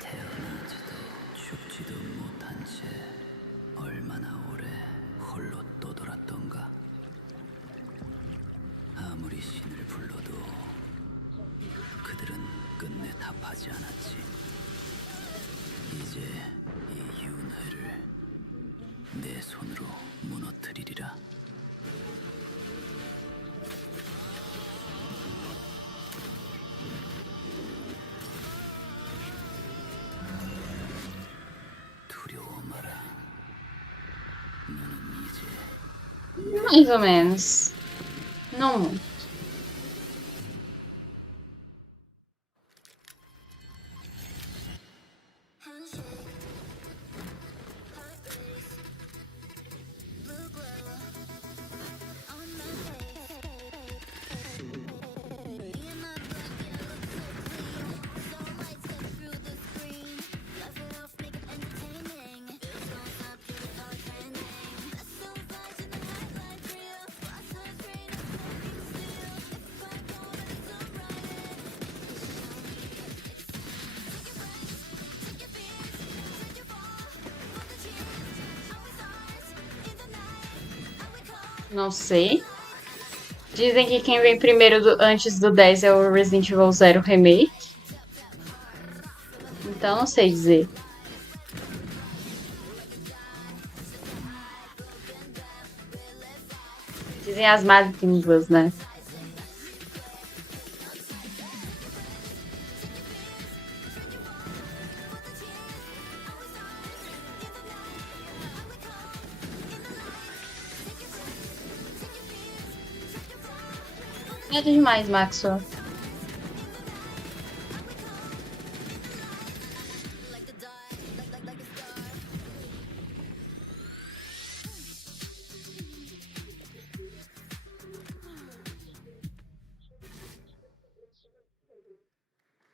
태어나지도 죽지도 못한 채 얼마나 오래 홀로 떠돌았던가. 아무리 신을 불러도 그들은 끝내 답하지 않았지. 이제 이 윤회를 내 손으로 무너뜨리리라. 두려워 마라. 너는 이제 Mais ou menos. Não muito. Não sei. Dizem que quem vem primeiro antes do 10 é o Resident Evil 0 Remake. Então não sei dizer. Dizem as más línguas, né? Nada demais, Maxwell.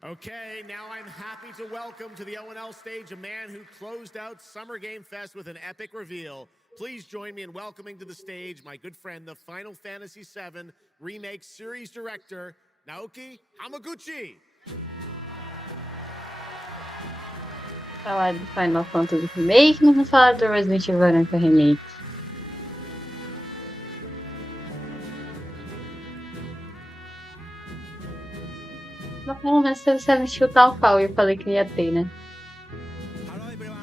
Okay, now I'm happy to welcome to the O&L stage a man who closed out Summer Game Fest with an epic reveal. Please join me in welcoming to the stage my good friend, the Final Fantasy VII Remake Series Director, Naoki Hamaguchi. Falar do Final Fantasy Remake, mas não falar do Resident Evil Remake. Mas pelo menos você assistiu tal qual, eu falei que ia ter, né? Hello everyone.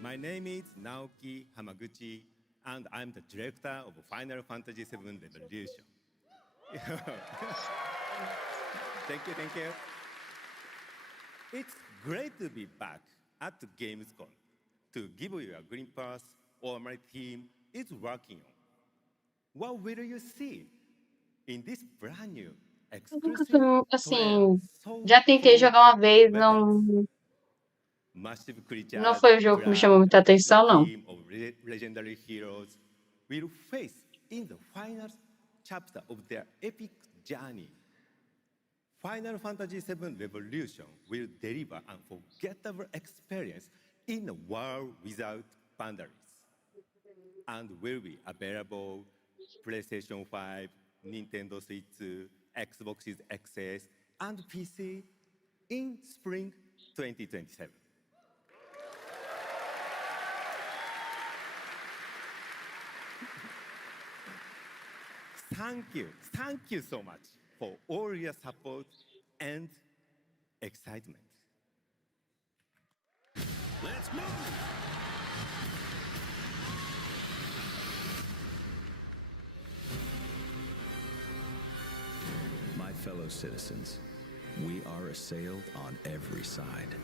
My name is Naoki Hamaguchi, and I'm the director of Final Fantasy VII Revolution. Thank you. It's great to be back at the Gamescom to give you a glimpse what my team is working on. What will you see in this brand new Eu nunca fui, assim, já tentei jogar uma vez, não foi o jogo que me chamou muita atenção, não. Legendary heroes will face in the final chapter of their epic journey. Final Fantasy VII Revolution will deliver an unforgettable experience in a world without boundaries, and will be available PlayStation 5, Nintendo Switch 2, Xbox XS, and PC in spring 2027. Thank you so much for all your support and excitement. Let's move! My fellow citizens, we are assailed on every side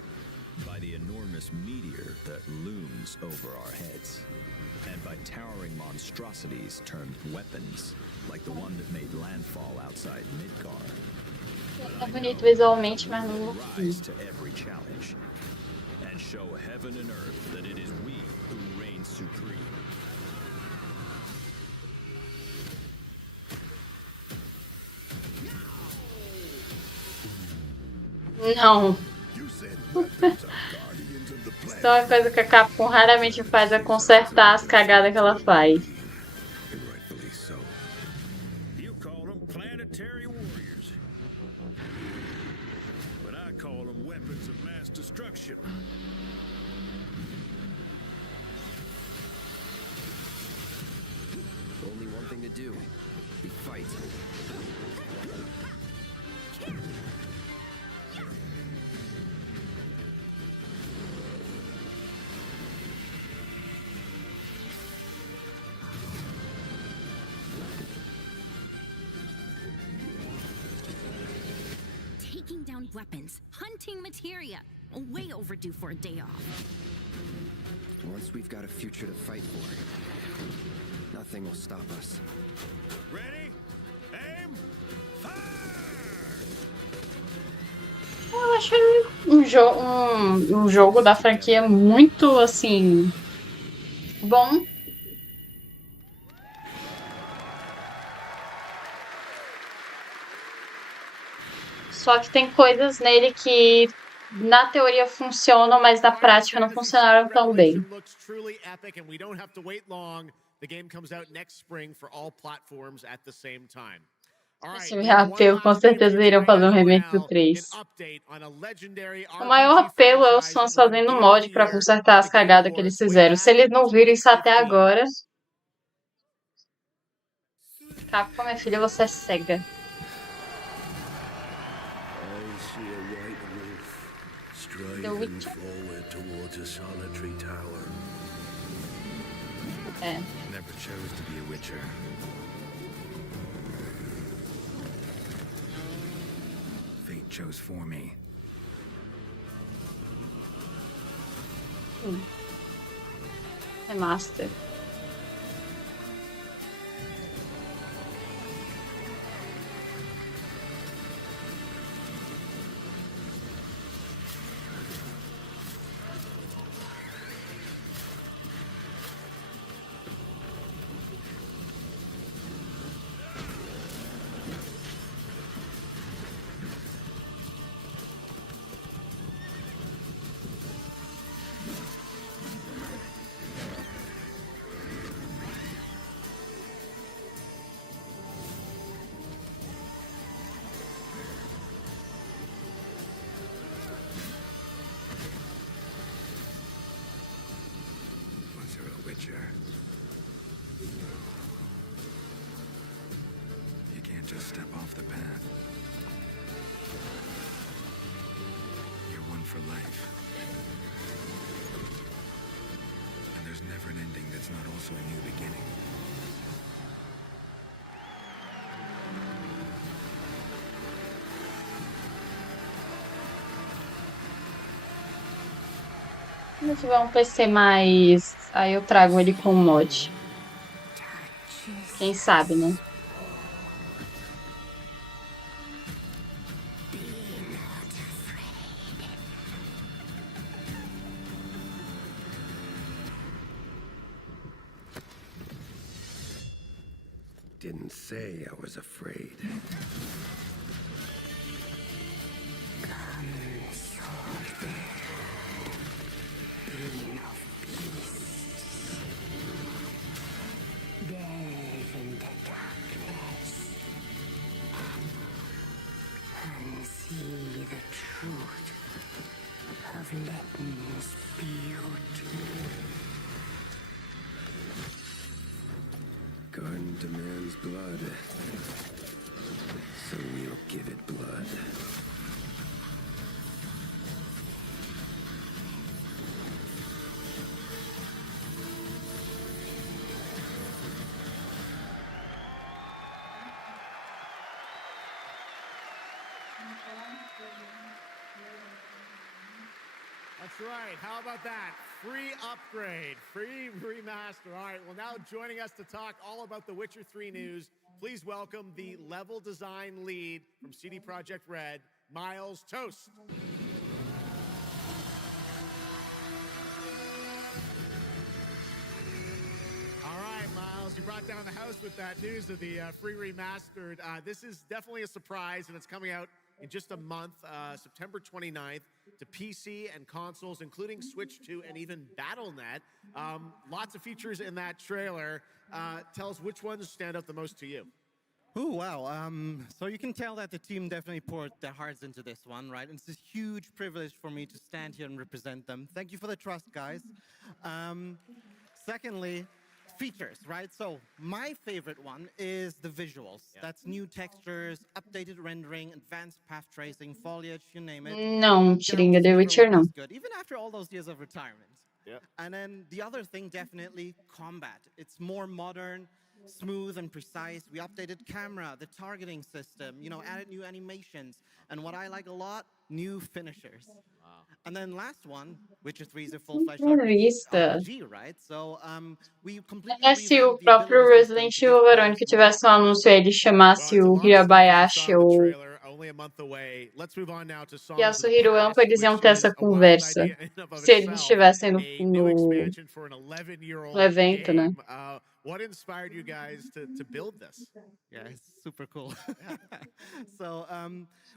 by the enormous meteor that looms over our heads, and by towering monstrosities termed weapons like the one that made landfall outside Midgar. É bonito visualmente, mas não vou. Rise to every challenge and show heaven and earth that it is we who reign supreme. Não. Isso é uma coisa que a Capcom raramente faz, é consertar as cagadas que ela faz. You call them planetary warriors, but I call them weapons of mass destruction. Only one thing to do. We fight. Taking down weapons, hunting materia. Way overdue for a day off. Once we've got a future to fight for, nothing will stop us. Ready? Aim! Eu acho um jogo da franquia muito, assim, bom. Só que tem coisas nele que na teoria funcionam, mas na prática não funcionaram tão bem. Looks truly epic, and we don't have to wait long. The game comes out next spring for all platforms at the same time. Se me apelo, com certeza iriam fazer um remake do 3. O maior apelo é os fãs fazendo mod pra consertar as cagadas que eles fizeram. Se eles não viram isso até agora... Capcom, minha filha, você é cega. The Witcher? É. Never chose to be a Witcher. Fate chose for me. Remaster. You can't just step off the path. You're one for life. And there's never an ending that's not also a new beginning. Se tiver um PC mais... Aí eu trago ele com mod. Quem sabe, né? Didn't say I was afraid. Garden demands blood, so we'll give it blood. That's right. How about that? Free upgrade, free remaster. All right, well, now joining us to talk all about the Witcher 3 news, please welcome the level design lead from CD Projekt Red, Miles Toast. All right, Miles, you brought down the house with that news of the free remastered. This is definitely a surprise, and it's coming out in just a month, September 29th, to PC and consoles, including Switch 2 and even Battle.net. Lots of features in that trailer. Tell us which ones stand out the most to you. Oh, wow. So you can tell that the team definitely poured their hearts into this one, right? And it's a huge privilege for me to stand here and represent them. Thank you for the trust, guys. Secondly, features, right? So my favorite one is the visuals. That's new textures, updated rendering, advanced path tracing, foliage, you name it. Não, Tiringa, The Witcher não. Good, even after all those years of retirement. Yeah. And then the other thing, definitely combat. It's more modern, smooth and precise. We updated camera, the targeting system, added new animations. And what I like a lot, new finishers. And then last one, Witcher 3 is a full-fledged RPG, right? So we completely Se o próprio Resident Evil Verônica tivesse um anúncio aí, ele chamasse o Hirabayashi ou Yasuhiro Ampo, eles iam ter essa conversa. Se eles estivessem no evento, né? What inspired you guys to build this? Yeah, it's super cool. So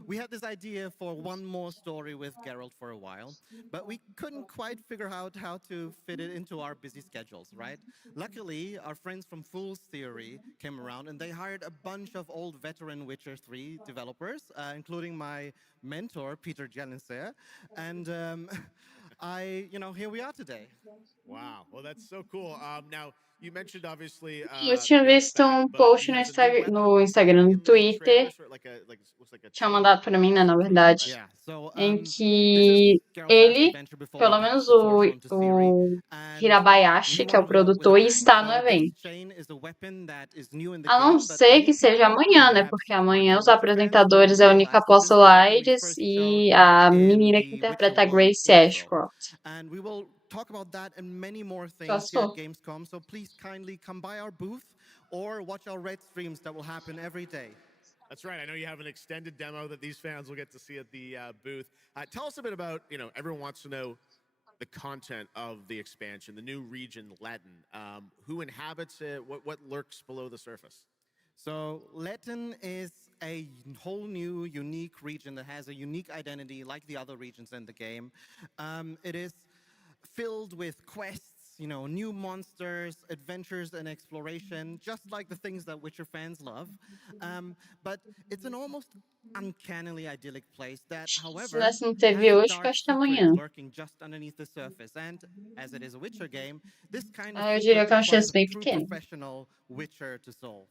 we had this idea for one more story with Geralt for a while, but we couldn't quite figure out how to fit it into our busy schedules, right? Luckily, our friends from Fool's Theory came around and they hired a bunch of old veteran Witcher 3 developers, including my mentor, Peter Janisser, and here we are today. Wow, well, that's so cool. Now, you mentioned obviously. Eu tinha visto post no Instagram, no Twitter, tinha mandado para mim, né, na verdade, em que ele, pelo menos o Hirabayashi, que é o produtor, está no evento. A não ser que seja amanhã, né, porque amanhã os apresentadores é o Nika Posselides e a menina que interpreta a Grace Ashcroft. And we will talk about that and many more things here at Gamescom. So please kindly come by our booth or watch our Red streams that will happen every day. That's right. I know you have an extended demo that these fans will get to see at the booth. Tell us a bit about, everyone wants to know the content of the expansion, the new region, Letten. Who inhabits it? What lurks below the surface? So Letten is a whole new, unique region that has a unique identity like the other regions in the game. It is filled with quests, new monsters, adventures, and exploration, just like the things that Witcher fans love. But it's an almost uncannily idyllic place that, however, has a dark secret lurking just underneath the surface. And as it is a Witcher game, this kind of secret requires a true professional Witcher to solve.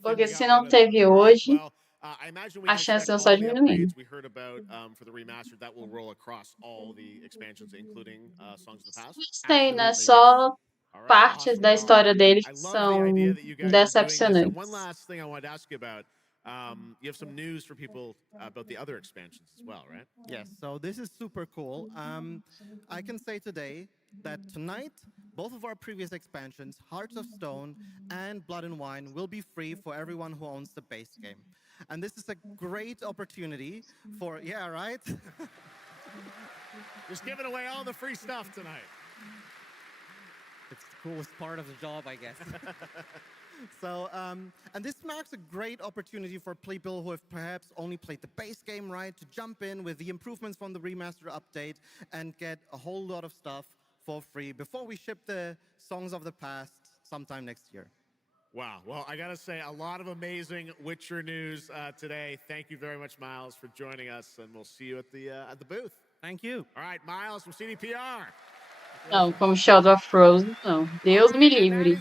Porque se não teve hoje, a chance não só diminuindo. We heard about for the remastered that will roll across all the expansions, including Songs of the Past. Sei, né? Só partes da história dele que são decepcionantes. One last thing I wanted to ask you about. You have some news for people about the other expansions as well, right? Yes, so this is super cool. I can say today that tonight, both of our previous expansions, Hearts of Stone and Blood and Wine, will be free for everyone who owns the base game. And this is a great opportunity for, yeah, right? Just giving away all the free stuff tonight. It's the coolest part of the job, I guess. So, and this marks a great opportunity for people who have perhaps only played the base game, right, to jump in with the improvements from the remaster update and get a whole lot of stuff for free before we ship the Songs of the Past sometime next year. Wow. Well, I got to say, a lot of amazing Witcher news today. Thank you very much, Miles, for joining us, and we'll see you at the booth. Thank you. All right, Miles from CDPR. Não, como Shadow of Rose, não. Deus me livre.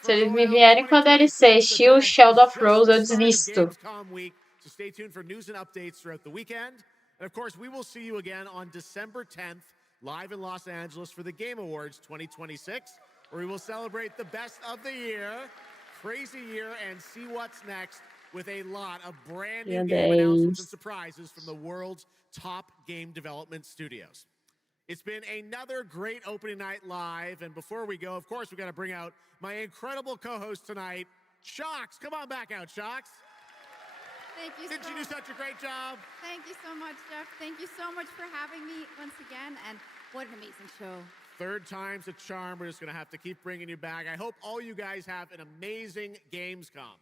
Se eles me vierem com a DLC estilo Shadow of Rose, eu desisto. So stay tuned for news and updates throughout the weekend. And of course, we will see you again on December 10th, live in Los Angeles for the Game Awards 2026, where we will celebrate the best of the year, crazy year, and see what's next with a lot of brand new game announcements and surprises from the world's top game development studios. It's been another great opening night live, and before we go, of course, we got to bring out my incredible co-host tonight, Shocks, come on back out, Shocks. Thank you Didn't so you do such a great job? Thank you so much, Jeff. Thank you so much for having me once again, and what an amazing show. Third time's a charm. We're just going to have to keep bringing you back. I hope all you guys have an amazing Gamescom.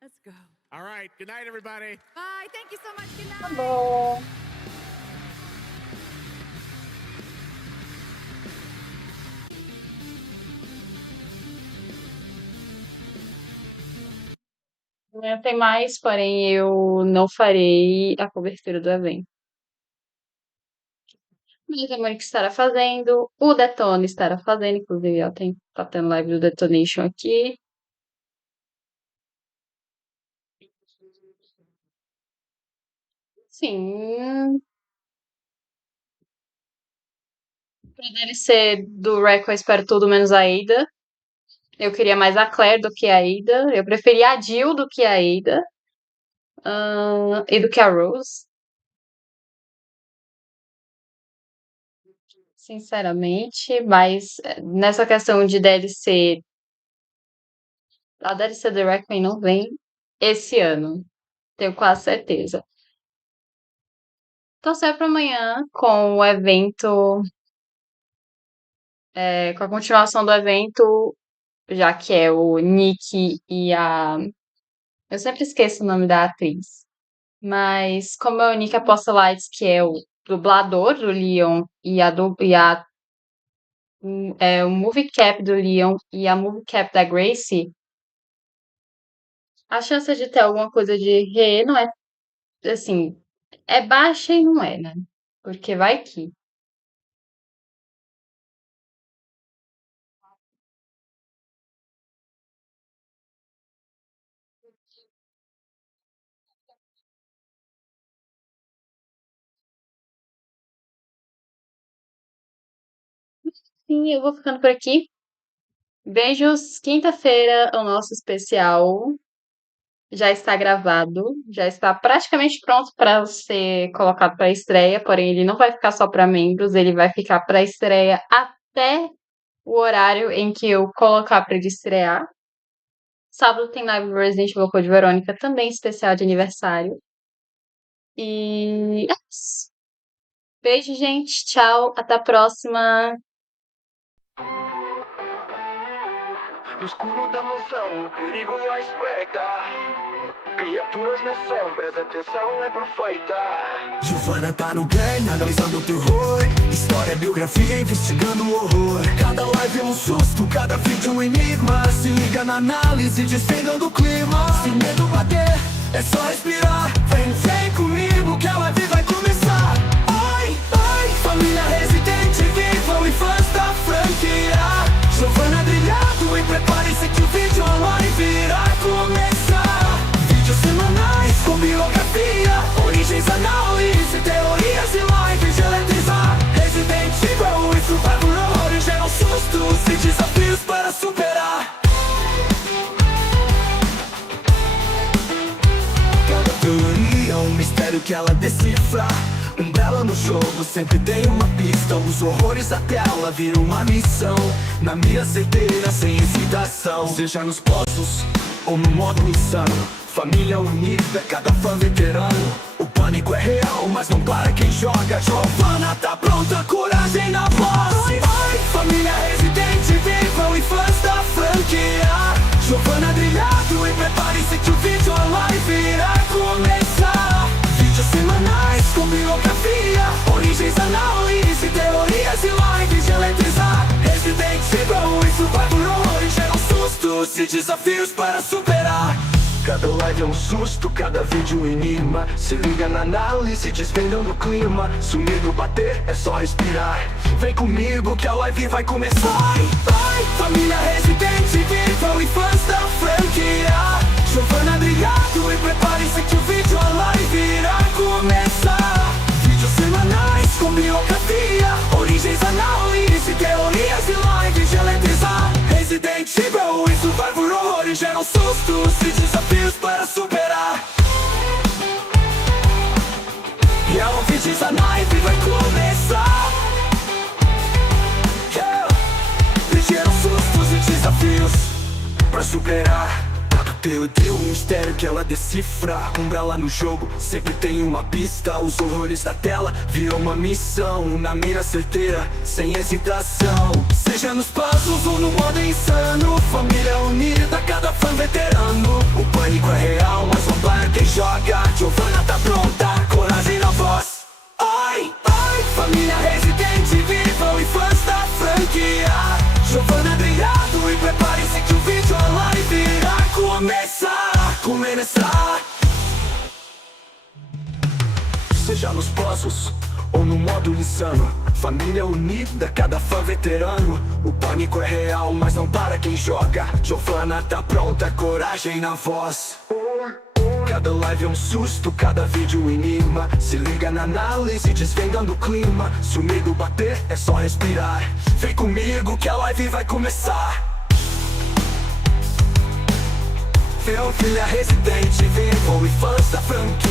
Let's go. All right. Good night, everybody. Bye. Thank you so much. Good night. Bom. Amanhã tem mais, porém eu não farei a cobertura do evento. Mas a Mônica estará fazendo, o Detone estará fazendo, inclusive ela tá tendo live do Detonation aqui. Sim. Pra DLC do Reco eu espero tudo menos a Ada. Eu queria mais a Claire do que a Ada. Eu preferia a Jill do que a Ada. E do que a Rose. Sinceramente, mas nessa questão de DLC, a DLC do Requiem não vem esse ano. Tenho quase certeza. Então, sai para amanhã com o evento, com a continuação do evento, já que é o Nick e a. Eu sempre esqueço o nome da atriz. Mas como é o Nick Apostolites, que é o dublador do Leon e o movie cap do Leon e a movie cap da Gracie, a chance de ter alguma coisa de re não é assim, é baixa e não é, né? Porque vai que. Sim, eu vou ficando por aqui. Beijos. Quinta-feira, o nosso especial já está gravado, já está praticamente pronto para ser colocado para estreia, porém ele não vai ficar só para membros, ele vai ficar para estreia até o horário em que eu colocar para ele estrear. Sábado tem live do Resident Evil Code Verônica, também especial de aniversário. E é isso. Beijo, gente. Tchau. Até a próxima. No escuro da mansão, o perigo a espreita. Criaturas nas sombras, a tensão é perfeita. Giovanna tá no game, analisando o terror. História, biografia, investigando o horror. Cada live é um susto, cada vídeo um enigma. Se liga na análise, desvendando o clima. Se medo bater, é só respirar. Vem comigo que a live vai começar. Ai, família Resident Evil e fãs da franquia. Giovanna brilhado e prepare-se que o vídeo online irá começar. Vídeos semanais com biografia, origens, análise, teorias e lives de eletrizar. Resident Evil e Survival Horror geram sustos e desafios para superar. Cada teoria é um mistério que ela decifra. Dela no jogo sempre tem uma pista. Os horrores da tela viram uma missão. Na mira certeira, sem hesitação. Seja nos postos ou no modo insano, família unida, cada fã veterano. O pânico é real, mas não para quem joga. Giovanna tá pronta, coragem na voz. Família Resident Evil e fãs da franquia. Giovanna brilhado e prepare-se que o vídeo online irá começar. Vídeos semanais com biografia, origens, análise, teorias e lives de eletrizar. Resident Evil e Survival Horror geram sustos e desafios para superar. Cada live é um susto, cada vídeo um enigma. Se liga na análise, desvendando o clima. Se o medo bater, é só respirar. Vem comigo que a live vai começar. Família Resident Evil e fãs da franquia. Giovanna brilhado e prepare-se que o vídeo online irá começar. Vídeos semanais com biografia, origens, análise, teorias e lives de eletrizar. Resident Evil e Survival Horror geram sustos e desafios para superar. E a vídeos a live vai começar. Geram sustos e desafios para superar. Eu odeio o mistério que ela decifra. Umbrella no jogo, sempre tem uma pista. Os horrores da tela viram uma missão. Na mira certeira, sem hesitação. Seja nos puzzles ou no modo insano, família unida, cada fã veterano. O pânico é real, mas não para quem joga. Giovanna tá pronta, coragem na voz. Ai, ai, família Resident Evil e fãs da franquia. Giovanna brilhado e prepare-se que o vídeo live irá começar. Seja nos puzzles ou no modo insano, família unida, cada fã veterano. O pânico é real, mas não para quem joga. Giovanna tá pronta, coragem na voz. Cada live é um susto, cada vídeo um enigma. Se liga na análise, desvendando o clima. Se o medo bater, é só respirar. Vem comigo que a live vai começar. Família Resident Evil e fãs da franquia.